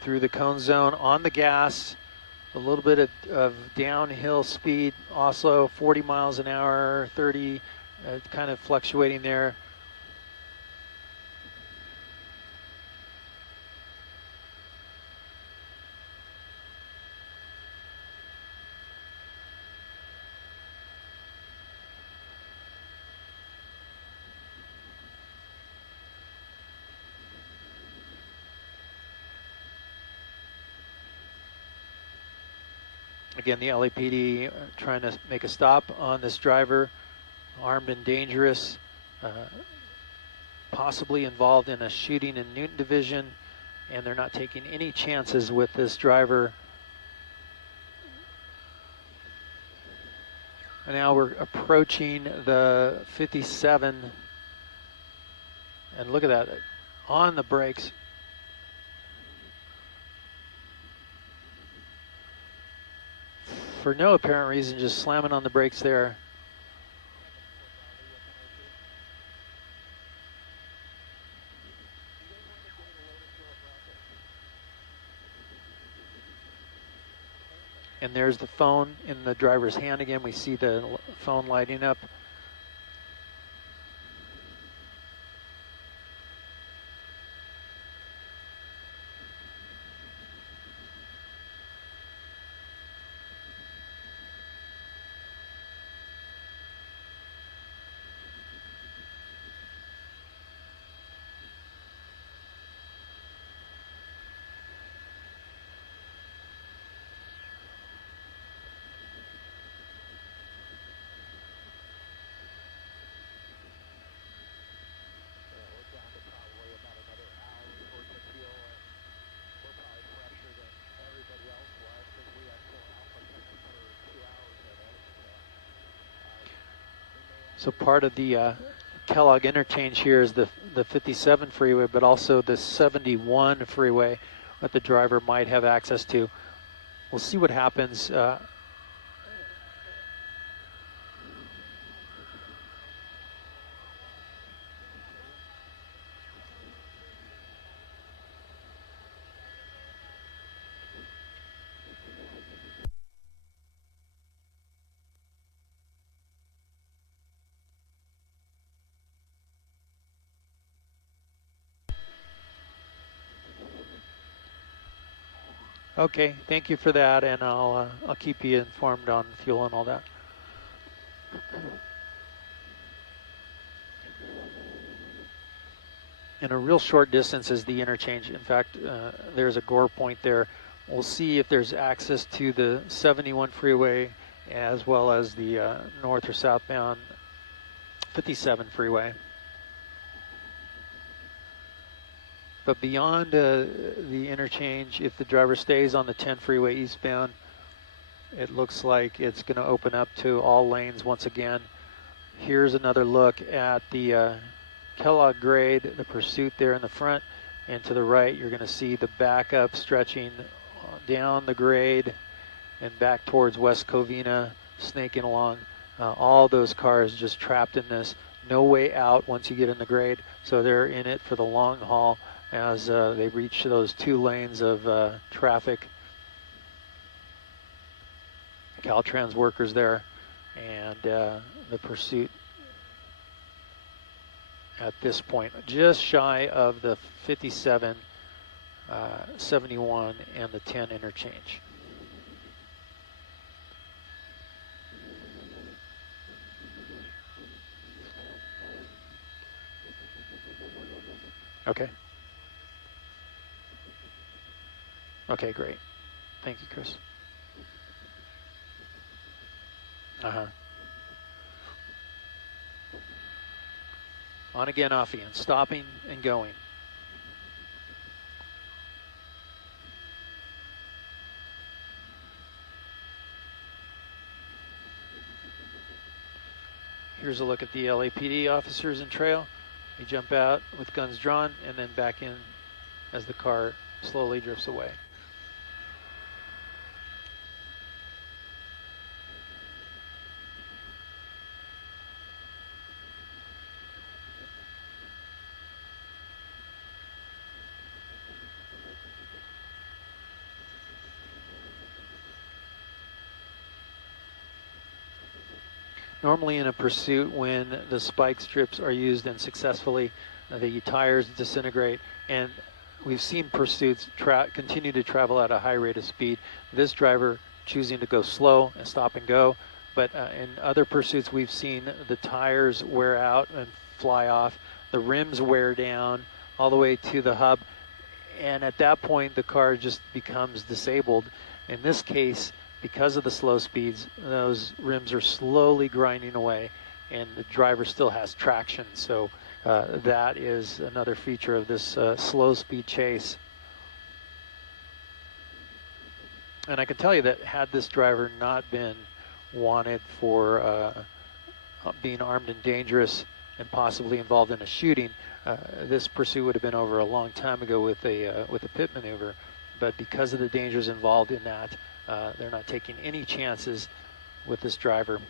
Through the cone zone, on the gas, a little bit of downhill speed, also 40 miles an hour, 30, kind of fluctuating there. Again, the LAPD trying to make a stop on this driver, armed and dangerous, possibly involved in a shooting in Newton Division, and they're not taking any chances with this driver. And now we're approaching the 57, and look at that, on the brakes. For no apparent reason, just slamming on the brakes there. And there's the phone in the driver's hand again. We see the phone lighting up. So part of the Kellogg interchange here is the 57 freeway, but also the 71 freeway that the driver might have access to. We'll see what happens. Okay, thank you for that, and I'll keep you informed on fuel and all that. In a real short distance is the interchange. In fact, there's a gore point there. We'll see if there's access to the 71 freeway as well as the north or southbound 57 freeway. But beyond the interchange, if the driver stays on the 10 freeway eastbound, it looks like it's going to open up to all lanes once again. Here's another look at the Kellogg grade, the pursuit there in the front, and to the right you're going to see the backup stretching down the grade and back towards West Covina, snaking along. All those cars just trapped in this. no way out once you get in the grade, so they're in it for the long haul as they reach those 2 lanes of traffic. Caltrans workers there, and the pursuit at this point just shy of the 57, 71 and the 10 interchange. Okay. Okay, great. Thank you, Chris. On again, off again, stopping and going. Here's a look at the LAPD officers in trail. They jump out with guns drawn and then back in as the car slowly drifts away. Normally in a pursuit, when the spike strips are used and successfully, the tires disintegrate, and we've seen pursuits continue to travel at a high rate of speed. This driver choosing to go slow and stop and go, but in other pursuits we've seen the tires wear out and fly off, the rims wear down all the way to the hub, and at that point the car just becomes disabled. In this case, because of the slow speeds, those rims are slowly grinding away and the driver still has traction. So that is another feature of this slow speed chase. And I can tell you that had this driver not been wanted for being armed and dangerous and possibly involved in a shooting, this pursuit would have been over a long time ago with a pit maneuver. But because of the dangers involved in that, they're not taking any chances with this driver.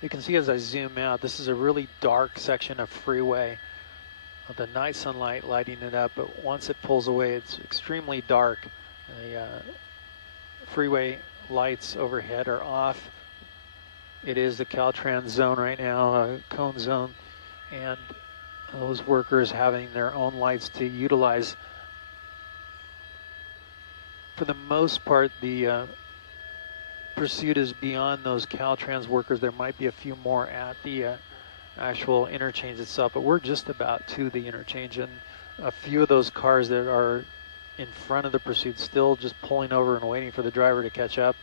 You can see as I zoom out, this is a really dark section of freeway. The night sunlight lighting it up, but once it pulls away, it's extremely dark. The freeway lights overhead are off. It is the Caltrans zone right now, cone zone, and those workers having their own lights to utilize. For the most part, the pursuit is beyond those Caltrans workers. There might be a few more at the actual interchange itself, but we're just about to the interchange, and a few of those cars that are in front of the pursuit still just pulling over and waiting for the driver to catch up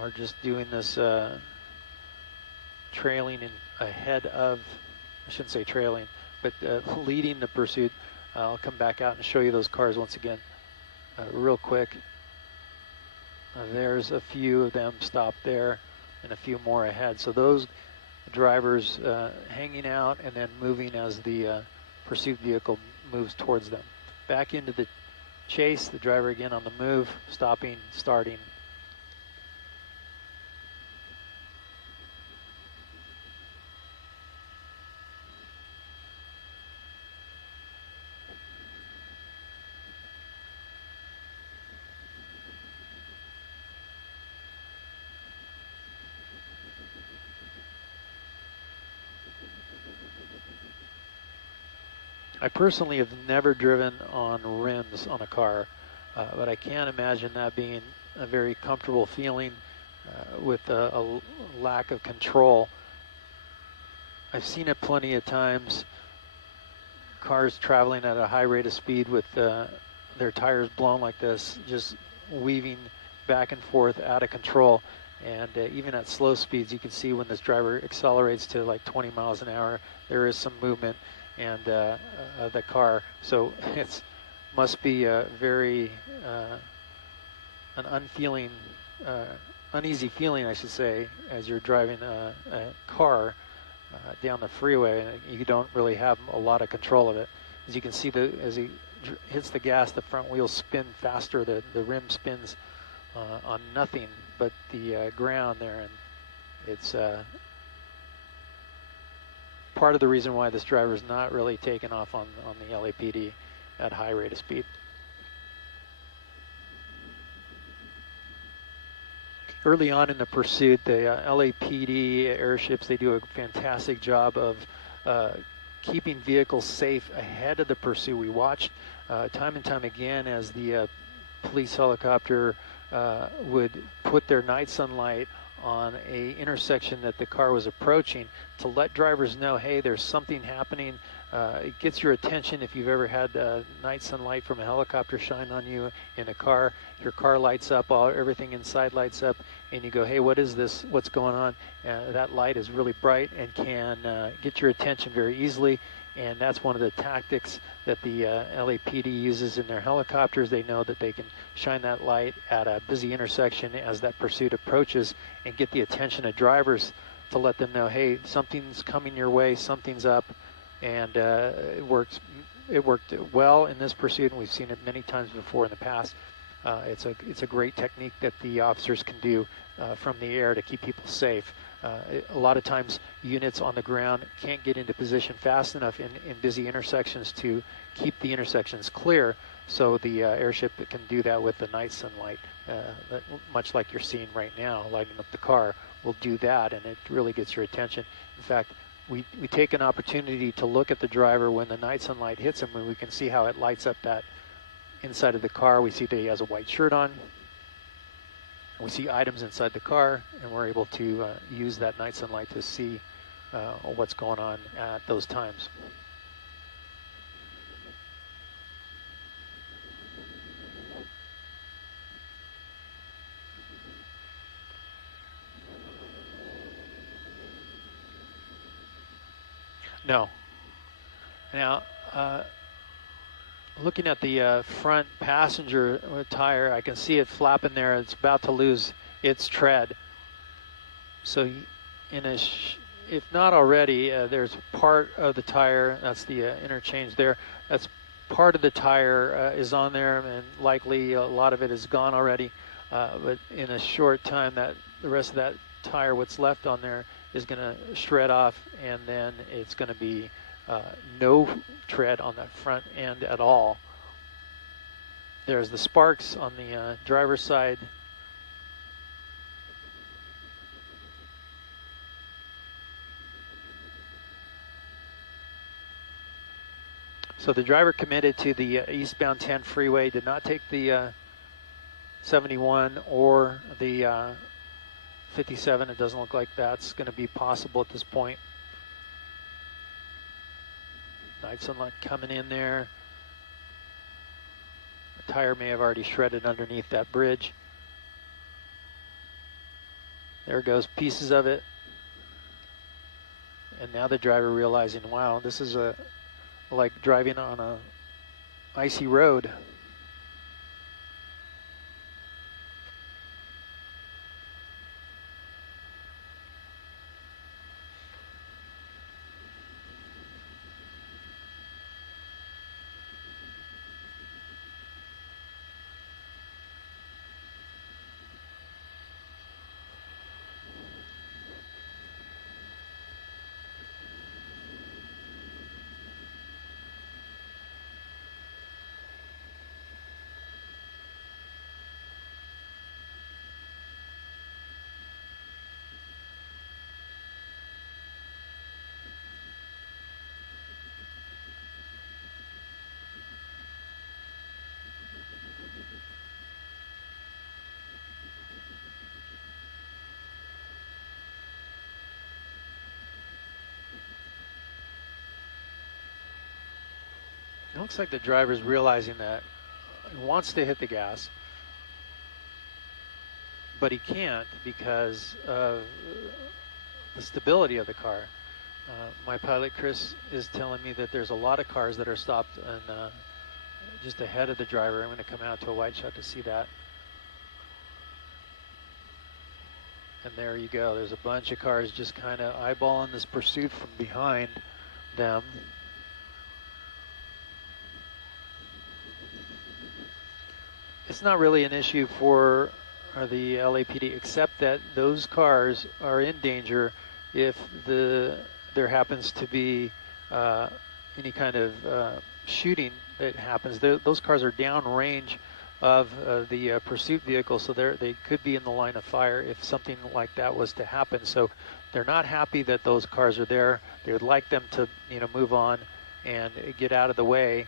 are just doing this trailing in ahead of, I shouldn't say trailing, but leading the pursuit. I'll come back out and show you those cars once again real quick. There's a few of them stopped there and a few more ahead. So those drivers hanging out and then moving as the pursuit vehicle moves towards them. Back into the chase, the driver again on the move, stopping, starting. I personally have never driven on rims on a car, but I can't imagine that being a very comfortable feeling with a lack of control. I've seen it plenty of times. Cars traveling at a high rate of speed with their tires blown like this, just weaving back and forth out of control. And even at slow speeds, you can see when this driver accelerates to like 20 miles an hour, there is some movement and the car. So it's must be a very an uneasy feeling, I should say, as you're driving a car down the freeway, and you don't really have a lot of control of it. As you can see, as he hits the gas, the front wheels spin faster. The rim spins on nothing but the ground there, and it's part of the reason why this driver is not really taking off on the LAPD at high rate of speed. Early on in the pursuit, the LAPD airships, they do a fantastic job of keeping vehicles safe ahead of the pursuit. We watched time and time again as the police helicopter would put their night sunlight on a intersection that the car was approaching to let drivers know, hey, there's something happening. It gets your attention if you've ever had night sunlight from a helicopter shine on you in a car. Your car lights up, everything inside lights up, and you go, hey, what is this? What's going on? That light is really bright and can get your attention very easily, and that's one of the tactics that the LAPD uses in their helicopters. They know that they can shine that light at a busy intersection as that pursuit approaches and get the attention of drivers to let them know, hey, something's coming your way, something's up. And it worked well in this pursuit, and we've seen it many times before in the past. It's a great technique that the officers can do from the air to keep people safe. A lot of times units on the ground can't get into position fast enough in busy intersections to keep the intersections clear, so the airship can do that with the night sunlight, much like you're seeing right now, lighting up the car, will do that, and it really gets your attention. In fact, we take an opportunity to look at the driver when the night sunlight hits him, and we can see how it lights up that inside of the car. We see that he has a white shirt on. We see items inside the car, and we're able to use that night sunlight to see what's going on at those times. No. Now, looking at the front passenger tire, I can see it flapping there. It's about to lose its tread. So, if not already, there's part of the tire. That's the interchange there. That's part of the tire is on there, and likely a lot of it is gone already. But in a short time, the rest of that tire, what's left on there, is going to shred off, and then it's going to be no tread on that front end at all. There's the sparks on the driver's side. So the driver committed to the eastbound 10 freeway, did not take the 71 or the 57. It doesn't look like that's going to be possible at this point. Night sunlight coming in there. The tire may have already shredded underneath that bridge. There goes pieces of it. And now the driver realizing, wow, this is like driving on a icy road. looks like the driver's realizing that he wants to hit the gas, but he can't because of the stability of the car. My pilot Chris is telling me that there's a lot of cars that are stopped and just ahead of the driver. I'm going to come out to a wide shot to see that. And there you go. There's a bunch of cars just kind of eyeballing this pursuit from behind them. It's not really an issue for the LAPD, except that those cars are in danger if there happens to be any kind of shooting that happens. Those cars are downrange of the pursuit vehicle, so they could be in the line of fire if something like that was to happen. So they're not happy that those cars are there. They would like them to, move on and get out of the way.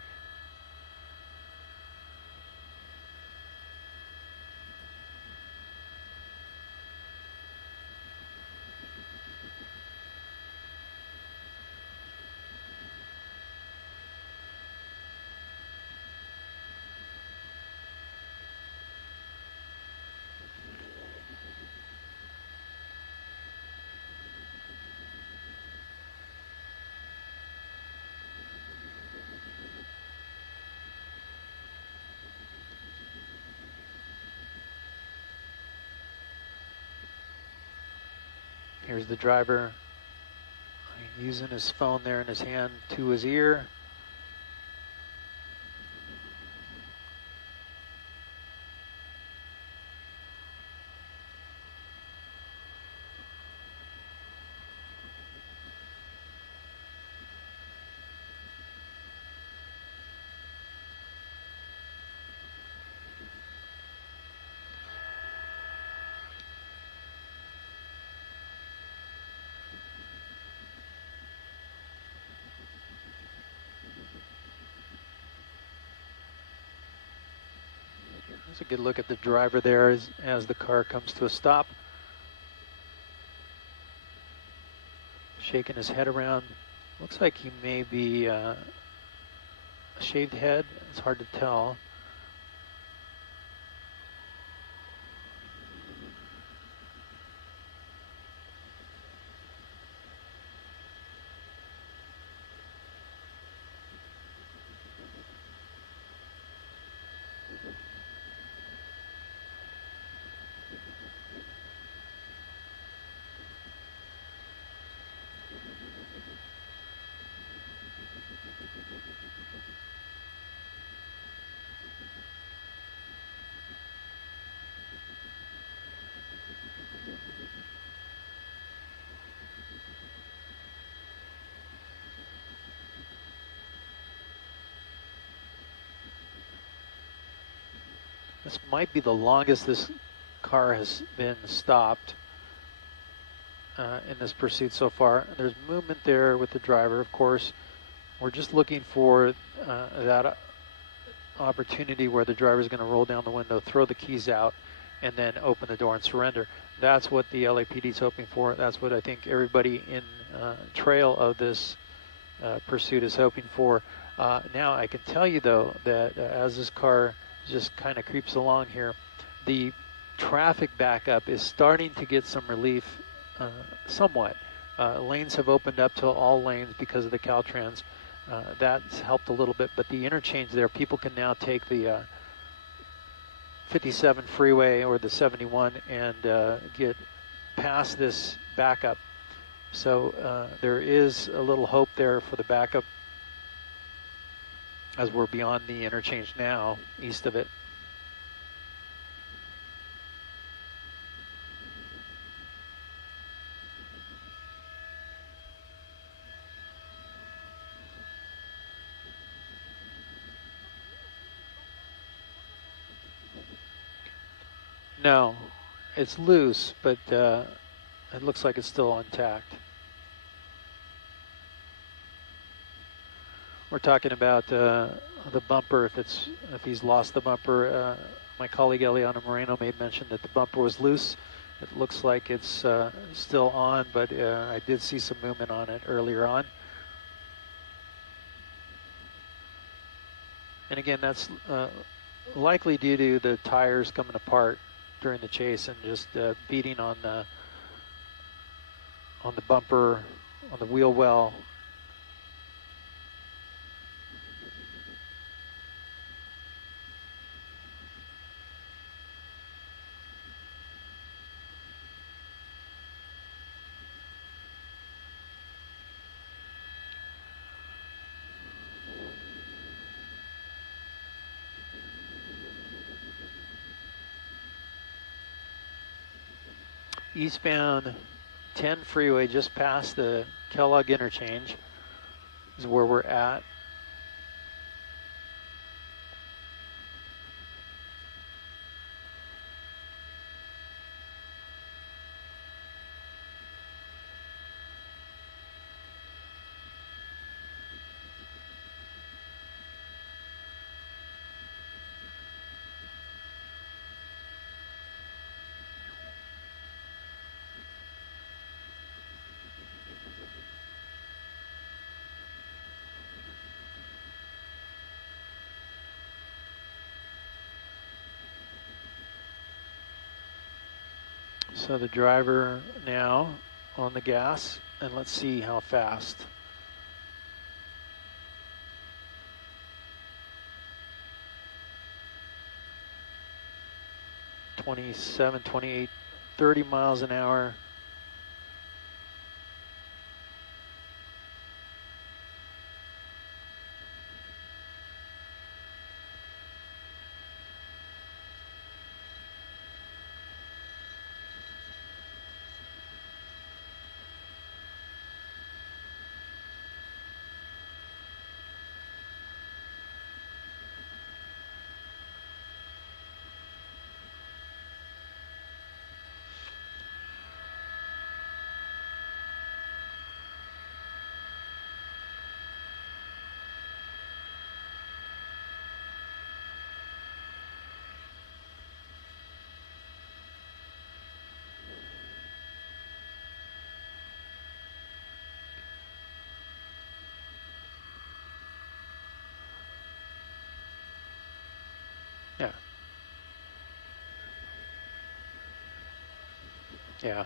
Here's the driver using his phone there in his hand to his ear. That's a good look at the driver there as the car comes to a stop. Shaking his head around. Looks like he may be a shaved head. It's hard to tell. This might be the longest this car has been stopped in this pursuit so far. There's movement there with the driver, of course. We're just looking for that opportunity where the driver is going to roll down the window, throw the keys out, and then open the door and surrender. That's what the LAPD is hoping for. That's what I think everybody in trail of this pursuit is hoping for. Now, I can tell you, though, that as this car just kind of creeps along here, the traffic backup is starting to get some relief somewhat. Lanes have opened up to all lanes because of the Caltrans. That's helped a little bit, but the interchange there, people can now take the 57 freeway or the 71 and get past this backup. So there is a little hope there for the backup as we're beyond the interchange now, east of it. No, it's loose, but it looks like it's still intact. We're talking about the bumper. If he's lost the bumper, my colleague Eliana Moreno made mention that the bumper was loose. It looks like it's still on, but I did see some movement on it earlier on. And again, that's likely due to the tires coming apart during the chase and just beating on the bumper, on the wheel well. Eastbound 10 freeway just past the Kellogg interchange is where we're at. So the driver now on the gas, and let's see how fast. (27, 28, 30 miles an hour. Yeah. Yeah.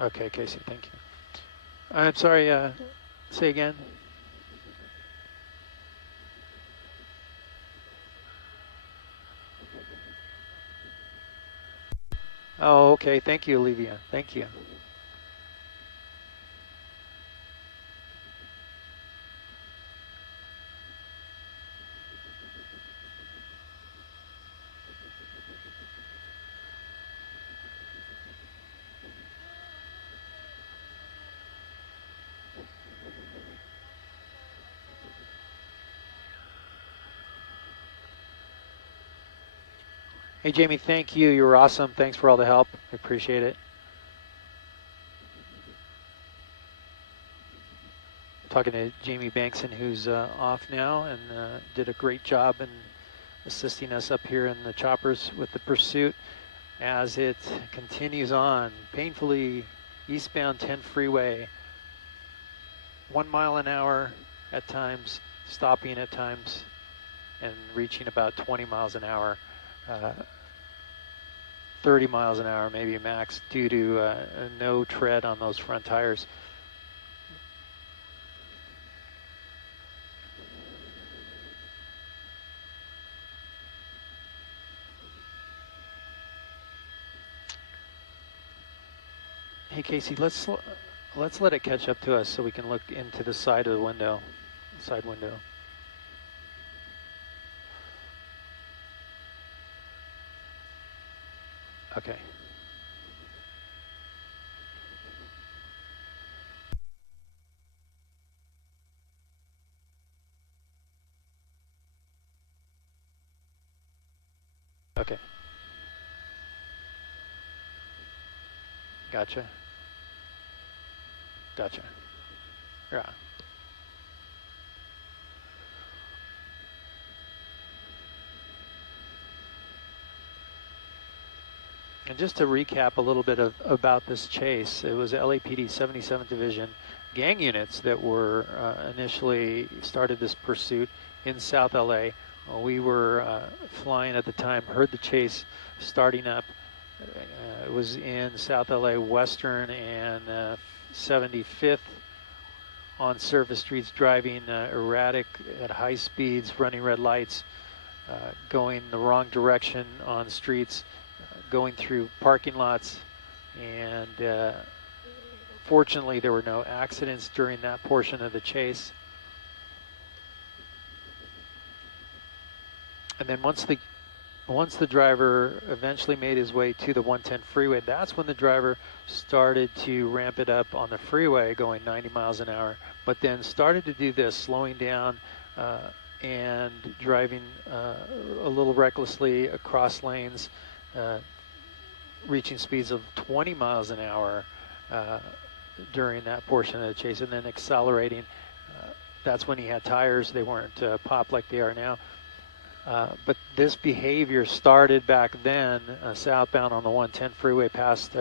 Okay, Casey, thank you. I'm sorry, say again. Oh, okay, thank you, Olivia, thank you. Hey, Jamie, thank you. You were awesome. Thanks for all the help. I appreciate it. Talking to Jamie Bankson, who's off now, and did a great job in assisting us up here in the choppers with the pursuit as it continues on. Painfully eastbound 10 freeway, 1 mile an hour at times, stopping at times, and reaching about 20 miles an hour. 30 miles an hour maybe max due to no tread on those front tires. Hey Casey, let's let it catch up to us so we can look into the side of the window, side window. Okay. Okay. Gotcha. Gotcha. Yeah. And just to recap a little bit about this chase, it was LAPD 77th Division gang units that were initially started this pursuit in South LA. We were flying at the time, heard the chase starting up. It was in South LA Western and 75th on surface streets, driving erratic at high speeds, running red lights, going the wrong direction on streets, going through parking lots, and fortunately there were no accidents during that portion of the chase. And then once the driver eventually made his way to the 110 freeway, that's when the driver started to ramp it up on the freeway going 90 miles an hour, but then started to do this, slowing down and driving a little recklessly across lanes, reaching speeds of 20 miles an hour during that portion of the chase, and then accelerating. That's when he had tires. They weren't popped like they are now. But this behavior started back then southbound on the 110 freeway past,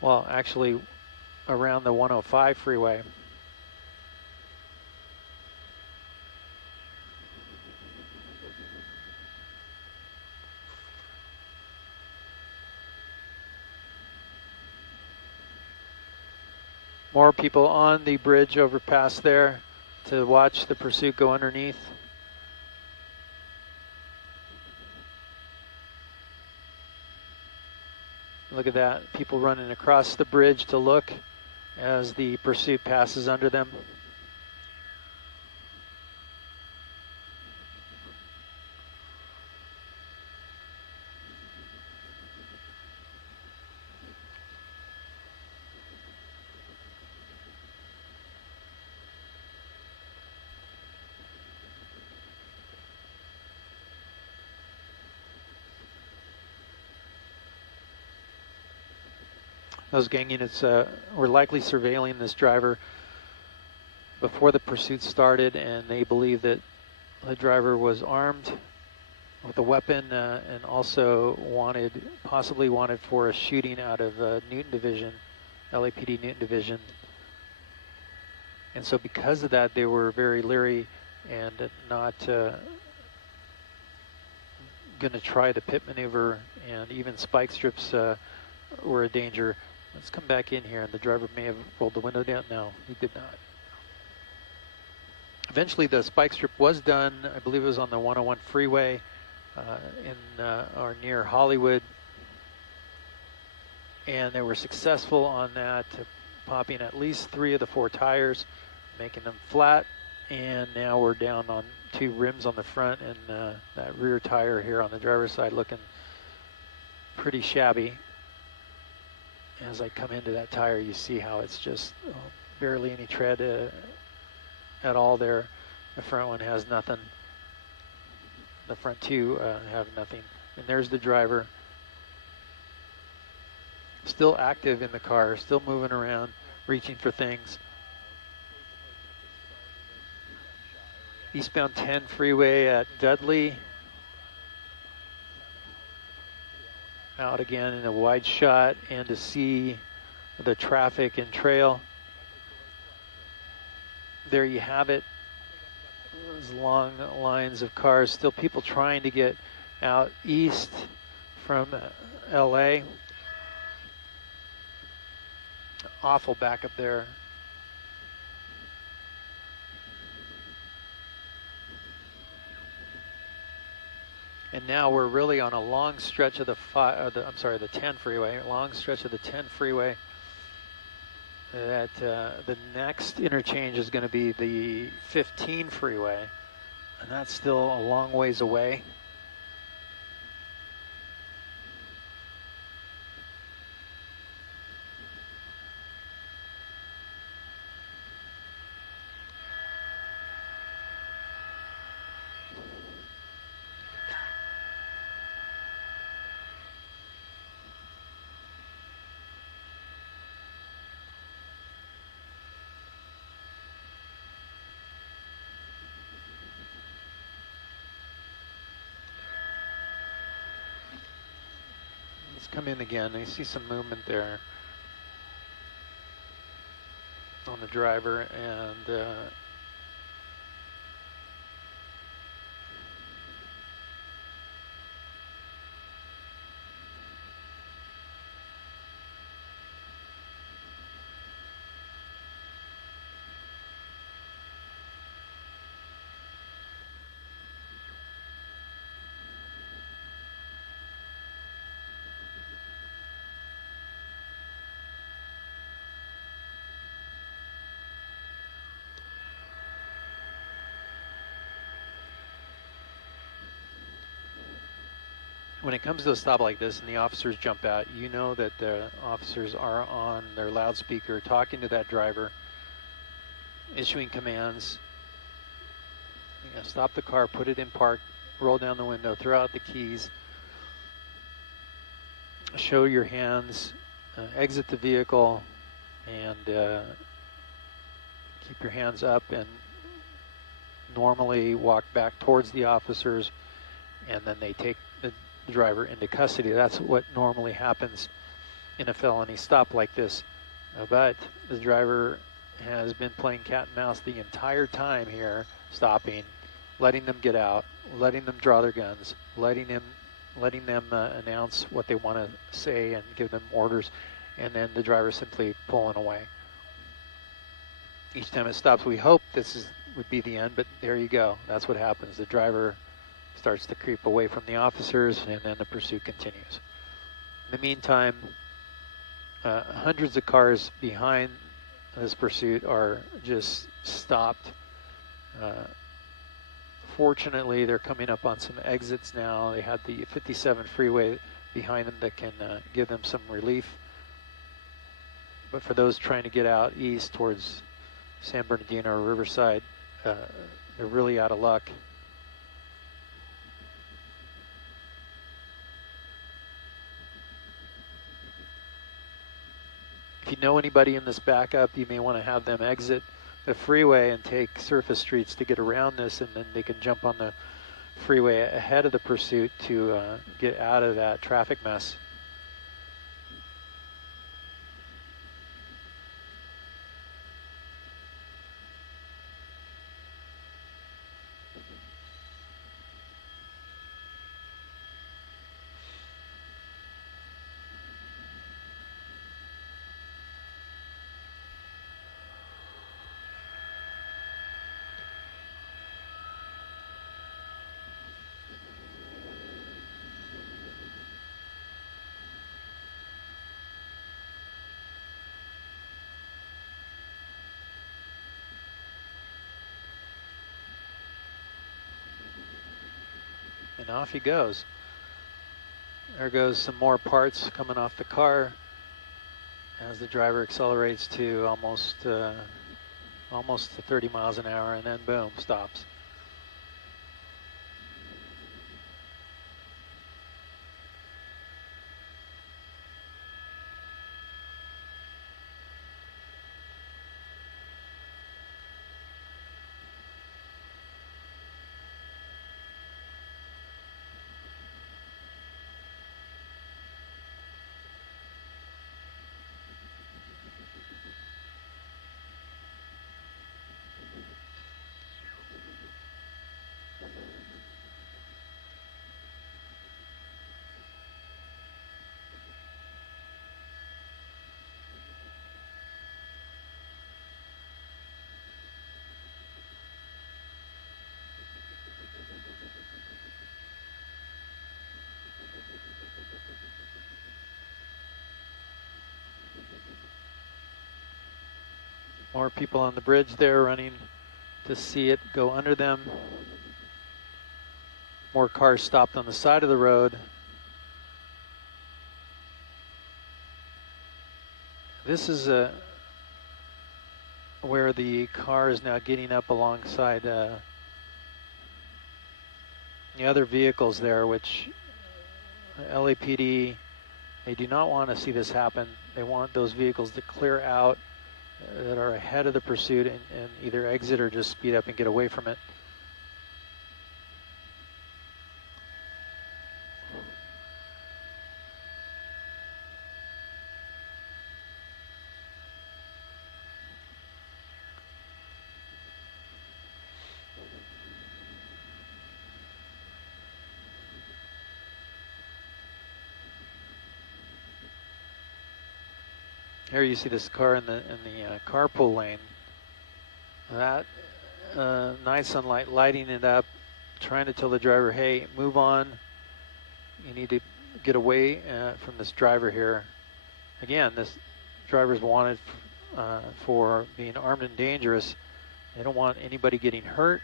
well, actually around the 105 freeway. More people on the bridge overpass there to watch the pursuit go underneath. Look at that, people running across the bridge to look as the pursuit passes under them. Those gang units were likely surveilling this driver before the pursuit started, and they believe that the driver was armed with a weapon and also possibly wanted for a shooting out of Newton Division, LAPD Newton Division. And so because of that, they were very leery and not going to try the pit maneuver, and even spike strips were a danger. Let's come back in here, and the driver may have rolled the window down. No, he did not. Eventually the spike strip was done. I believe it was on the 101 freeway in or near Hollywood, and they were successful on that, popping at least 3 of the 4 tires, making them flat, and now we're down on 2 rims on the front, and that rear tire here on the driver's side looking pretty shabby. As I come into that tire, you see how it's just barely any tread at all there. The front one has nothing. The front 2 have nothing. And there's the driver. Still active in the car, still moving around, reaching for things. Eastbound 10 freeway at Dudley. Out again in a wide shot, and to see the traffic and trail. There you have it. Those long lines of cars, still people trying to get out east from LA. Awful backup there. And now we're really on a long stretch of the 10 freeway, long stretch of the 10 freeway. That the next interchange is going to be the 15 freeway, and that's still a long ways away. Come in again. I see some movement there. on the driver, and when it comes to a stop like this and the officers jump out, you know that the officers are on their loudspeaker talking to that driver, issuing commands. You know, stop the car, put it in park, roll down the window, throw out the keys, show your hands, exit the vehicle, and keep your hands up, and normally walk back towards the officers, and then they take the driver into custody. That's what normally happens in a felony stop like this. But the driver has been playing cat and mouse the entire time here, stopping, letting them get out, letting them draw their guns, letting them announce what they want to say and give them orders, and then the driver simply pulling away. Each time it stops, we hope would be the end, but there you go. That's what happens. The driver starts to creep away from the officers, and then the pursuit continues. In the meantime, hundreds of cars behind this pursuit are just stopped. Fortunately, they're coming up on some exits now. They had the 57 freeway behind them that can give them some relief. But for those trying to get out east towards San Bernardino or Riverside, they're really out of luck. If you know anybody in this backup, you may want to have them exit the freeway and take surface streets to get around this, and then they can jump on the freeway ahead of the pursuit to get out of that traffic mess. And off he goes. There goes some more parts coming off the car as the driver accelerates to almost to 30 miles an hour, and then boom, stops. More people on the bridge there running to see it go under them. More cars stopped on the side of the road. This is where the car is now getting up alongside the other vehicles there, which LAPD, they do not want to see this happen. They want those vehicles to clear out that are ahead of the pursuit and either exit or just speed up and get away from it. Here you see this car in the carpool lane. That nice sunlight lighting it up, trying to tell the driver, hey, move on. You need to get away from this driver here. Again, this driver's wanted for being armed and dangerous. They don't want anybody getting hurt.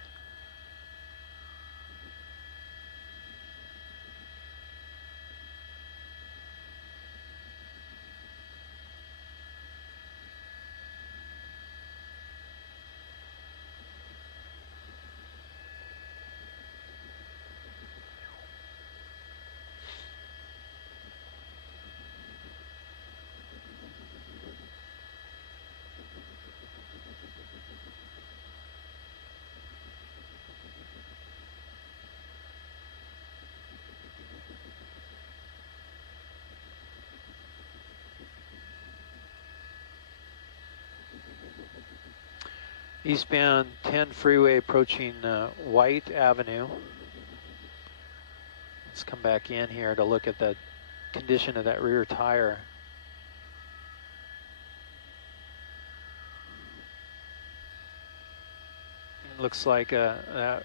Eastbound 10 freeway approaching White Avenue. Let's come back in here to look at the condition of that rear tire. It looks like that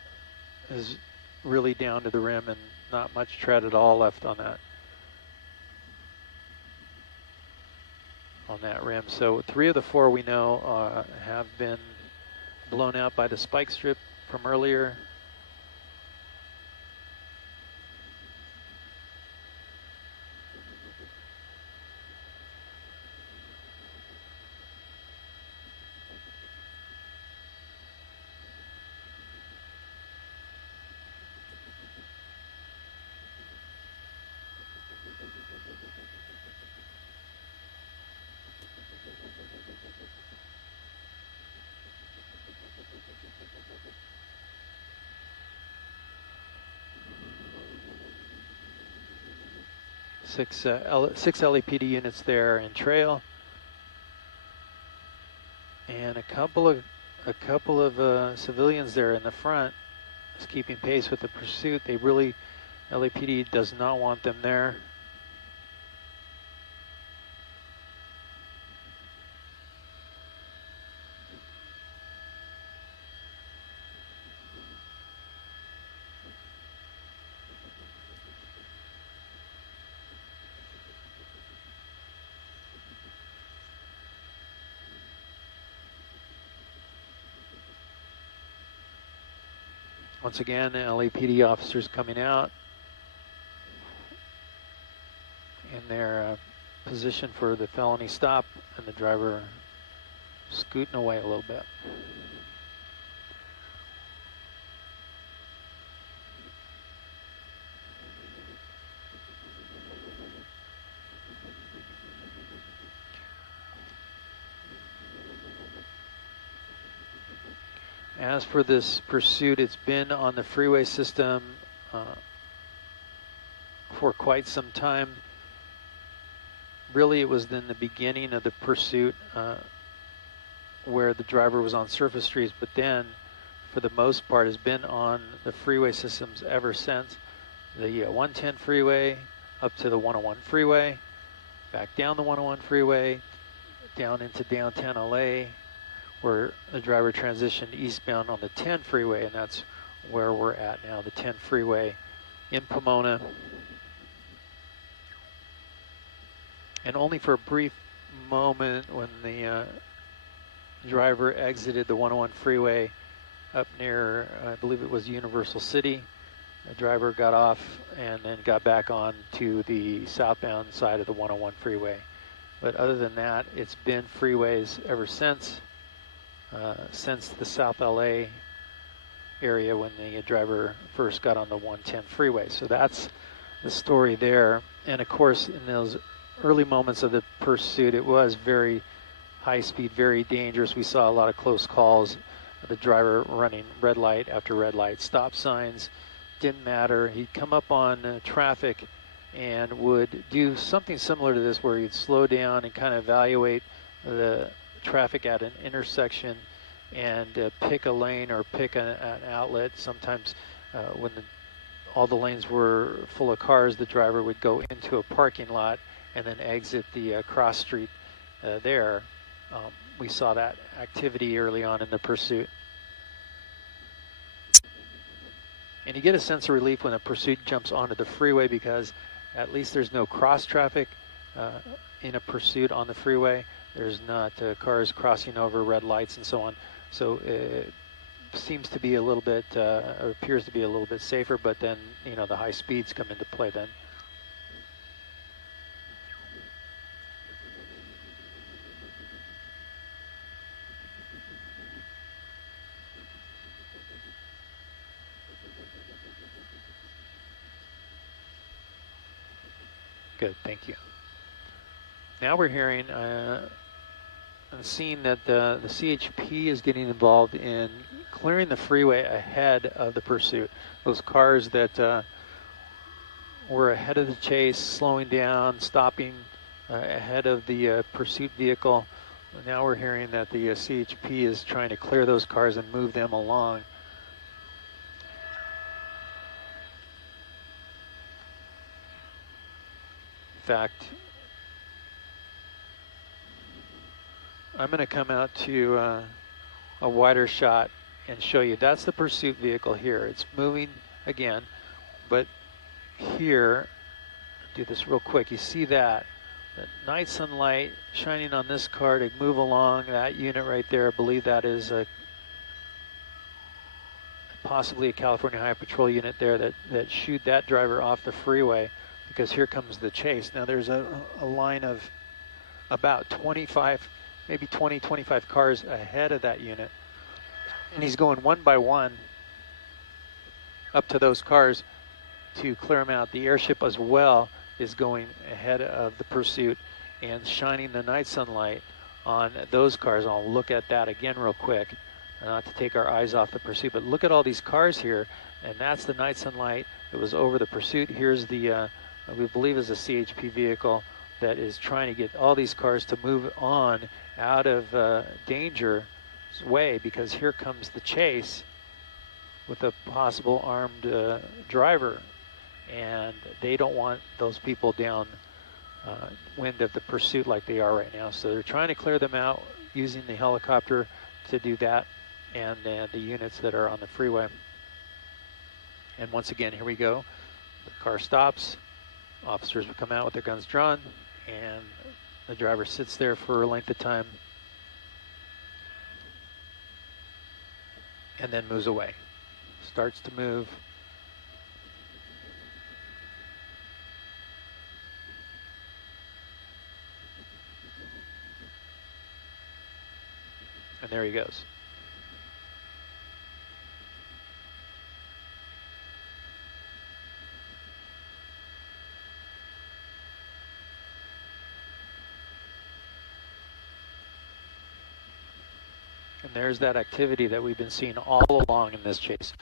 is really down to the rim and not much tread at all left on that rim. So 3 of the 4 we know have been blown out by the spike strip from earlier. Six LAPD units there in trail, and a couple of civilians there in the front, is keeping pace with the pursuit. LAPD does not want them there. Once again, LAPD officers coming out in their position for the felony stop, and the driver scooting away a little bit. As for this pursuit, it's been on the freeway system for quite some time. Really, it was in the beginning of the pursuit where the driver was on surface streets, but then, for the most part, has been on the freeway systems ever since. The 110 freeway up to the 101 freeway, back down the 101 freeway, down into downtown LA, where the driver transitioned eastbound on the 10 freeway, and that's where we're at now, the 10 freeway in Pomona. And only for a brief moment when the driver exited the 101 freeway up near, I believe it was Universal City, the driver got off and then got back on to the southbound side of the 101 freeway. But other than that, it's been freeways ever since the South LA area when the driver first got on the 110 freeway. So that's the story there. And of course, in those early moments of the pursuit, it was very high speed, very dangerous. We saw a lot of close calls. The driver running red light after red light, stop signs, didn't matter. He'd come up on traffic and would do something similar to this, where he'd slow down and kind of evaluate the traffic at an intersection and pick a lane or pick an outlet. Sometimes when all the lanes were full of cars, the driver would go into a parking lot and then exit the cross street there, we saw that activity early on in the pursuit. And you get a sense of relief when a pursuit jumps onto the freeway, because at least there's no cross traffic in a pursuit on the freeway. There's not cars crossing over red lights and so on. So it seems to be a little bit, or appears to be a little bit safer, but then, you know, the high speeds come into play then. Good, thank you. Now we're hearing and seeing that the CHP is getting involved in clearing the freeway ahead of the pursuit. Those cars that were ahead of the chase, slowing down, stopping ahead of the pursuit vehicle. Now we're hearing that the CHP is trying to clear those cars and move them along. In fact, I'm going to come out to a wider shot and show you. That's the pursuit vehicle here. It's moving again, but here, do this real quick. You see that? The night sunlight shining on this car to move along. That unit right there, I believe that is possibly a California Highway Patrol unit there that shooed that driver off the freeway, because here comes the chase. Now there's a line of about 25, maybe 20, 25 cars ahead of that unit. And he's going one by one up to those cars to clear them out. The airship as well is going ahead of the pursuit and shining the night sunlight on those cars. I'll look at that again real quick, not to take our eyes off the pursuit, but look at all these cars here, and that's the night sunlight that was over the pursuit. Here's the, we believe is a CHP vehicle that is trying to get all these cars to move on out of danger's way, because here comes the chase with a possible armed driver, and they don't want those people down wind of the pursuit like they are right now. So they're trying to clear them out using the helicopter to do that, and the units that are on the freeway. And once again, here we go. The car stops. Officers will come out with their guns drawn, and the driver sits there for a length of time and then moves away. Starts to move. And there he goes. And there's that activity that we've been seeing all along in this chase.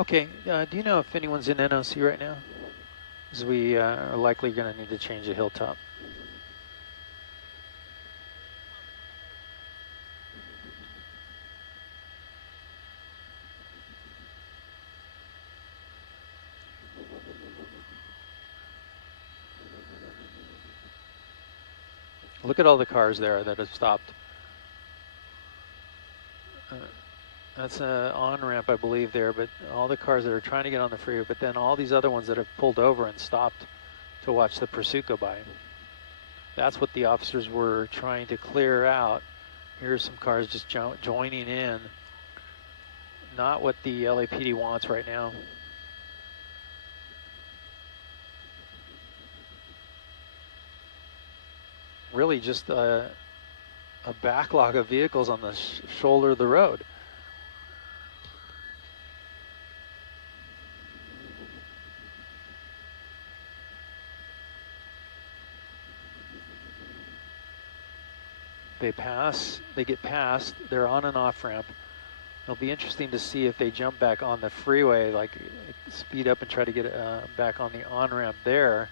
Okay, do you know if anyone's in NOC right now? Because we are likely going to need to change the hilltop. Look at all the cars there that have stopped. That's an on-ramp, I believe, there, but all the cars that are trying to get on the freeway, but then all these other ones that have pulled over and stopped to watch the pursuit go by. That's what the officers were trying to clear out. Here's some cars just joining in. Not what the LAPD wants right now. Really just a backlog of vehicles on the shoulder of the road. They get past, they're on an off ramp. It'll be interesting to see if they jump back on the freeway, like speed up and try to get back on the on ramp there.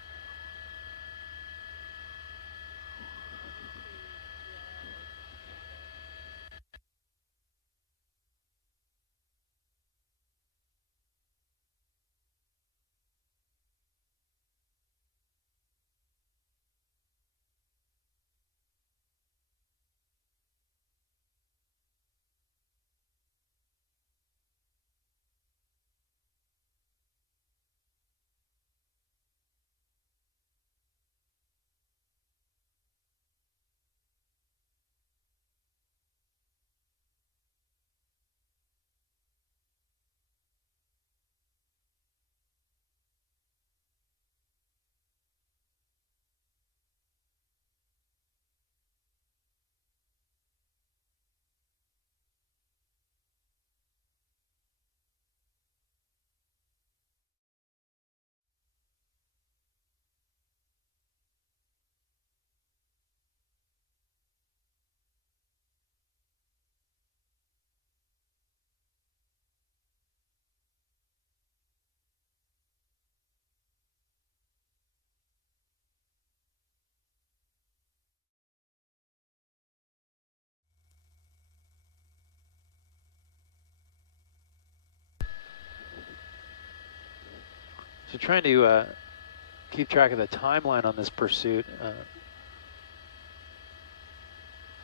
So trying to keep track of the timeline on this pursuit.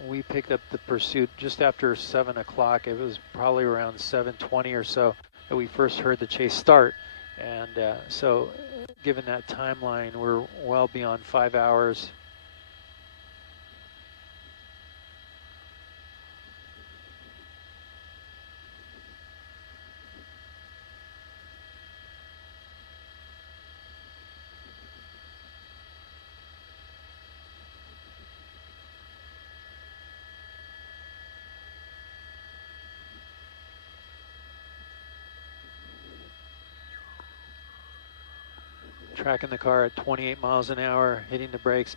We picked up the pursuit just after 7 o'clock. It was probably around 7:20 or so that we first heard the chase start. And so given that timeline, we're well beyond 5 hours. Tracking the car at 28 miles an hour, hitting the brakes.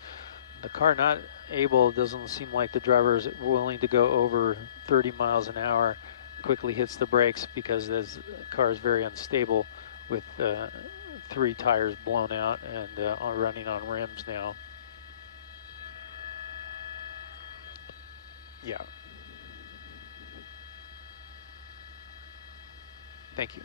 The car not able, doesn't seem like the driver is willing to go over 30 miles an hour. Quickly hits the brakes because this car is very unstable with 3 tires blown out and running on rims now. Yeah. Thank you.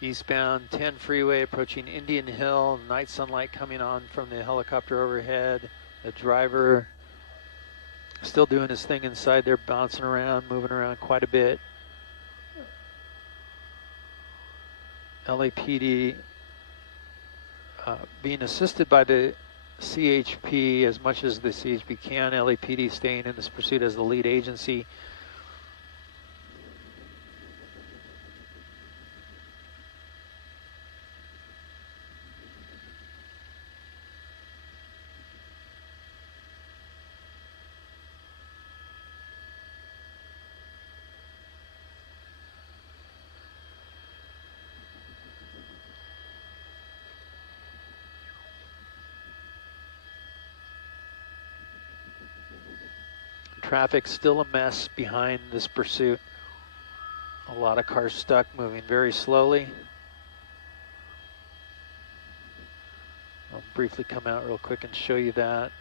Eastbound 10 freeway approaching Indian Hill, night sunlight coming on from the helicopter overhead. The driver still doing his thing inside there, bouncing around, moving around quite a bit. LAPD being assisted by the CHP as much as the CHP can. LAPD staying in this pursuit as the lead agency. Traffic still a mess behind this pursuit. A lot of cars stuck, moving very slowly. I'll briefly come out real quick and show you that.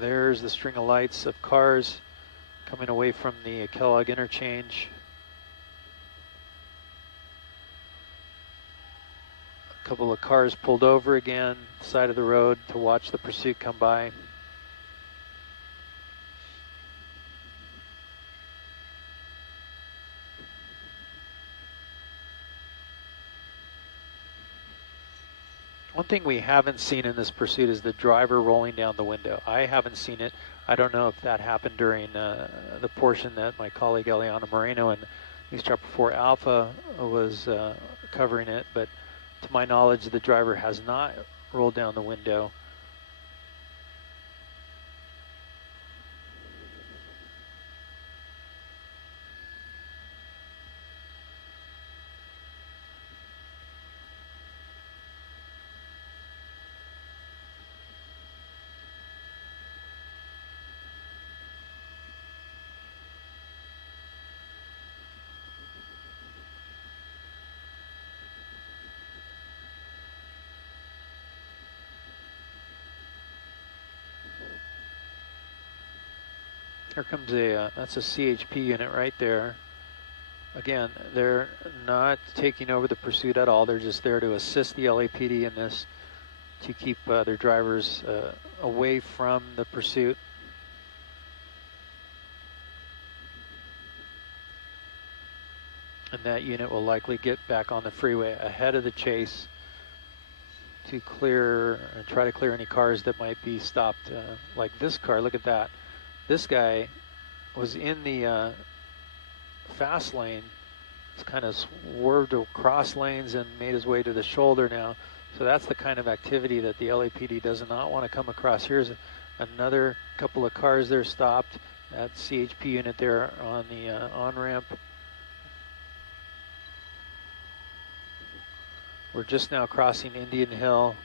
There's the string of lights of cars coming away from the Kellogg interchange. A couple of cars pulled over again, side of the road to watch the pursuit come by. One thing we haven't seen in this pursuit is the driver rolling down the window. I haven't seen it. I don't know if that happened during the portion that my colleague Eliana Moreno and News Chopper 4 Alpha was covering it, but to my knowledge, the driver has not rolled down the window. Here comes that's a CHP unit right there. Again, they're not taking over the pursuit at all. They're just there to assist the LAPD in this, to keep their drivers away from the pursuit. And that unit will likely get back on the freeway ahead of the chase to clear, try to clear any cars that might be stopped. Like this car, look at that. This guy was in the fast lane. He's kind of swerved across lanes and made his way to the shoulder now. So that's the kind of activity that the LAPD does not want to come across. Here's another couple of cars there stopped. That CHP unit there on the on-ramp. We're just now crossing Indian Hill.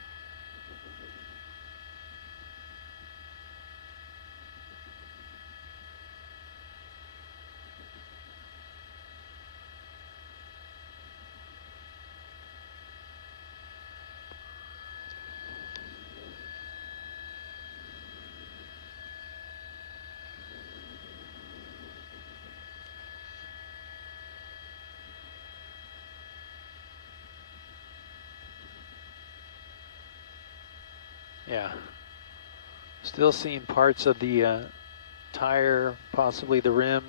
Yeah, still seeing parts of the tire, possibly the rim,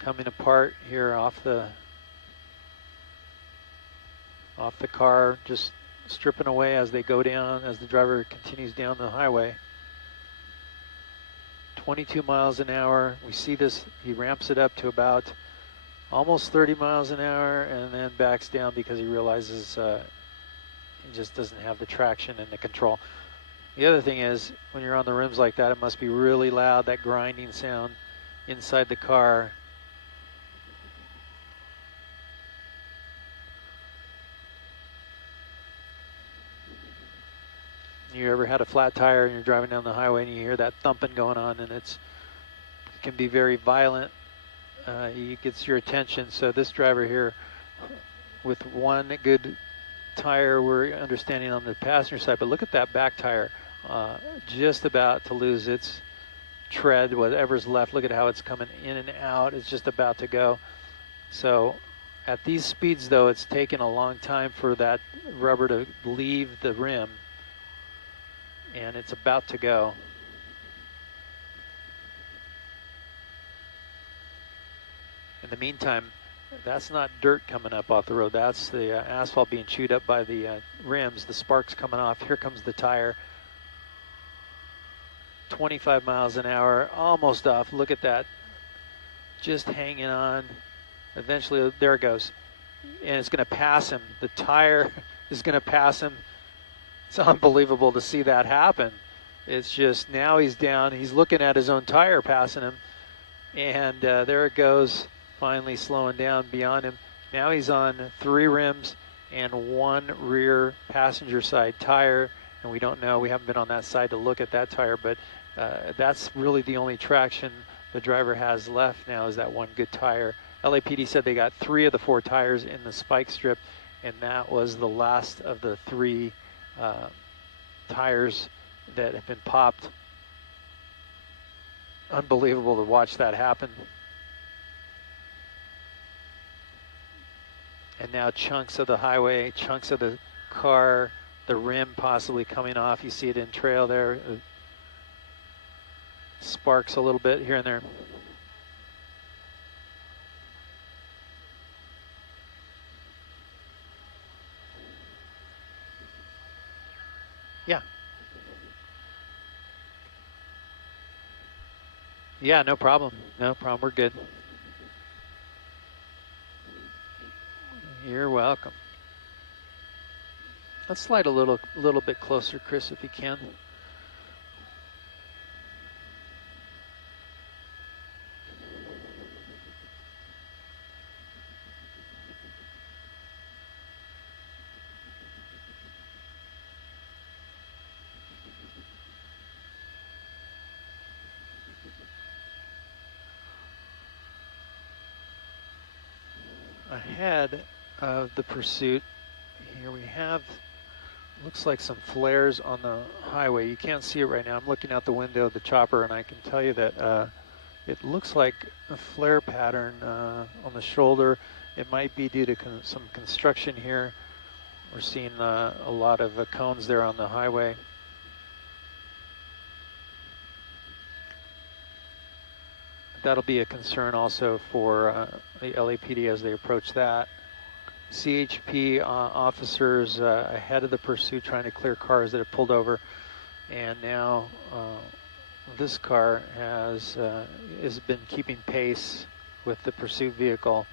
coming apart here off the car, just stripping away as they go down, as the driver continues down the highway. 22 miles an hour. We see this, he ramps it up to about almost 30 miles an hour and then backs down because he realizes he just doesn't have the traction and the control. The other thing is, when you're on the rims like that, it must be really loud, that grinding sound inside the car. You ever had a flat tire and you're driving down the highway and you hear that thumping going on, and it can be very violent. It gets your attention. So this driver here, with one good tire, we're understanding on the passenger side, but look at that back tire. Just about to lose its tread, whatever's left. Look at how it's coming in and out. It's just about to go. So at these speeds, though, it's taken a long time for that rubber to leave the rim, and it's about to go. In the meantime, that's not dirt coming up off the road. That's the asphalt being chewed up by the rims, the sparks coming off. Here comes the tire. 25 miles an hour, almost off. Look at that, just hanging on. Eventually, there it goes, and it's going to pass him. The tire is going to pass him. It's unbelievable to see that happen. It's just, now he's down. He's looking at his own tire passing him, and there it goes, finally slowing down beyond him. Now he's on 3 rims and 1 rear passenger side tire, and we don't know. We haven't been on that side to look at that tire, but that's really the only traction the driver has left now, is that one good tire. LAPD said they got 3 of the 4 tires in the spike strip, and that was the last of the 3 tires that have been popped. Unbelievable to watch that happen. And now chunks of the highway, chunks of the car, the rim possibly coming off. You see it in trail there. Sparks a little bit here and there. Yeah. Yeah, no problem. No problem. We're good. You're welcome. Let's slide a little bit closer, Chris, if you can. Ahead of the pursuit, here we have, looks like some flares on the highway. You can't see it right now. I'm looking out the window of the chopper, and I can tell you that It looks like a flare pattern on the shoulder. It might be due to some construction here. We're seeing a lot of cones there on the highway. That'll be a concern also for the LAPD as they approach that. CHP officers ahead of the pursuit trying to clear cars that have pulled over. And now this car has been keeping pace with the pursuit vehicle.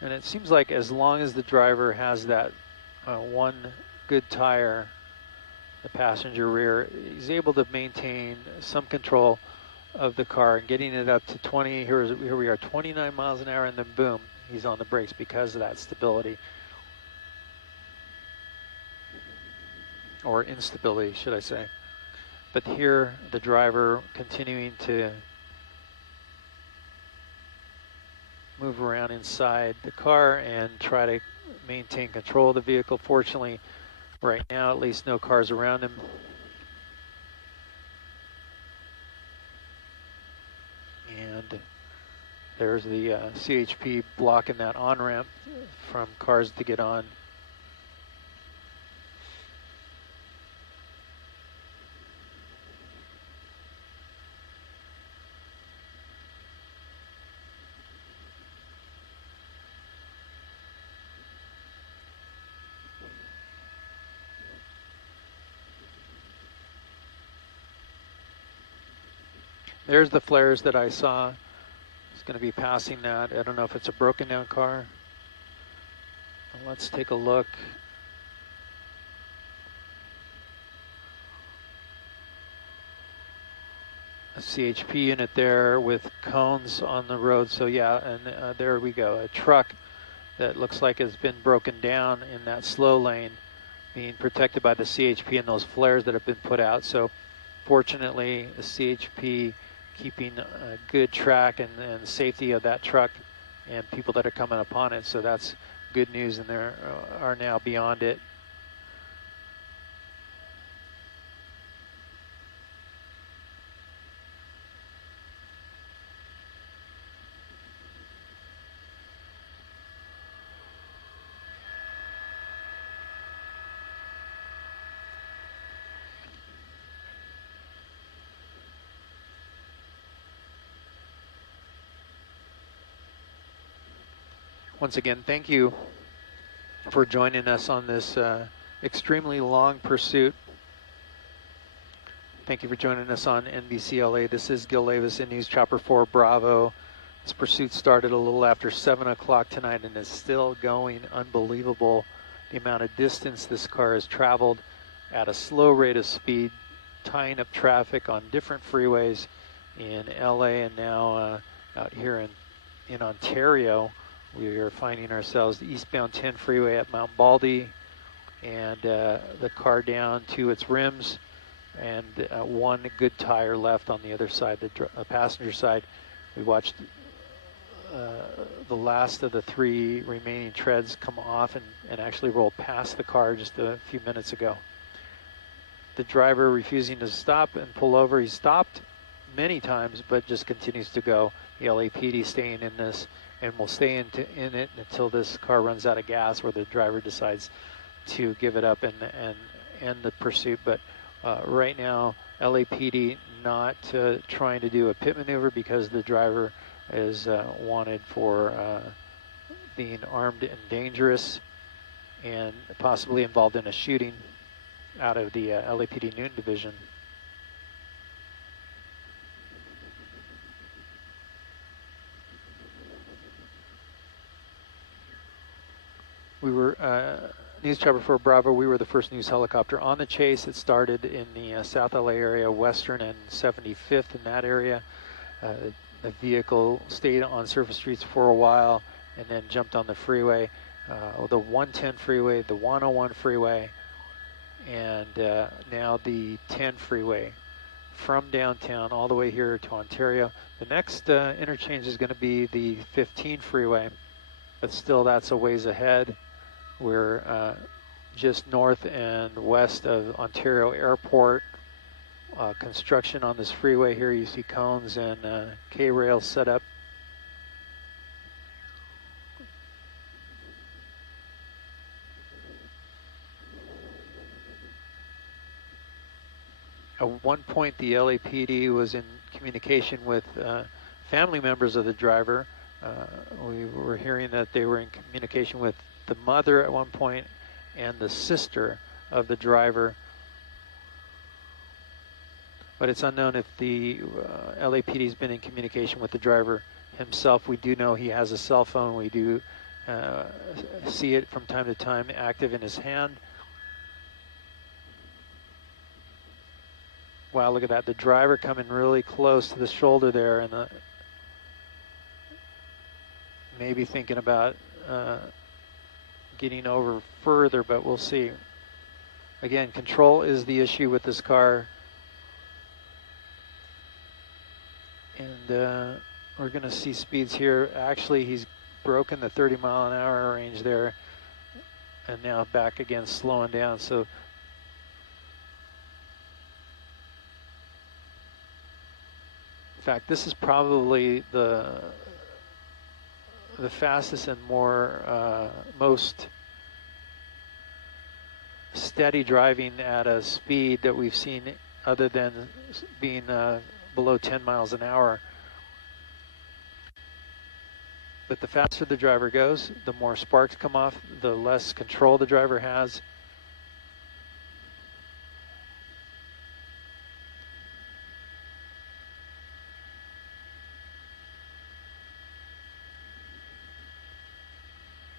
And it seems like as long as the driver has that one good tire, the passenger rear, he's able to maintain some control of the car and getting it up to 20. Here we are, 29 miles an hour, and then boom, he's on the brakes because of that stability. Or instability, should I say. But here, the driver continuing to move around inside the car and try to maintain control of the vehicle. Fortunately, right now, at least no cars around him. And there's the CHP blocking that on-ramp from cars to get on. There's the flares that I saw. It's going to be passing that. I don't know if it's a broken down car. Let's take a look. A CHP unit there with cones on the road. So yeah, and there we go. A truck that looks like has been broken down in that slow lane, being protected by the CHP and those flares that have been put out. So fortunately, the CHP keeping a good track and safety of that truck and people that are coming upon it. So that's good news, and they are now beyond it. Once again, thank you for joining us on this extremely long pursuit. Thank you for joining us on NBCLA. This is Gil Davis in News Chopper 4 Bravo. This pursuit started a little after 7 o'clock tonight and is still going. Unbelievable the amount of distance this car has traveled at a slow rate of speed, tying up traffic on different freeways in LA and now out here in Ontario. We are finding ourselves the eastbound 10 freeway at Mount Baldy, and the car down to its rims, and one good tire left on the other side, the passenger side. We watched the last of the 3 remaining treads come off and actually roll past the car just a few minutes ago. The driver refusing to stop and pull over. He stopped many times, but just continues to go. The LAPD staying in this, and will stay in it until this car runs out of gas, or the driver decides to give it up and end the pursuit. But right now, LAPD not trying to do a pit maneuver because the driver is wanted for being armed and dangerous and possibly involved in a shooting out of the LAPD Newton Division. We were, News Chopper 4 Bravo, we were the first news helicopter on the chase. It started in the South LA area, Western and 75th in that area. The vehicle stayed on surface streets for a while and then jumped on the freeway, the 110 freeway, the 101 freeway, and now the 10 freeway from downtown all the way here to Ontario. The next interchange is going to be the 15 freeway, but still that's a ways ahead. We're just north and west of Ontario Airport. Construction on this freeway here. You see cones and K-rails set up. At one point, the LAPD was in communication with family members of the driver. We were hearing that they were in communication with the mother at one point and the sister of the driver. But it's unknown if the LAPD has been in communication with the driver himself. We do know he has a cell phone. We do see it from time to time active in his hand. Wow, look at that. The driver coming really close to the shoulder there, and maybe thinking about getting over further, but we'll see. Again, control is the issue with this car. And we're going to see speeds here. Actually, he's broken the 30-mile-an-hour range there, and now back again, slowing down. So in fact, this is probably the fastest and most steady driving at a speed that we've seen, other than being below 10 miles an hour. But the faster the driver goes, the more sparks come off, the less control the driver has.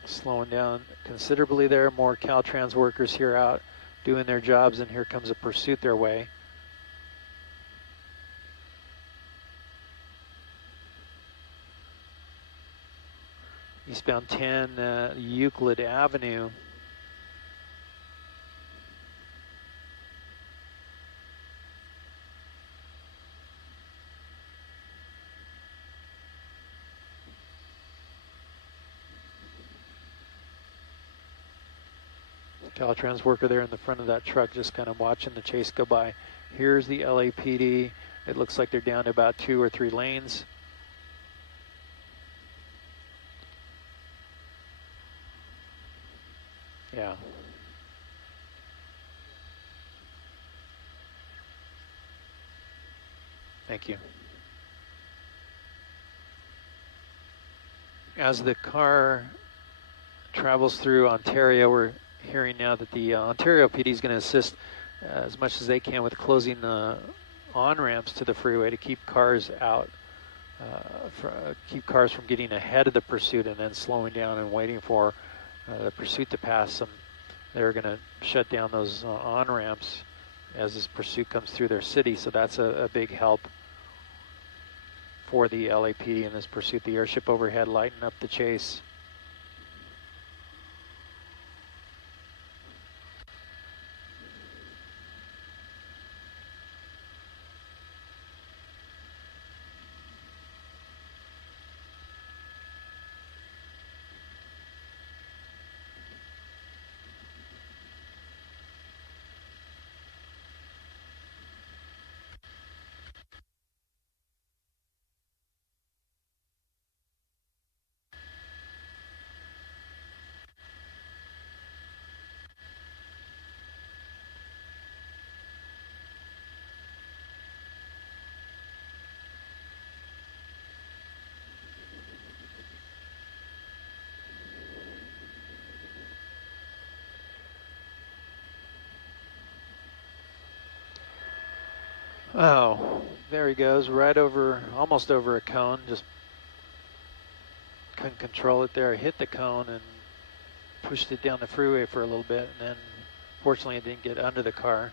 Slowing down considerably there. More Caltrans workers here out doing their jobs, and here comes a pursuit their way. Eastbound 10, Euclid Avenue. Caltrans worker there in the front of that truck, just kind of watching the chase go by. Here's the LAPD. It looks like they're down to about 2 or 3 lanes. Yeah. Thank you. As the car travels through Ontario, we're hearing now that the Ontario PD is going to assist as much as they can with closing the on-ramps to the freeway to keep cars out, keep cars from getting ahead of the pursuit and then slowing down and waiting for the pursuit to pass them. They're going to shut down those on-ramps as this pursuit comes through their city, so that's a big help for the LAPD in this pursuit. The airship overhead lighting up the chase. Oh, there he goes, right over, almost over a cone. Just couldn't control it there. Hit the cone and pushed it down the freeway for a little bit, and then fortunately it didn't get under the car.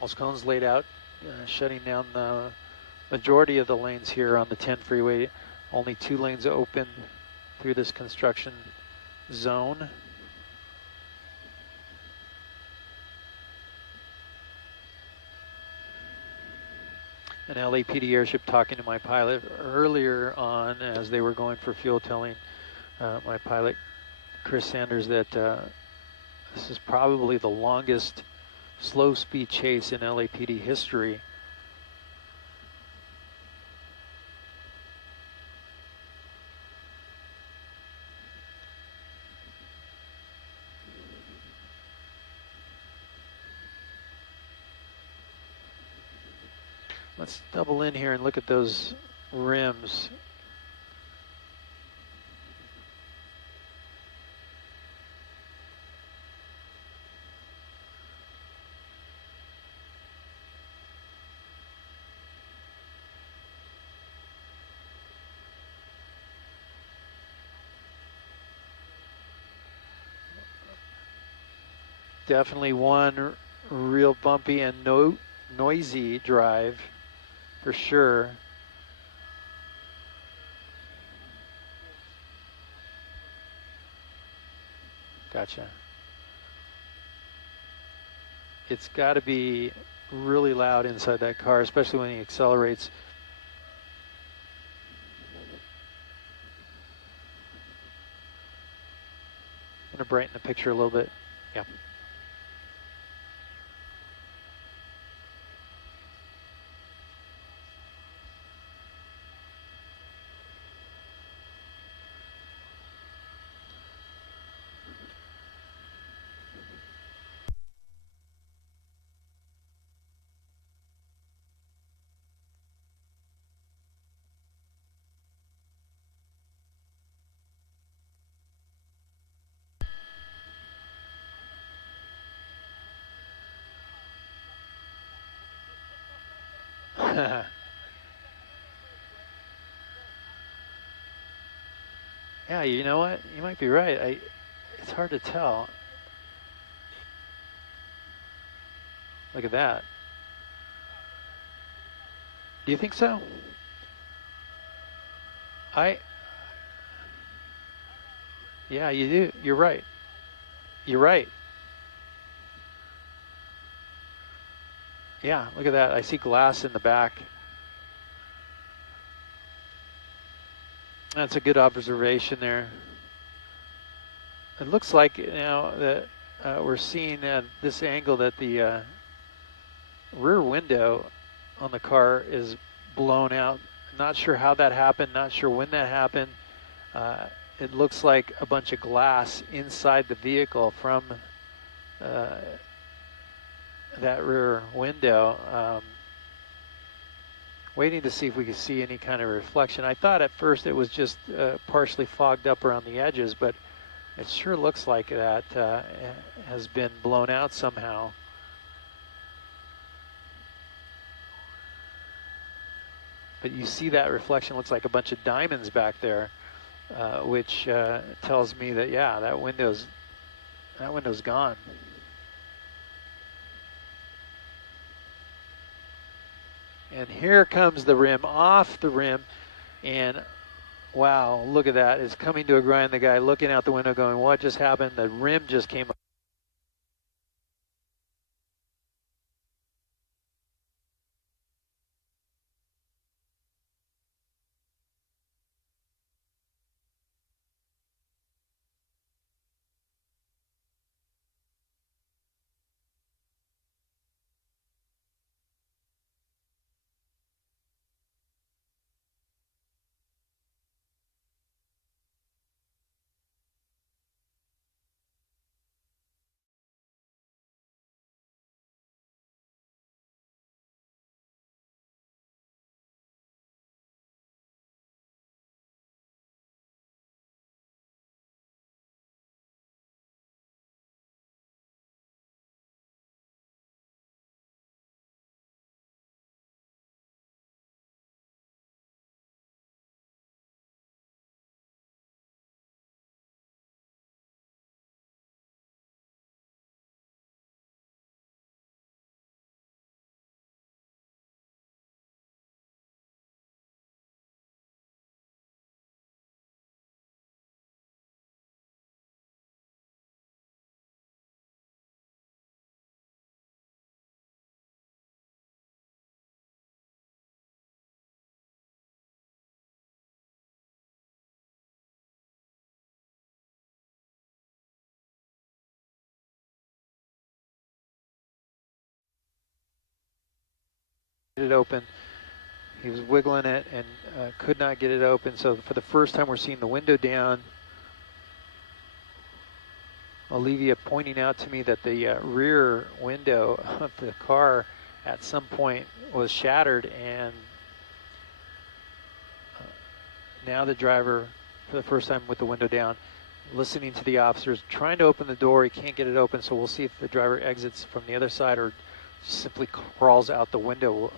Those cones laid out, shutting down the majority of the lanes here on the 10 freeway. Only 2 lanes open through this construction zone. an LAPD airship talking to my pilot earlier on as they were going for fuel, telling my pilot, Chris Sanders, that this is probably the longest slow speed chase in LAPD history. Let's double in here and look at those rims. Definitely one real bumpy and noisy drive for sure. Gotcha. It's got to be really loud inside that car, especially when he accelerates. I'm going to brighten the picture a little bit. Yeah. Yeah, you know what? You might be right. It's hard to tell. Look at that. Do you think so? Yeah, you do. You're right. You're right. Yeah, look at that. I see glass in the back. That's a good observation there. It looks like, you know, that we're seeing at this angle that the rear window on the car is blown out. Not sure how that happened, not sure when that happened. It looks like a bunch of glass inside the vehicle from that rear window. Waiting to see if we could see any kind of reflection. I thought at first it was just partially fogged up around the edges, but it sure looks like that has been blown out somehow. But you see that reflection looks like a bunch of diamonds back there, which tells me that, yeah, that window's gone. And here comes the rim, off the rim, and wow, look at that. It's coming to a grind. The guy looking out the window going, what just happened? The rim just came up. it open. He was wiggling it and could not get it open. So for the first time, we're seeing the window down. Olivia pointing out to me that the rear window of the car at some point was shattered, and now the driver, for the first time with the window down, listening to the officers, trying to open the door. He can't get it open, so we'll see if the driver exits from the other side or simply crawls out the window.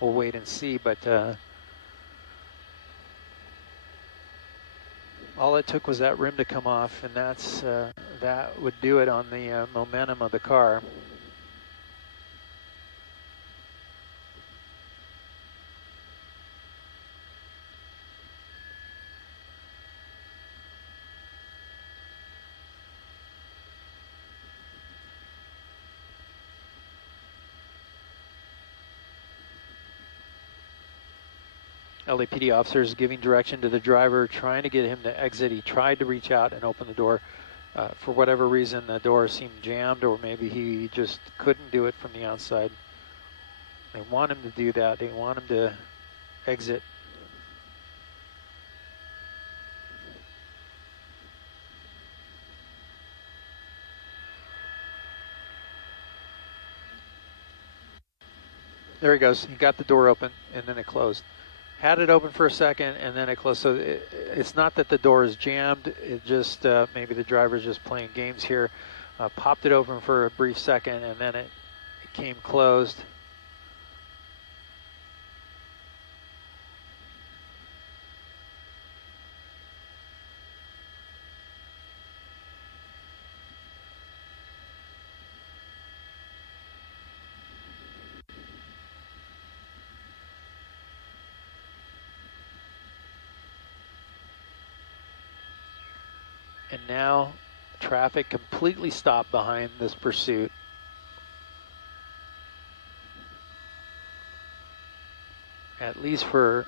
We'll wait and see, but all it took was that rim to come off, and that would do it on the momentum of the car. LAPD officers giving direction to the driver, trying to get him to exit. He tried to reach out and open the door. For whatever reason, the door seemed jammed, or maybe he just couldn't do it from the outside. They want him to do that. They want him to exit. There he goes. He got the door open, and then it closed. Had it open for a second, and then it closed. So it's not that the door is jammed. It just, maybe the driver's just playing games here. Popped it open for a brief second, and then it came closed. And now traffic completely stopped behind this pursuit. At least for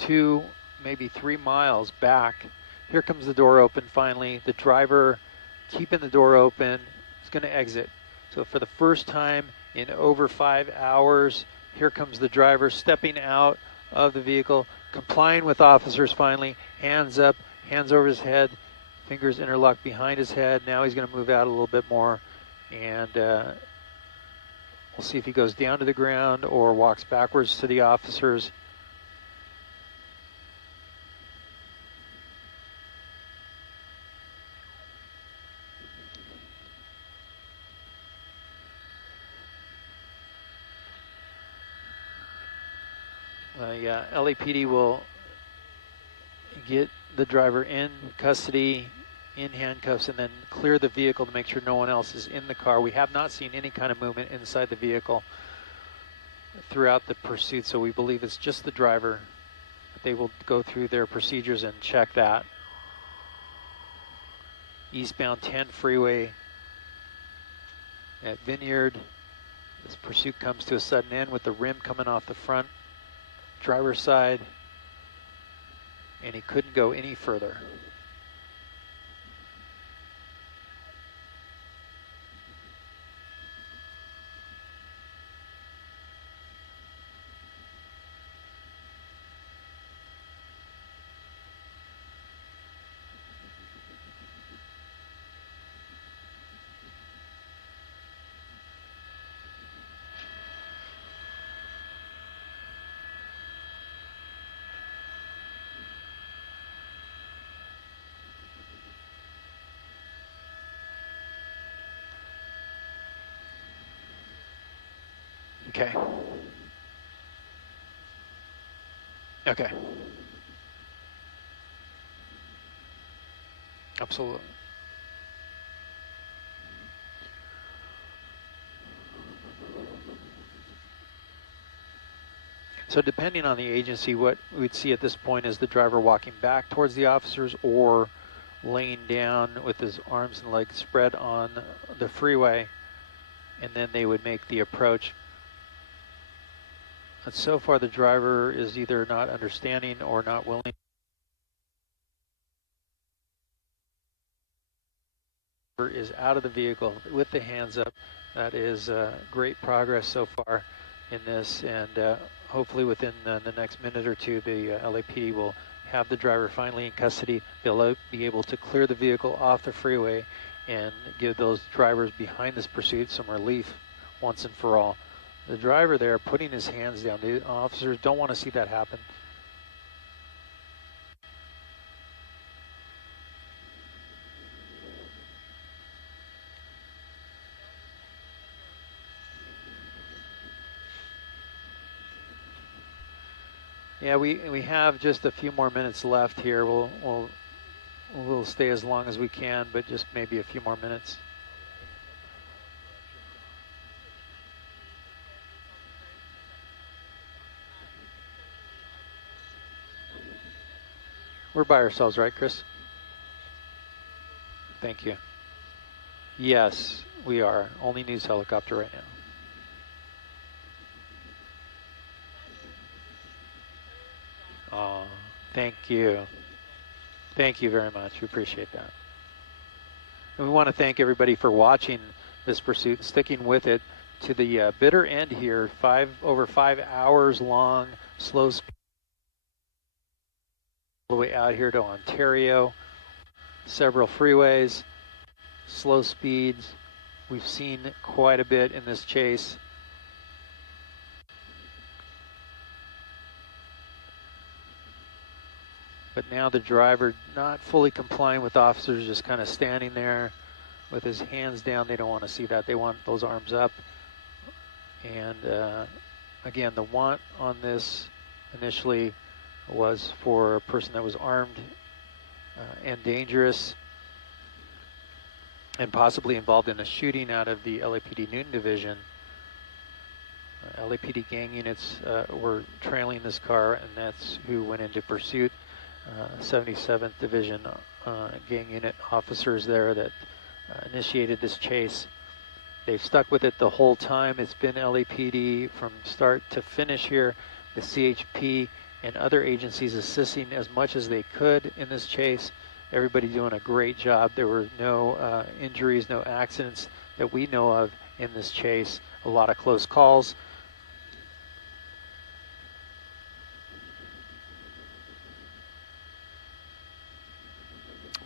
2, maybe 3 miles back. Here comes the door open finally. The driver keeping the door open is going to exit. So for the first time in over 5 hours, here comes the driver stepping out of the vehicle, complying with officers finally, hands up, hands over his head. Fingers interlocked behind his head. Now he's going to move out a little bit more, and we'll see if he goes down to the ground or walks backwards to the officers. LAPD will get the driver in custody, in handcuffs, and then clear the vehicle to make sure no one else is in the car. We have not seen any kind of movement inside the vehicle throughout the pursuit, so we believe it's just the driver. They will go through their procedures and check that. Eastbound 10 freeway at Vineyard. This pursuit comes to a sudden end with the rim coming off the front driver's side, and he couldn't go any further. Okay. Okay. Absolutely. So depending on the agency, what we'd see at this point is the driver walking back towards the officers or laying down with his arms and legs spread on the freeway, and then they would make the approach. And so far the driver is either not understanding or not willing Is out of the vehicle with the hands up. That is great progress so far in this, and hopefully within the next minute or two, the LAPD will have the driver finally in custody. They'll be able to clear the vehicle off the freeway and give those drivers behind this pursuit some relief once and for all. The driver there putting his hands down, the officers don't want to see that happen. Yeah, we have just a few more minutes left here. We'll stay as long as we can, but just maybe a few more minutes. We're by ourselves, right, Chris? Thank you. Yes, we are. Only news helicopter right now. Oh, thank you. Thank you very much. We appreciate that. And we want to thank everybody for watching this pursuit and sticking with it to the bitter end here. Over 5 hours long, slow speed all the way out here to Ontario. Several freeways, slow speeds. We've seen quite a bit in this chase. But now the driver not fully complying with officers, just kind of standing there with his hands down. They don't want to see that. They want those arms up. And again, the want on this initially was for a person that was armed and dangerous and possibly involved in a shooting out of the LAPD Newton Division. LAPD gang units were trailing this car, and that's who went into pursuit. 77th Division gang unit officers there that initiated this chase. They've stuck with it the whole time. It's been LAPD from start to finish here. The CHP and other agencies assisting as much as they could in this chase. Everybody doing a great job. There were no injuries, no accidents that we know of in this chase. A lot of close calls.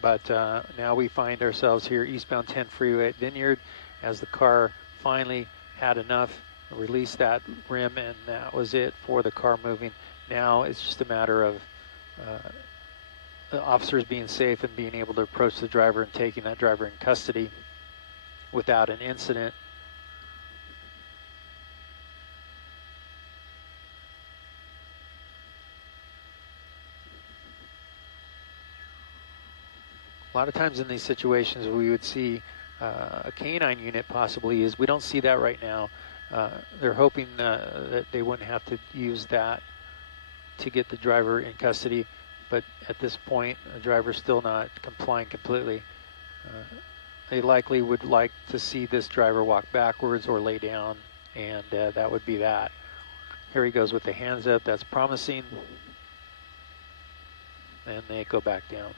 But now we find ourselves here eastbound 10 freeway at Vineyard as the car finally had enough, released that rim, and that was it for the car moving. Now it's just a matter of the officers being safe and being able to approach the driver and taking that driver in custody without an incident. A lot of times in these situations we would see a canine unit possibly used. We don't see that right now. They're hoping that they wouldn't have to use that to get the driver in custody, but at this point the driver's still not complying completely. They likely would like to see this driver walk backwards or lay down, and that would be that. Here he goes with the hands up. That's promising, and they go back down.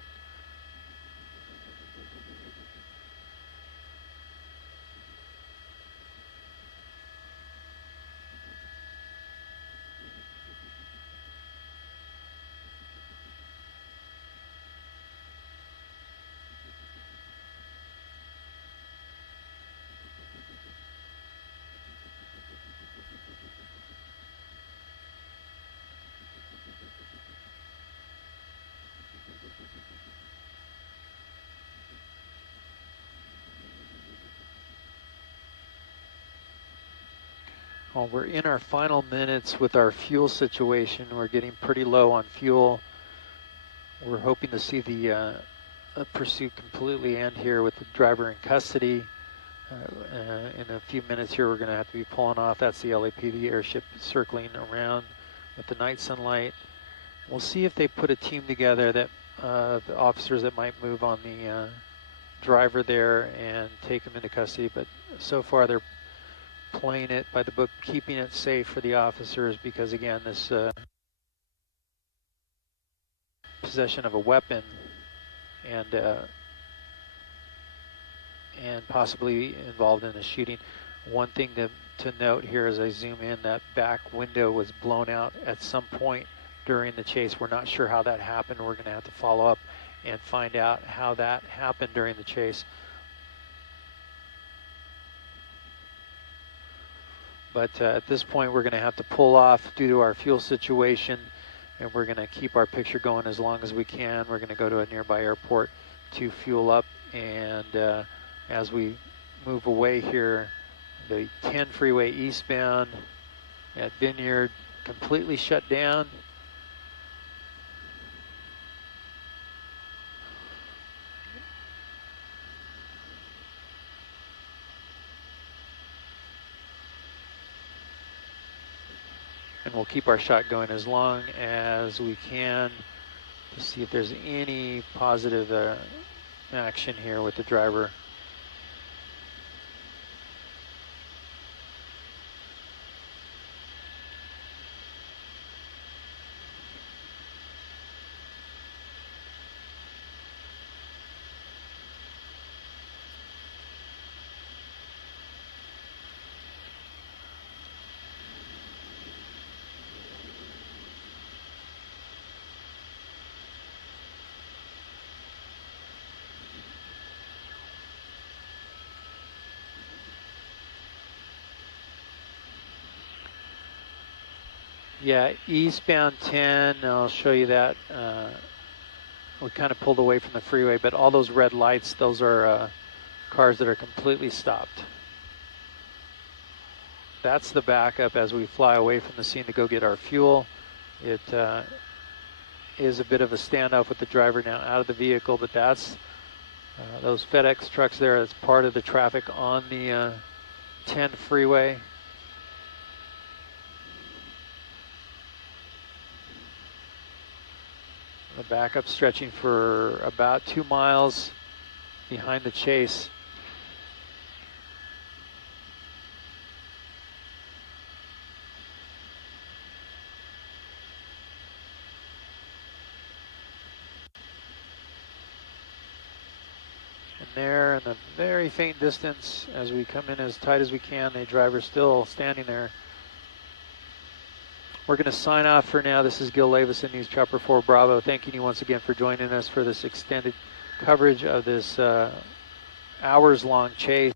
Well, we're in our final minutes with our fuel situation. We're getting pretty low on fuel. We're hoping to see the pursuit completely end here with the driver in custody. In a few minutes here, we're going to have to be pulling off. That's the LAPD airship circling around with the night sunlight. We'll see if they put a team together, that the officers that might move on the driver there and take him into custody. But so far, they're playing it by the book, keeping it safe for the officers, because again, this possession of a weapon and and possibly involved in a shooting. One thing to note here as I zoom in, that back window was blown out at some point during the chase. We're not sure how that happened. We're going to have to follow up and find out how that happened during the chase. But at this point, we're going to have to pull off due to our fuel situation, and we're going to keep our picture going as long as we can. We're going to go to a nearby airport to fuel up, and as we move away here, the 10 freeway eastbound at Vineyard completely shut down. And we'll keep our shot going as long as we can to see if there's any positive action here with the driver. Yeah, eastbound 10, I'll show you that. We kind of pulled away from the freeway, but all those red lights, those are cars that are completely stopped. That's the backup as we fly away from the scene to go get our fuel. It is a bit of a standoff with the driver now out of the vehicle, but that's those FedEx trucks there. That's part of the traffic on the 10 freeway. The backup stretching for about 2 miles behind the chase. And there in the very faint distance, as we come in as tight as we can, the driver's still standing there. We're going to sign off for now. This is Gil Levis in News Chopper 4 Bravo. Thanking you once again for joining us for this extended coverage of this hours-long chase.